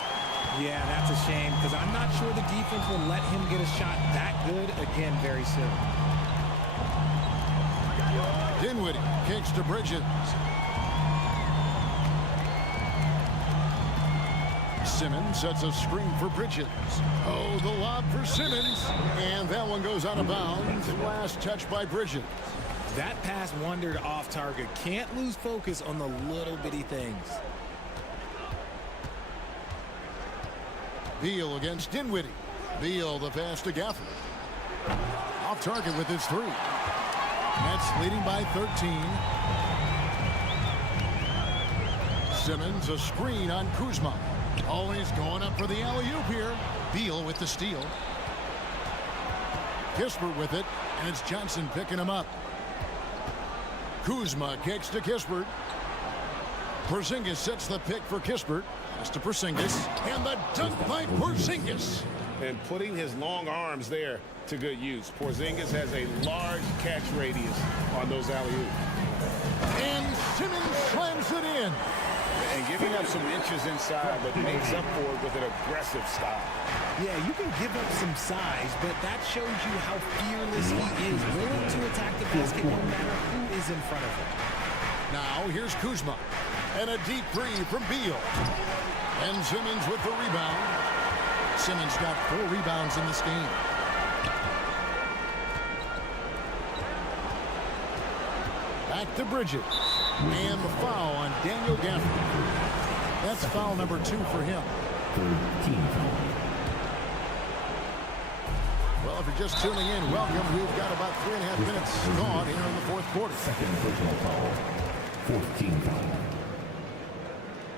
Yeah, that's a shame because I'm not sure the defense will let him get a shot that good again very soon. Dinwiddie kicks to Bridges. Simmons sets a screen for Bridges. Oh, the lob for Simmons. And that one goes out of bounds. Last touch by Bridges. That pass wandered off target. Can't lose focus on the little bitty things. Beal against Dinwiddie. Beal the pass to Gafford. Off target with his 3. Nets leading by 13. Simmons a screen on Kuzma. Always going up for the alley-oop here. Beal with the steal. Kispert with it, and it's Johnson picking him up. Kuzma kicks to Kispert. Porzingis sets the pick for Kispert. Pass to Porzingis, and the dunk by Porzingis. And putting his long arms there to good use. Porzingis has a large catch radius on those alley-oops. And Simmons slams it in. And giving up some inches inside, but makes up for it with an aggressive style. Yeah, you can give up some size, but that shows you how fearless he is, willing to attack the basket no matter who is in front of him. Now here's Kuzma. And a deep 3 from Beal. And Simmons with the rebound. Simmons got 4 rebounds in this game. Back to Bridges. And the foul on Daniel Gafford. That's foul number 2 for him. 13 foul. Well, if you're just tuning in, welcome. We've got about 3.5 minutes gone here in the fourth quarter. Second personal foul. 14 foul.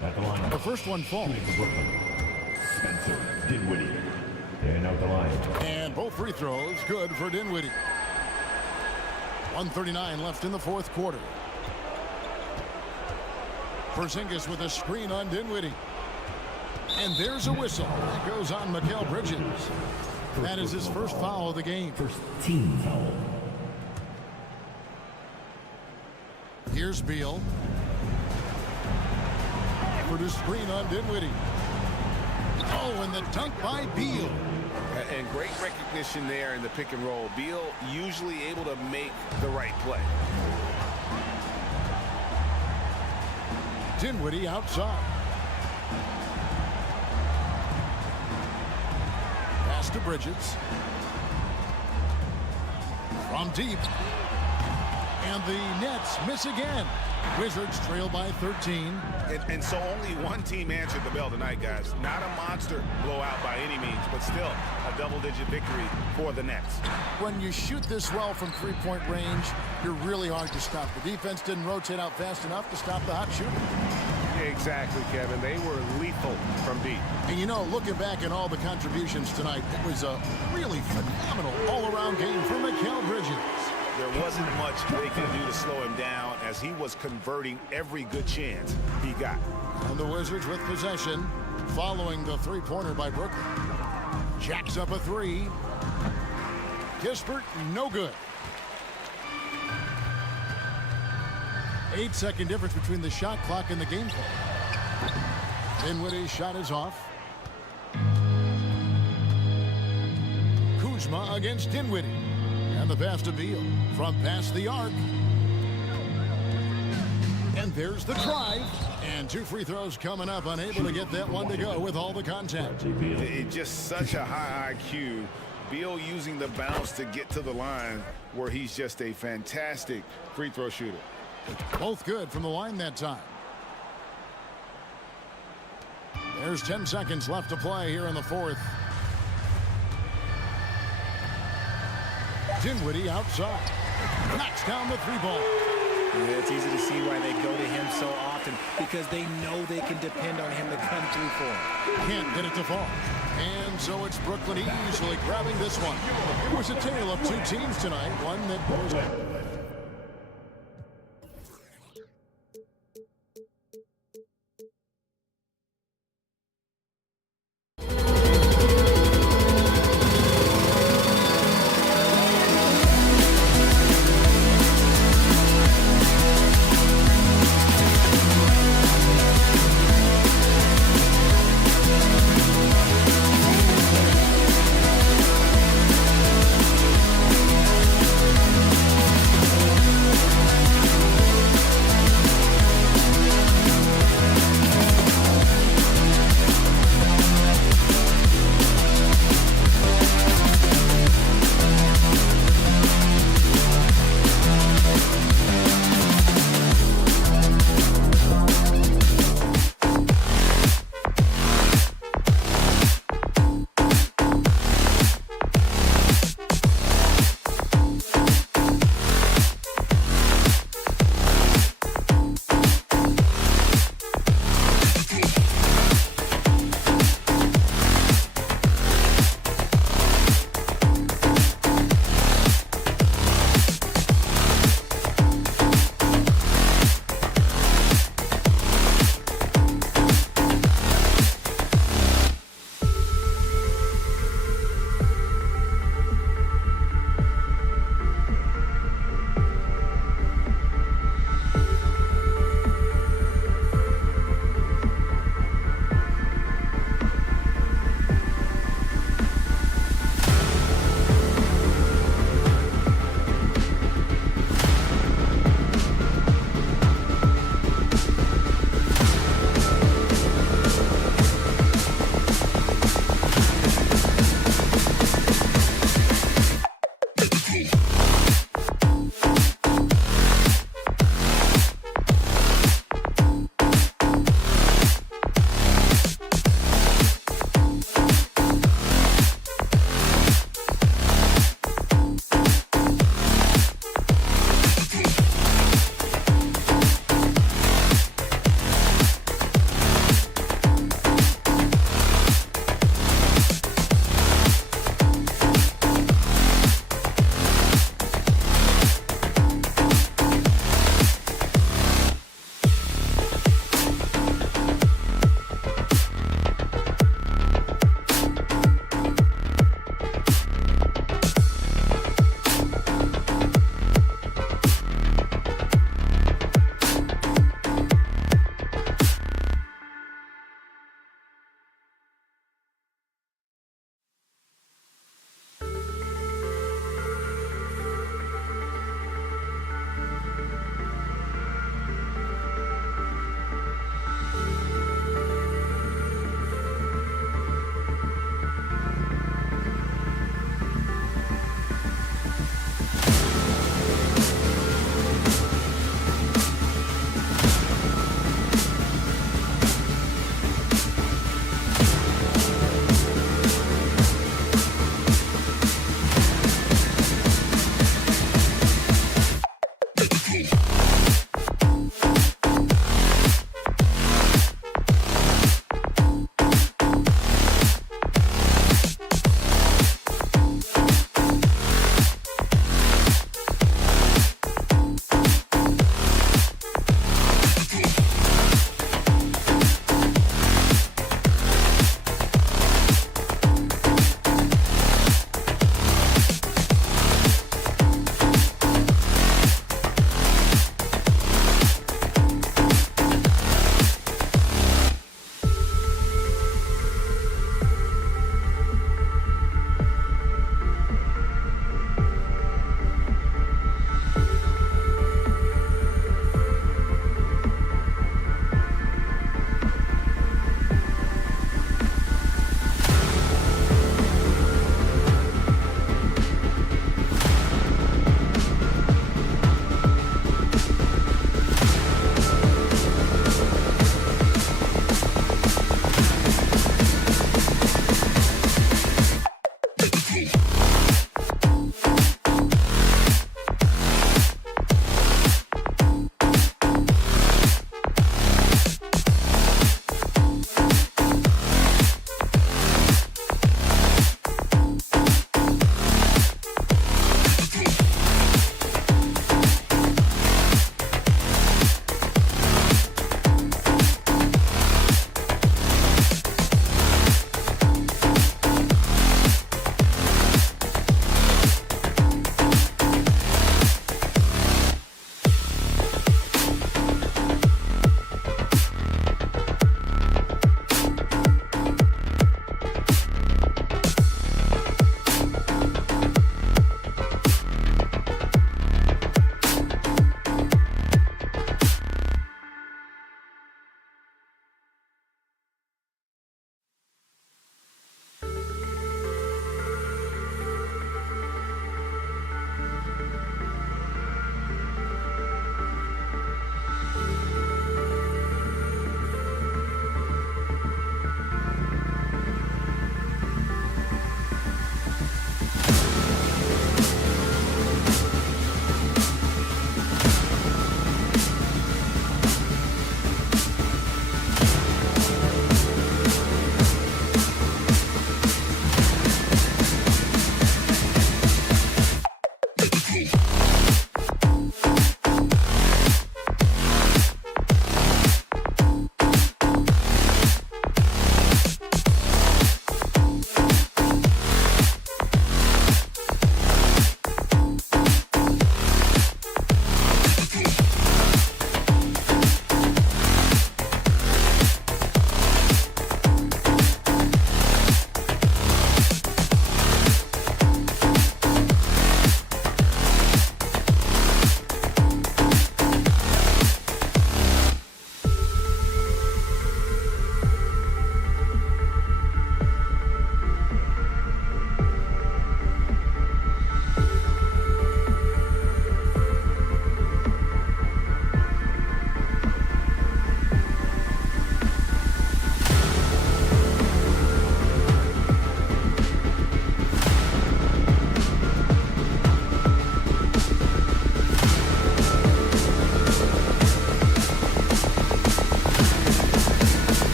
At the line. The first one falls. Spencer Dinwiddie. And out the line. And both free throws good for Dinwiddie. 1:39 left in the fourth quarter. Porzingis with a screen on Dinwiddie. And there's a whistle. That goes on Mikal Bridges. That is his first foul of the game. First team foul. Here's Beal. For the screen on Dinwiddie. Oh, and the dunk by Beal. And great recognition there in the pick and roll. Beal usually able to make the right play. Dinwiddie outside. Pass to Bridges. From deep. And the Nets miss again. Wizards trail by 13. And so only one team answered the bell tonight, guys. Not a monster blowout by any means, but still a double-digit victory for the Nets. When you shoot this well from three-point range, you're really hard to stop. The defense didn't rotate out fast enough to stop the hot shooter. Exactly, Kevin. They were lethal from deep. And you know, looking back at all the contributions tonight, it was a really phenomenal all-around game for Mikal Bridges. There wasn't much they could do to slow him down as he was converting every good chance he got. And the Wizards with possession following the three-pointer by Brooklyn. Jacks up a three. Kispert, no good. 8-second difference between the shot clock and the game clock. Dinwiddie's shot is off. Kuzma against Dinwiddie. And the pass to Beal from past the arc. And there's the drive. And two free throws coming up, unable to get that one to go with all the contact. It's just such a high IQ. Beal using the bounce to get to the line where he's just a fantastic free throw shooter. Both good from the line that time. There's 10 seconds left to play here in the fourth. Dinwiddie outside. Knocks down the three ball. Yeah, it's easy to see why they go to him so often, because they know they can depend on him to come through for them. Can't get it to fall. And so it's Brooklyn easily grabbing this one. It was a tale of two teams tonight. One that was...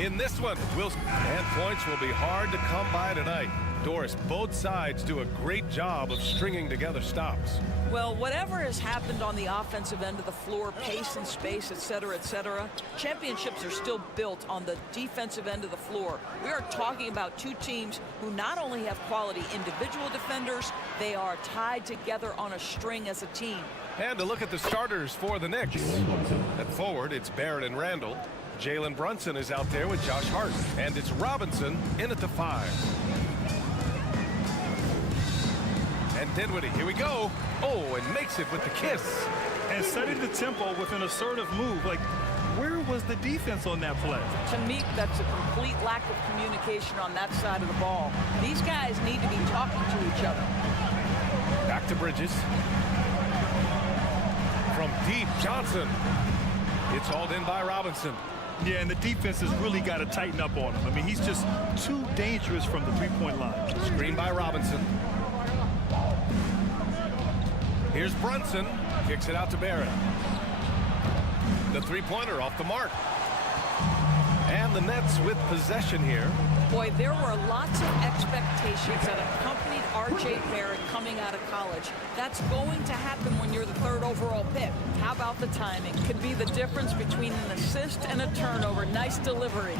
in this one. And points will be hard to come by tonight. Doris, both sides do a great job of stringing together stops. Well, whatever has happened on the offensive end of the floor, pace and space, et cetera, championships are still built on the defensive end of the floor. We are talking about two teams who not only have quality individual defenders, they are tied together on a string as a team. And to look at the starters for the Knicks. At forward, it's Barrett and Randall. Jalen Brunson is out there with Josh Hart. And it's Robinson in at the 5. And Dinwiddie, here we go. Oh, and makes it with the kiss. And setting the tempo with an assertive move. Like, where was the defense on that play? To me, that's a complete lack of communication on that side of the ball. These guys need to be talking to each other. Back to Bridges. From deep, Johnson. It's hauled in by Robinson. Yeah, and the defense has really got to tighten up on him. I mean, he's just too dangerous from the three-point line. Screen by Robinson. Here's Brunson. Kicks it out to Barrett. The three-pointer off the mark. And the Nets with possession here. Boy, there were lots of expectations that accompanied R.J. Barrett coming out of college. That's going to happen when you're the 3rd overall pick. How about the timing? Could be the difference between an assist and a turnover. Nice delivery.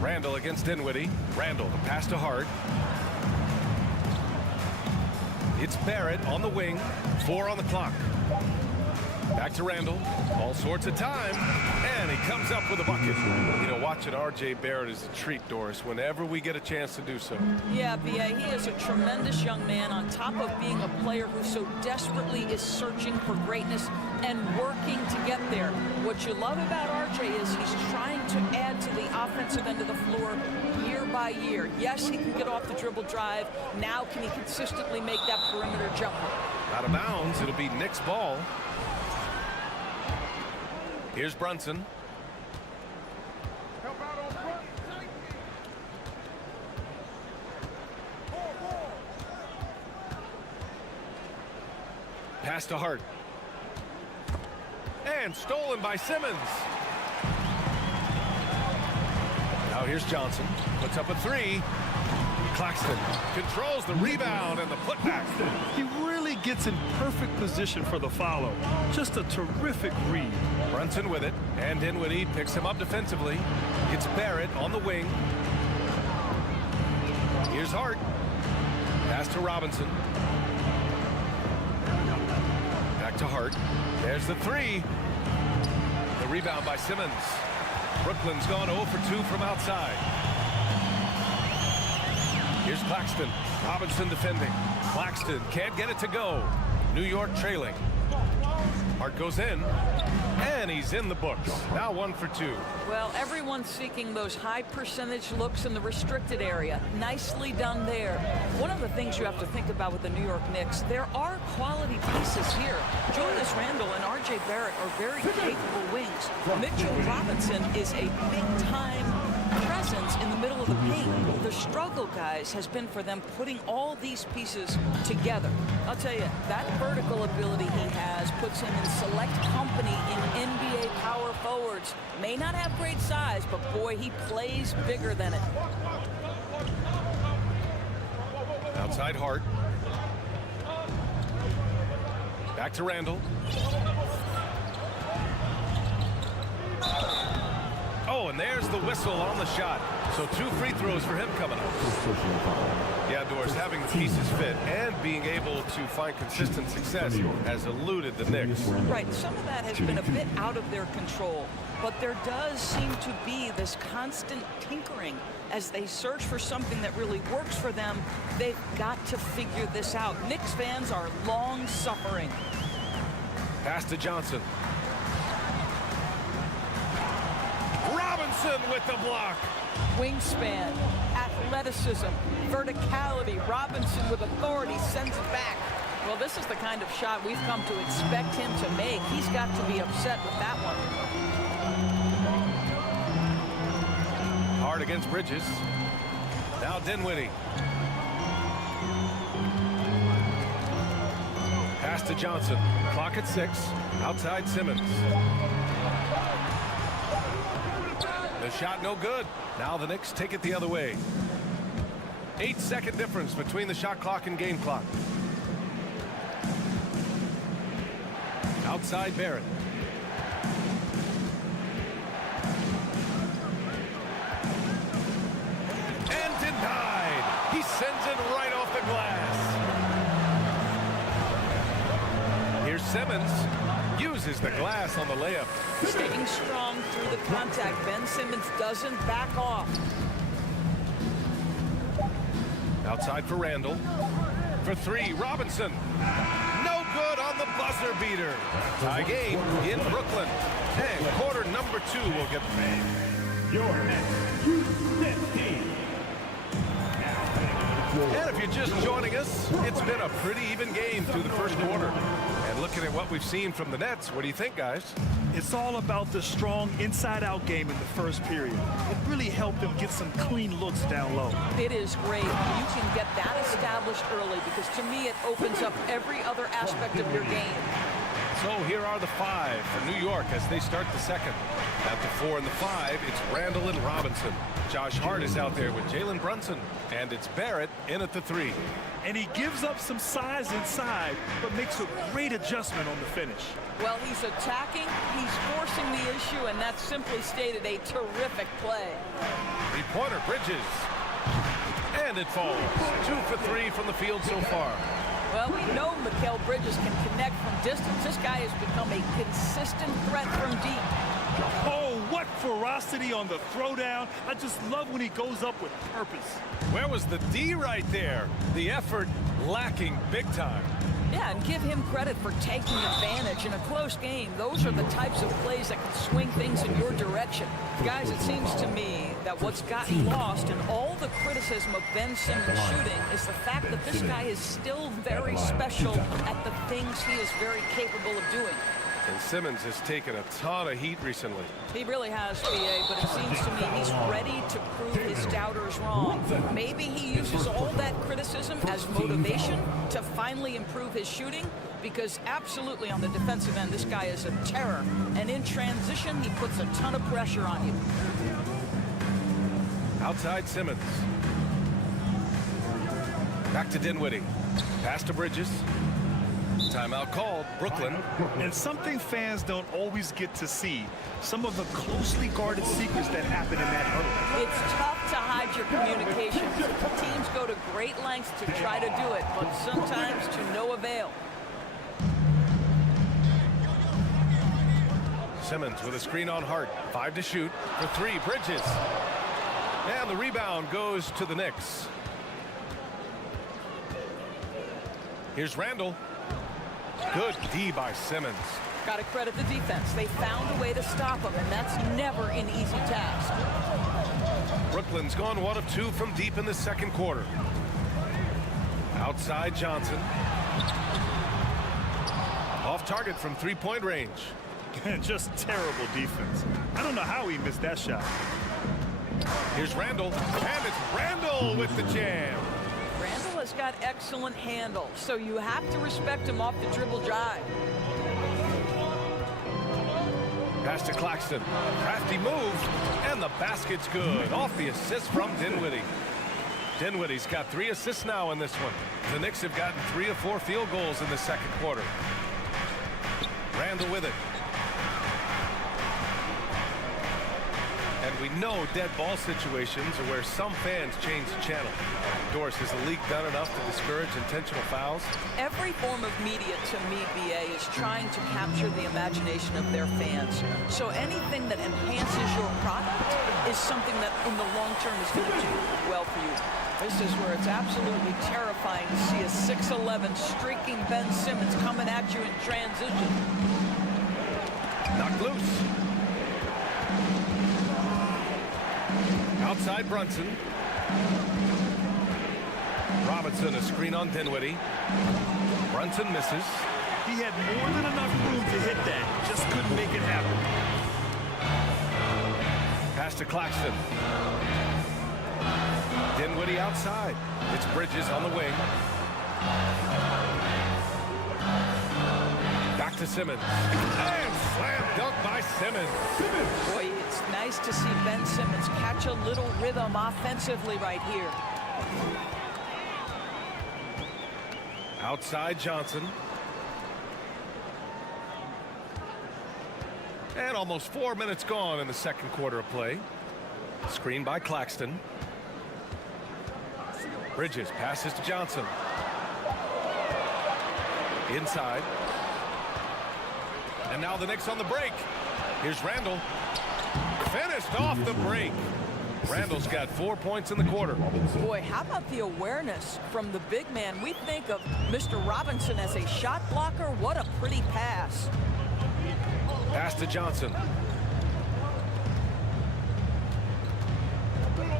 Randall against Dinwiddie. Randall, the pass to Hart. It's Barrett on the wing. 4 on the clock. Back to Randall. All sorts of time. And he comes up with a bucket. You know, watching R.J. Barrett is a treat, Doris, whenever we get a chance to do so. Yeah, B.A., he is a tremendous young man on top of being a player who so desperately is searching for greatness and working to get there. What you love about R.J. is he's trying to add to the offensive end of the floor year by year. Yes, he can get off the dribble drive. Now can he consistently make that perimeter jumper? Out of bounds. It'll be Knicks ball. Here's Brunson. Pass to Hart. And stolen by Simmons. Now here's Johnson. Puts up a 3. Claxton controls the rebound and the putback. He really gets in perfect position for the follow. Just a terrific read. Brunson with it, and Dinwiddie picks him up defensively. It's Barrett on the wing. Here's Hart. Pass to Robinson. Back to Hart. There's the 3. The rebound by Simmons. Brooklyn's gone 0 for 2 from outside. Here's Claxton. Robinson defending. Claxton can't get it to go. New York trailing. Hart goes in, and he's in the books. Now 1 for 2. Well, everyone's seeking those high percentage looks in the restricted area. Nicely done there. One of the things you have to think about with the New York Knicks, there are quality pieces here. Julius Randle and R.J. Barrett are very capable wings. Mitchell Robinson is a big-time presence in the middle of the paint. The struggle, guys, has been for them putting all these pieces together. I'll tell you, that vertical ability he has puts him in select company in NBA power forwards. May not have great size, but boy, he plays bigger than it. Outside Hart. Back to Randall. Oh, and there's the whistle on the shot. So 2 free throws for him coming up. Yeah, Doris, having the pieces fit and being able to find consistent success has eluded the Knicks. Right, some of that has been a bit out of their control, but there does seem to be this constant tinkering as they search for something that really works for them. They've got to figure this out. Knicks fans are long suffering. Pass to Johnson. Robinson with the block. Wingspan, athleticism, verticality. Robinson with authority sends it back. Well, this is the kind of shot we've come to expect him to make. He's got to be upset with that one. Hard against Bridges. Now Dinwiddie. Pass to Johnson. Clock at 6. Outside Simmons. The shot no good. Now the Knicks take it the other way. 8-second difference between the shot clock and game clock. Outside Barrett. And denied. He sends it right off the glass. Here's Simmons. Uses the glass on the layup. Staying strong through the contact. Ben Simmons doesn't back off. Outside for Randall. For three, Robinson. No good on the buzzer beater. Tie game in Brooklyn. And quarter number 2 will get played. Your next U.S. team. And if you're just joining us, it's been a pretty even game through the first quarter. And looking at what we've seen from the Nets, what do you think, guys? It's all about the strong inside-out game in the first period. It really helped them get some clean looks down low. It is great. You can get that established early because to me it opens up every other aspect of your game. So here are the 5 for New York as they start the second. At the 4 and the 5, it's Randall and Robinson. Josh Hart is out there with Jalen Brunson. And it's Barrett in at the 3. And he gives up some size inside, but makes a great adjustment on the finish. Well, he's attacking, he's forcing the issue, and that's simply stated a terrific play. 3-pointer, Bridges. And it falls. 2 for 3 from the field so far. Well, we know Mikal Bridges can connect from distance. This guy has become a consistent threat from deep. Oh, what ferocity on the throwdown. I just love when he goes up with purpose. Where was the D right there? The effort lacking big time. Yeah, and give him credit for taking advantage in a close game. Those are the types of plays that can swing things in your direction. Guys, it seems to me that what's gotten lost in all the criticism of Ben Simmons shooting is the fact that this guy is still very special at the things he is very capable of doing. And Simmons has taken a ton of heat recently. He really has, BA, but it seems to me he's ready to prove his doubters wrong. Maybe he uses all that criticism as motivation to finally improve his shooting, because absolutely on the defensive end, this guy is a terror. And in transition, he puts a ton of pressure on you. Outside Simmons. Back to Dinwiddie. Pass to Bridges. Timeout called, Brooklyn. And something fans don't always get to see, some of the closely guarded secrets that happen in that huddle. It's tough to hide your communications. Teams go to great lengths to try to do it, but sometimes to no avail. Simmons with a screen on Hart. 5 to shoot. For 3, Bridges. And the rebound goes to the Knicks. Here's Randall. Good D by Simmons. Got to credit the defense. They found a way to stop him, and that's never an easy task. Brooklyn's gone 1 of 2 from deep in the second quarter. Outside Johnson. Off target from 3-point range. Just terrible defense. I don't know how he missed that shot. Here's Randall. And it's Randall with the jam. Randall has got excellent handle, so you have to respect him off the dribble drive. Pass to Claxton. Crafty move, and the basket's good. Off the assist from Dinwiddie. Dinwiddie's got 3 assists now in this one. The Knicks have gotten 3 of 4 field goals in the second quarter. Randall with it. And we know dead ball situations are where some fans change the channel. Doris, has the league done enough to discourage intentional fouls? Every form of media, to me, BA, is trying to capture the imagination of their fans. So anything that enhances your product is something that in the long term is going to do well for you. This is where it's absolutely terrifying to see a 6'11" streaking Ben Simmons coming at you in transition. Knocked loose. Outside Brunson. Robinson, a screen on Dinwiddie. Brunson misses. He had more than enough room to hit that. Just couldn't make it happen. Pass to Claxton. Dinwiddie outside. It's Bridges on the wing. Back to Simmons. And slam dunk by Simmons. Boy, It's nice to see Ben Simmons catch a little rhythm offensively right here. Outside Johnson. And almost 4 minutes gone in the second quarter of play. Screen by Claxton. Bridges passes to Johnson. Inside. And now the Knicks on the break. Here's Randall. Finished off the break. Randall's got 4 points in the quarter. Boy, how about the awareness from the big man? We think of Mr. Robinson as a shot blocker. What a pretty pass. Pass to Johnson.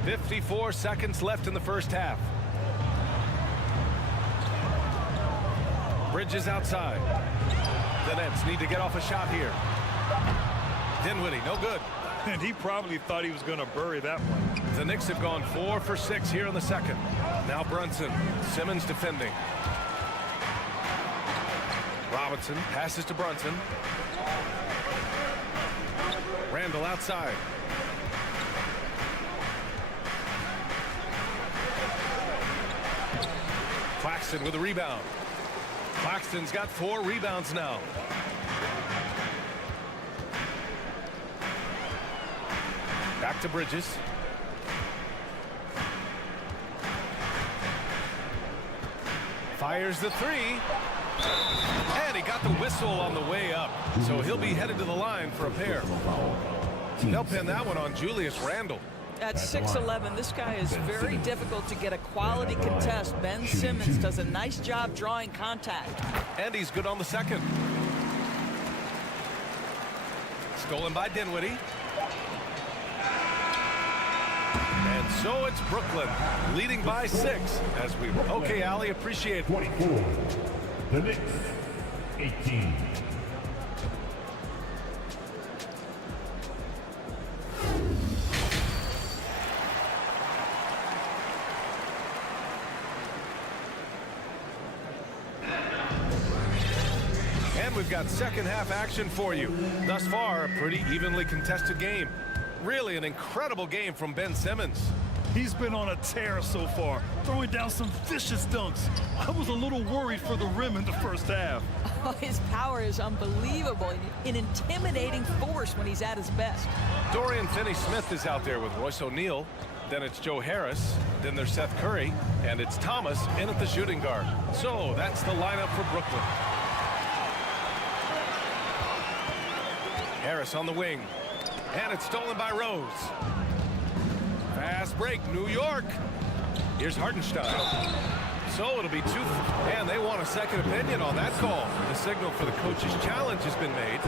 54 seconds left in the first half. Bridges outside. The Nets need to get off a shot here. Dinwiddie, no good. And he probably thought he was going to bury that one. The Knicks have gone 4 for 6 here in the second. Now Brunson. Simmons defending. Robinson passes to Brunson. Randall outside. Claxton with a rebound. Claxton's got 4 rebounds now. Back to Bridges. Fires the 3. And he got the whistle on the way up. So he'll be headed to the line for a pair. They'll pin that one on Julius Randle. At 6'11", this guy is very difficult to get a quality contest. Ben Simmons does a nice job drawing contact. And he's good on the second. Stolen by Dinwiddie. And so it's Brooklyn leading by 6 as we... Okay, Ali, appreciate it. 24. The Knicks, 18. And we've got second half action for you. Thus far, a pretty evenly contested game. Really an incredible game from Ben Simmons. He's been on a tear so far, throwing down some vicious dunks. I was a little worried for the rim in the first half. Oh, his power is unbelievable, an intimidating force when he's at his best. Dorian Finney-Smith is out there with Royce O'Neal. Then it's Joe Harris. Then there's Seth Curry. And it's Thomas in at the shooting guard. So that's the lineup for Brooklyn. Harris on the wing. And it's stolen by Rose. Fast break, New York. Here's Hartenstein. So it'll be 2. And they want a second opinion on that call. The signal for the coach's challenge has been made.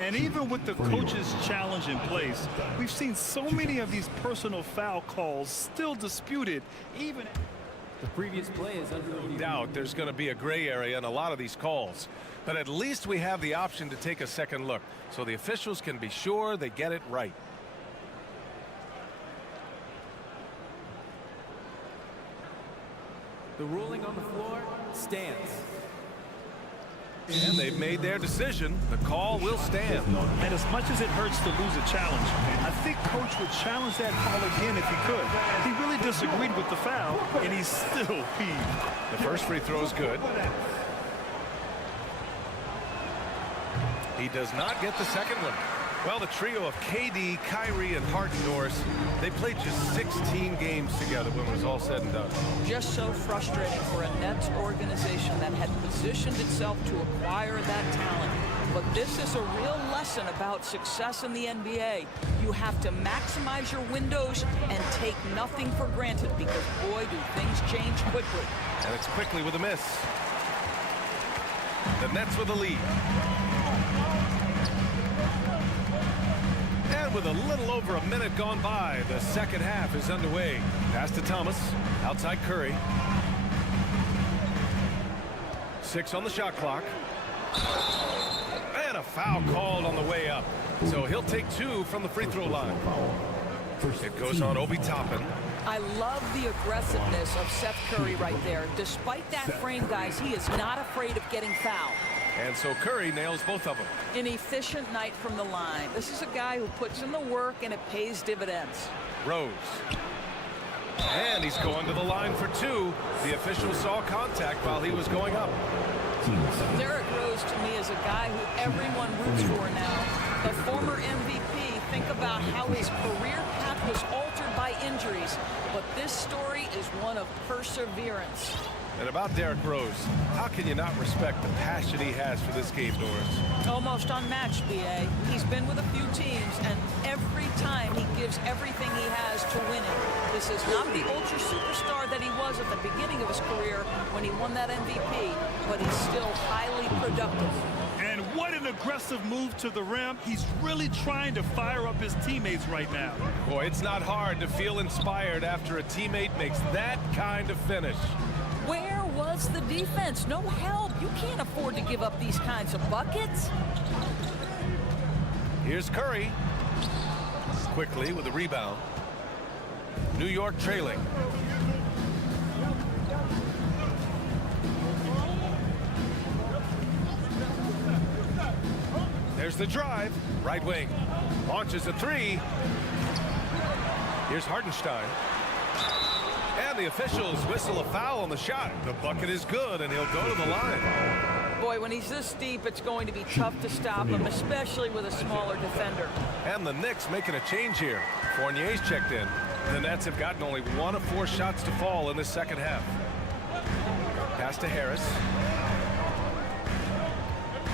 And even with the coach's challenge in place, we've seen so many of these personal foul calls still disputed, even... The previous play is under review. No doubt there's going to be a gray area in a lot of these calls. But at least we have the option to take a second look, so the officials can be sure they get it right. The ruling on the floor stands. And they've made their decision. The call will stand. And as much as it hurts to lose a challenge, I think Coach would challenge that call again if he could. He really disagreed with the foul, and he's still peeved. The first free throw is good. He does not get the second one. Well, the trio of KD, Kyrie, and Harden-Norris, they played just 16 games together when it was all said and done. Just so frustrating for a Nets organization that had positioned itself to acquire that talent. But this is a real lesson about success in the NBA. You have to maximize your windows and take nothing for granted because, boy, do things change quickly. And it's quickly with a miss. The Nets with a lead. And with a little over a minute gone by, the second half is underway. Pass to Thomas. Outside Curry. 6 on the shot clock. And a foul called on the way up. So he'll take 2 from the free throw line. It goes on Obi Toppin. I love the aggressiveness of Seth Curry right there. Despite that frame, guys, he is not afraid of getting fouled. And so Curry nails both of them. An efficient night from the line. This is a guy who puts in the work and it pays dividends. Rose. And he's going to the line for two. The official saw contact while he was going up. Derrick Rose to me is a guy who everyone roots for now. The former MVP, think about how his career path was altered by injuries. But this story is one of perseverance. And about Derrick Rose, how can you not respect the passion he has for this game, Doris? Almost unmatched, B.A. He's been with a few teams, and every time he gives everything he has to win it. This is not the ultra superstar that he was at the beginning of his career when he won that MVP, but he's still highly productive. And what an aggressive move to the rim. He's really trying to fire up his teammates right now. Boy, it's not hard to feel inspired after a teammate makes that kind of finish. Where was the defense? No help. You can't afford to give up these kinds of buckets. Here's Curry. Quickly with the rebound. New York trailing. There's the drive. Right wing. Launches a three. Here's Hartenstein. And the officials whistle a foul on the shot. The bucket is good, and he'll go to the line. Boy, when he's this deep, it's going to be tough to stop him, especially with a smaller defender. And the Knicks making a change here. Fournier's checked in. The Nets have gotten only 1 of 4 shots to fall in the second half. Pass to Harris.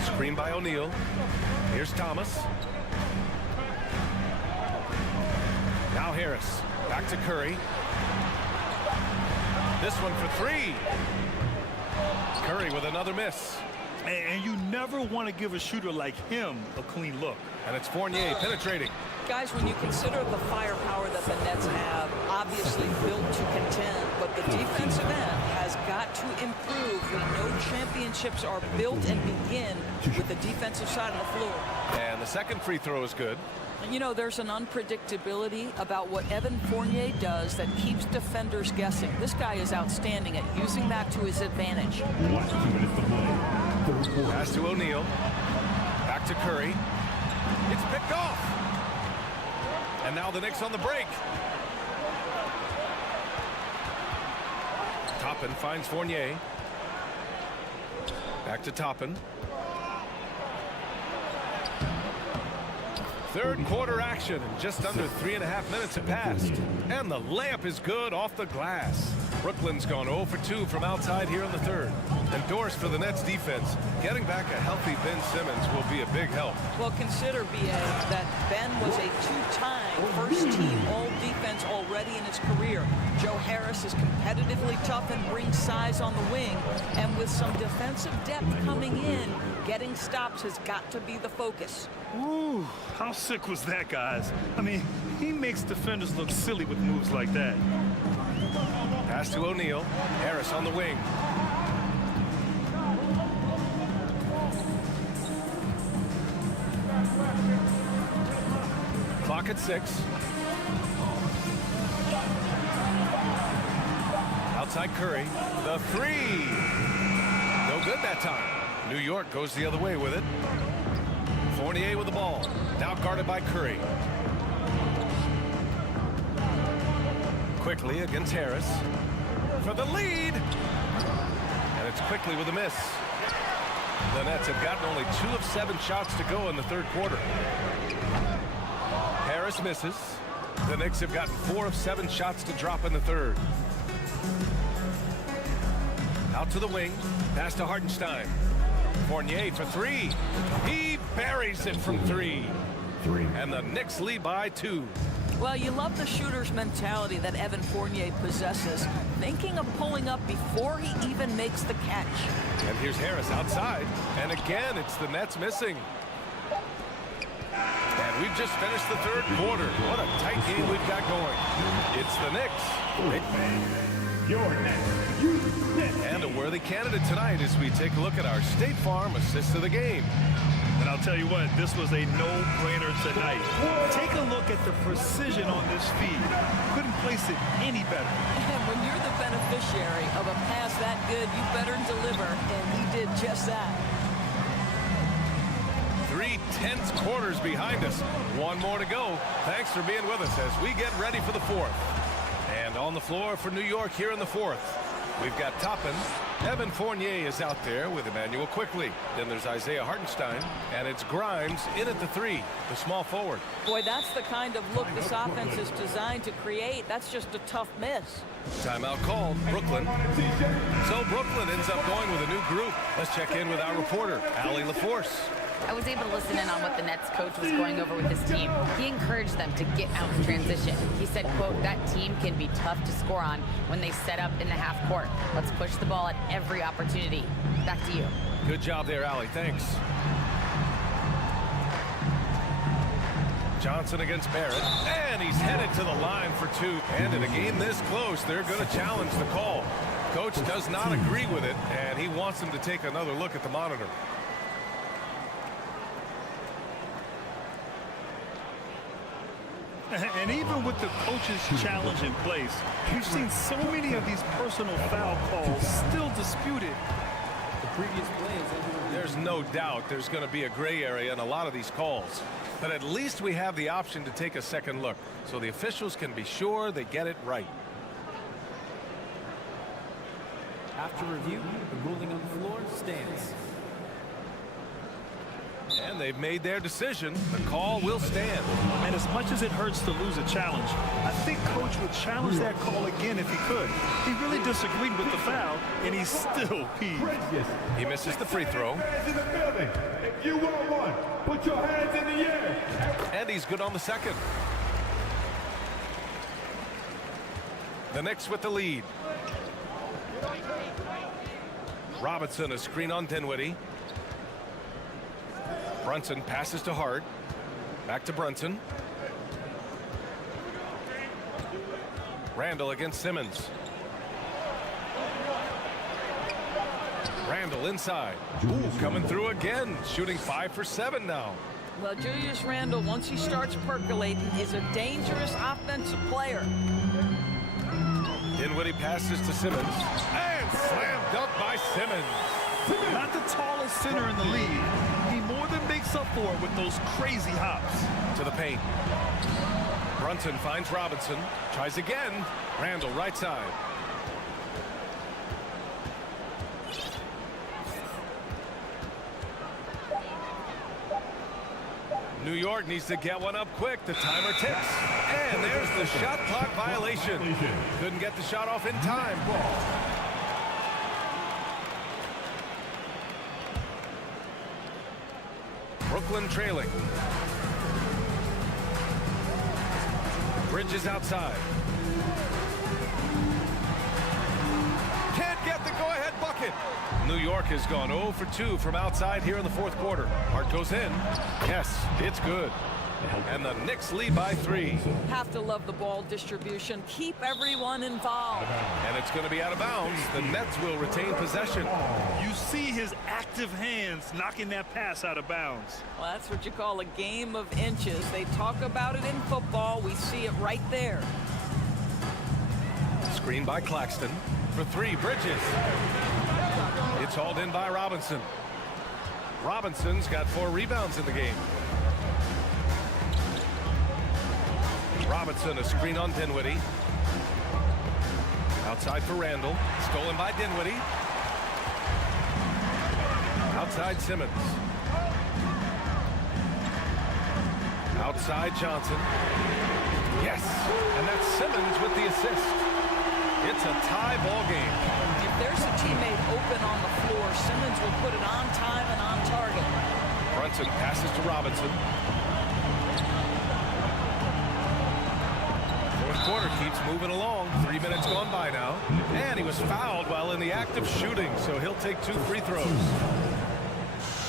Screen by O'Neal. Here's Thomas. Now Harris. Back to Curry. This one for three. Curry with another miss. And you never want to give a shooter like him a clean look. And it's Fournier penetrating. Guys, when you consider the firepower that the Nets have, obviously built to contend, but the defensive end has got to improve. We know championships are built and begin with the defensive side of the floor. And the second free throw is good. You know, there's an unpredictability about what Evan Fournier does that keeps defenders guessing. This guy is outstanding at using that to his advantage. Pass to O'Neal. Back to Curry. It's picked off. And now the Knicks on the break. Toppin finds Fournier. Back to Toppin. Third quarter action, and just under 3.5 minutes have passed. And the layup is good off the glass. Brooklyn's gone 0 for 2 from outside here in the third. And Doris, for the Nets defense, getting back a healthy Ben Simmons will be a big help. Well, consider, B.A., that Ben was a two-time first-team all-defense already in his career. Joe Harris is competitively tough and brings size on the wing. And with some defensive depth coming in, getting stops has got to be the focus. Ooh, how sick was that, guys? I mean, he makes defenders look silly with moves like that. Pass to O'Neal. Harris on the wing. Clock at 6. Outside Curry. The three. No good that time. New York goes the other way with it. Fournier with the ball. Now guarded by Curry. Quickly against Harris. For the lead. And it's quickly with a miss. The Nets have gotten only 2 of 7 shots to go in the third quarter. Harris misses. The Knicks have gotten 4 of 7 shots to drop in the third. Out to the wing. Pass to Hartenstein. Fournier for three. He buries it from three. And the Knicks lead by 2. Well, you love the shooter's mentality that Evan Fournier possesses, thinking of pulling up before he even makes the catch. And here's Harris outside. And again, it's the Nets missing. And we've just finished the third quarter. What a tight game we've got going. It's the Knicks. Your next. And a worthy candidate tonight as we take a look at our State Farm assist of the game. And I'll tell you what, this was a no-brainer tonight. Take a look at the precision on this feed. Couldn't place it any better. And when you're the beneficiary of a pass that good, you better deliver, and he did just that. tense quarters behind us. One more to go. Thanks for being with us as we get ready for the fourth. And on the floor for New York here in the fourth, we've got Toppin. Evan Fournier is out there with Emmanuel Quickly. Then there's Isaiah Hartenstein, and it's Grimes in at the 3, the small forward. Boy, that's the kind of look this offense is designed to create. That's just a tough miss. Timeout called, Brooklyn. So Brooklyn ends up going with a new group. Let's check in with our reporter, Allie LaForce. I was able to listen in on what the Nets coach was going over with his team. He encouraged them to get out in transition. He said, quote, that team can be tough to score on when they set up in the half court. Let's push the ball at every opportunity. Back to you. Good job there, Allie. Thanks. Johnson against Barrett, and he's headed to the line for 2. And in a game this close, they're going to challenge the call. Coach does not agree with it, and he wants him to take another look at the monitor. And even with the coach's challenge in place, we've seen so many of these personal foul calls still disputed. The previous play is ended. There's no doubt there's going to be a gray area in a lot of these calls. But at least we have the option to take a second look, so the officials can be sure they get it right. After review, the ruling on the floor stands. And they've made their decision. The call will stand. And as much as it hurts to lose a challenge, I think Coach would challenge that call again if he could. He really disagreed with the foul, and he's still peeved. He misses the free throw. If you want one, put your hands in the air. And he's good on the second. The Knicks with the lead. Robinson, a screen on Dinwiddie. Brunson passes to Hart. Back to Brunson. Randall against Simmons. Randall inside. Ooh, coming through again. Shooting 5 for 7 now. Well, Julius Randle, once he starts percolating, is a dangerous offensive player. Dinwiddie passes to Simmons. And slam dunk by Simmons. Not the tallest center in the league. He more than makes up for it with those crazy hops. To the paint. Brunson finds Robinson. Tries again. Randall right side. New York needs to get one up quick. The timer ticks. And there's the shot clock violation. Couldn't get the shot off in time. Brooklyn trailing. Bridges outside. Can't get the go-ahead bucket. New York has gone 0 for 2 from outside here in the fourth quarter. Hart goes in. Yes, it's good. And the Knicks lead by 3. Have to love the ball distribution. Keep everyone involved. And it's going to be out of bounds. The Nets will retain possession. You see his active hands knocking that pass out of bounds. Well, that's what you call a game of inches. They talk about it in football. We see it right there. Screen by Claxton. For 3, Bridges. It's hauled in by Robinson. Robinson's got 4 rebounds in the game. Robinson, a screen on Dinwiddie. Outside for Randall. Stolen by Dinwiddie. Outside Simmons. Outside Johnson. Yes, and that's Simmons with the assist. It's a tie ball game. If there's a teammate open on the floor, Simmons will put it on time and on target. Brunson passes to Robinson. Fourth quarter keeps moving along. 3 minutes gone by now. And he was fouled while in the act of shooting, so he'll take 2 free throws.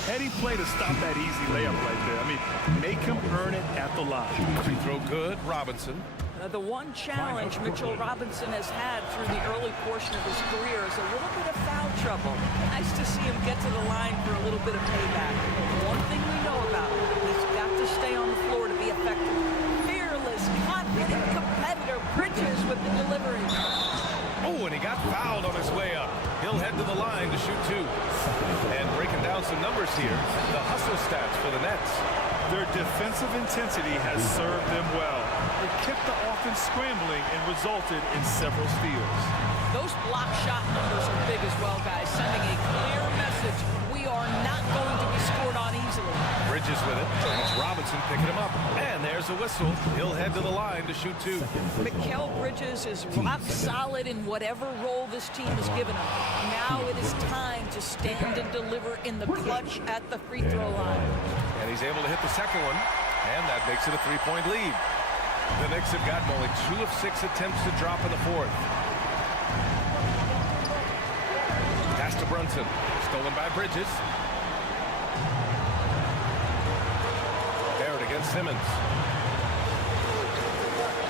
Heady play to stop that easy layup right there. I mean, make him earn it at the line. Free throw good, Robinson. The one challenge Mitchell Robinson has had through the early portion of his career is a little bit of foul trouble. Nice to see him get to the line for a little bit of payback. One thing we know about him, he's got to stay on the floor to be effective. Fearless, confident competitor. Bridges with the delivery. Oh, and he got fouled on his way up. He'll head to the line to shoot 2. And breaking down some numbers here, the hustle stats for the Nets. Their defensive intensity has served them well. It kept the offense scrambling and resulted in several steals. Those block shot numbers are big as well, guys, sending a clear message. We are not going to be scored on easily. Bridges with it. It's Robinson picking him up. And there's a whistle. He'll head to the line to shoot 2. Mikal Bridges is rock solid in whatever role this team has given him. Now it is time to stand and deliver in the clutch at the free throw line. And he's able to hit the second one. And that makes it a 3-point lead. The Knicks have gotten only 2 of 6 attempts to drop in the fourth. Pass to Brunson. Stolen by Bridges. Barrett against Simmons.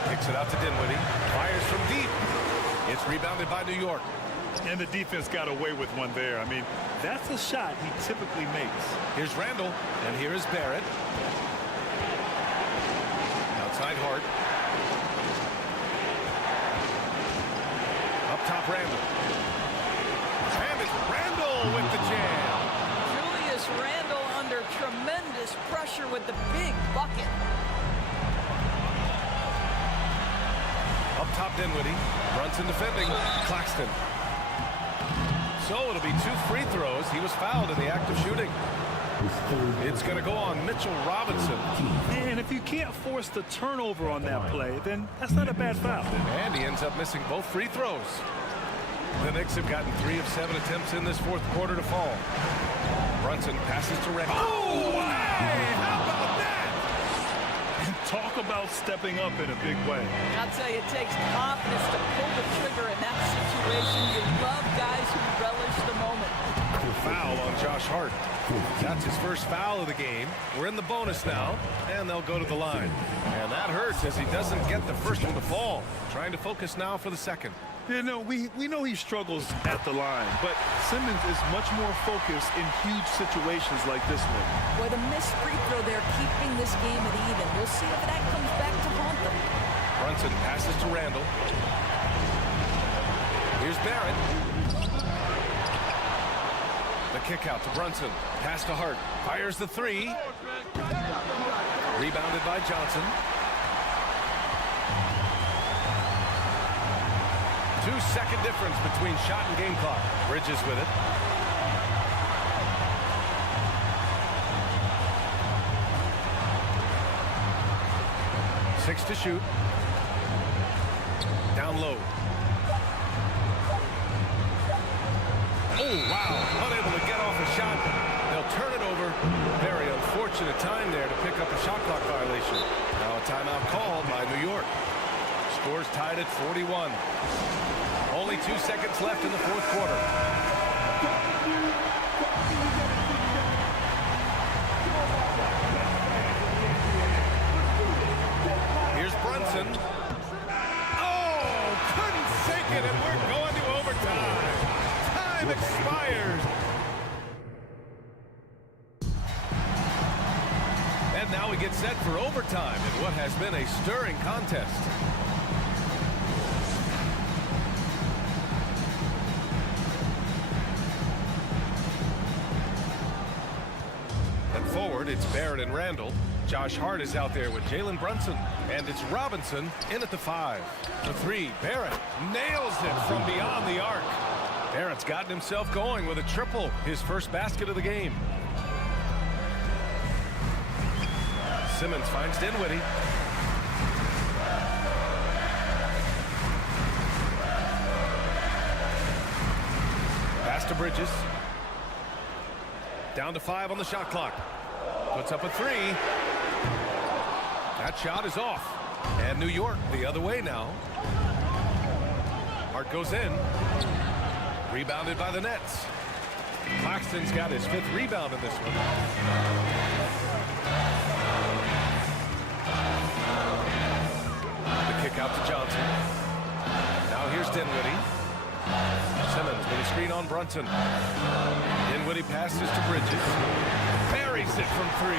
Kicks it out to Dinwiddie. Fires from deep. It's rebounded by New York. And the defense got away with one there. I mean, that's a shot he typically makes. Here's Randall. And here is Barrett. Outside Hart. Up top Randall. And it's Randall with the jam. Julius Randle under tremendous pressure with the big bucket. Up top Dinwiddie. Brunson defending. Claxton. So it'll be 2 free throws. He was fouled in the act of shooting. It's going to go on Mitchell Robinson. And if you can't force the turnover on that play, then that's not a bad foul. And he ends up missing both free throws. The Knicks have gotten 3 of 7 attempts in this fourth quarter to fall. Brunson passes to Randall. Oh, how about that? And talk about stepping up in a big way. I'll tell you, it takes confidence to pull the trigger in that situation. You love guys who relish the moment. Foul on Josh Hart. That's his first foul of the game. We're in the bonus now, and they'll go to the line. And that hurts as he doesn't get the first one to fall. Trying to focus now for the second. You know, we know he struggles at the line, but Simmons is much more focused in huge situations like this one. Boy, the missed free throw there keeping this game at even. We'll see if that comes back to haunt them. Brunson passes to Randall. Here's Barrett. The kick out to Brunson. Pass to Hart. Fires the 3. Rebounded by Johnson. 2-second difference between shot and game clock. Bridges with it. Six to shoot. Down low. Oh, wow. Unable to get off a shot. They'll turn it over. Very unfortunate time there to pick up a shot clock violation. Now a timeout called by New York. Scores tied at 41. Only 2 seconds left in the fourth quarter. Here's Brunson. Oh, couldn't sink it, and we're going to overtime. Time expires. And now we get set for overtime in what has been a stirring contest. Forward, it's Barrett and Randall. Josh Hart is out there with Jalen Brunson. And it's Robinson in at the 5. The 3, Barrett nails it from beyond the arc. Barrett's gotten himself going with a triple, his first basket of the game. Simmons finds Dinwiddie. Pass to Bridges. Down to 5 on the shot clock. Puts up a 3. That shot is off. And New York the other way now. Hart goes in. Rebounded by the Nets. Claxton's got his 5th rebound in this one. The kick out to Johnson. Now here's Dinwiddie. Simmons with a screen on Brunson. Dinwiddie passes to Bridges. Buries it from 3.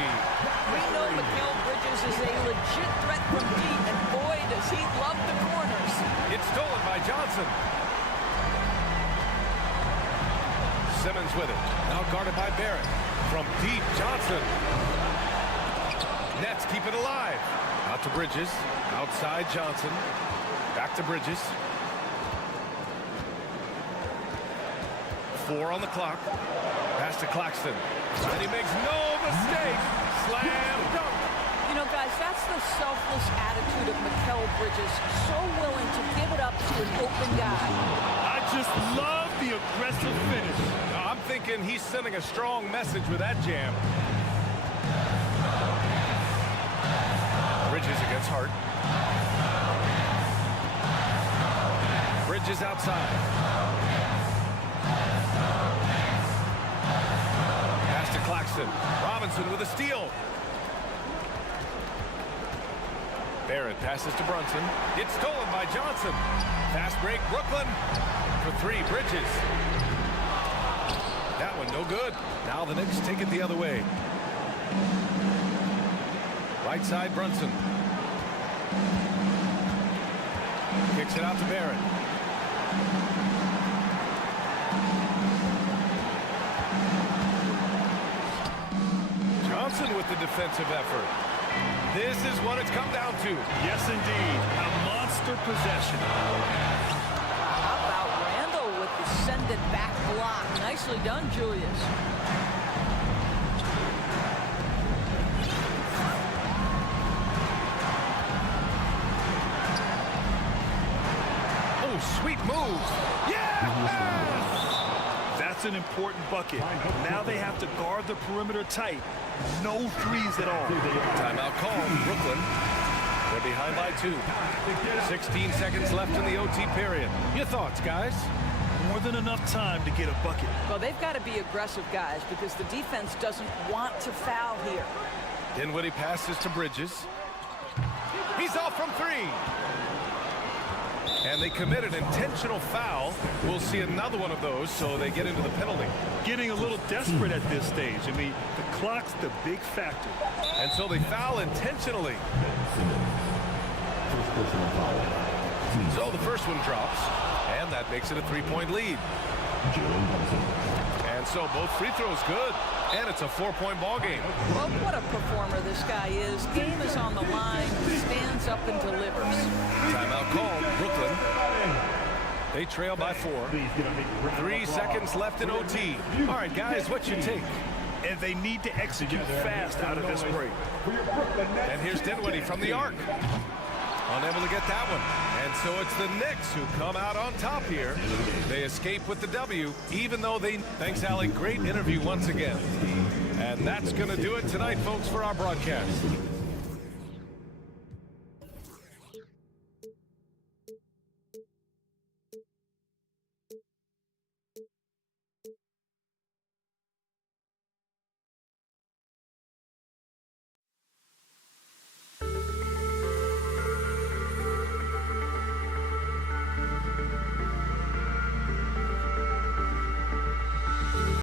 We know Mikal Bridges is a legit threat from deep, and boy, does he love the corners. It's stolen by Johnson. Simmons with it. Now guarded by Barrett. From deep, Johnson. Nets keep it alive. Out to Bridges. Outside Johnson. Back to Bridges. 4 on the clock. Pass to Claxton. And he makes no mistake. Slam dunk. You know, guys, that's the selfless attitude of Mikal Bridges. So willing to give it up to an open guy. I just love the aggressive finish. I'm thinking he's sending a strong message with that jam. Bridges against Hart. Bridges outside. Pass to Claxton. Robinson with a steal. Barrett passes to Brunson. It's stolen by Johnson. Fast break, Brooklyn. For 3, Bridges. That one no good. Now the Knicks take it the other way. Right side, Brunson. Kicks it out to Barrett. Johnson with the defensive effort. This is what it's come down to. Yes, indeed. A monster possession. How about Randall with the send it back block? Nicely done, Julius. Oh, sweet move. Yes! That's an important bucket. Now they have to guard the perimeter tight. No threes at all. Timeout called. Brooklyn. They're behind by 2. 16 seconds left in the OT period. Your thoughts, guys? More than enough time to get a bucket. Well, they've got to be aggressive, guys, because the defense doesn't want to foul here. Dinwiddie passes to Bridges. He's off from 3. And they commit an intentional foul. We'll see another one of those, so they get into the penalty. Getting a little desperate at this stage. I mean, the clock's the big factor. And so they foul intentionally. So the first one drops, and that makes it a 3-point lead. And so both free throws good, and it's a 4-point ball game. Well, what a performer this guy is. Game is on the line, stands up and delivers. Timeout called. Brooklyn. They trail by 4. 3 seconds left in OT. All right, guys, what's your take? And they need to execute fast out of this break. And here's Dinwiddie from the arc. Unable to get that one. And so it's the Knicks who come out on top here. They escape with the W, even though they... Thanks, Allie. Great interview once again. And that's going to do it tonight, folks, for our broadcast.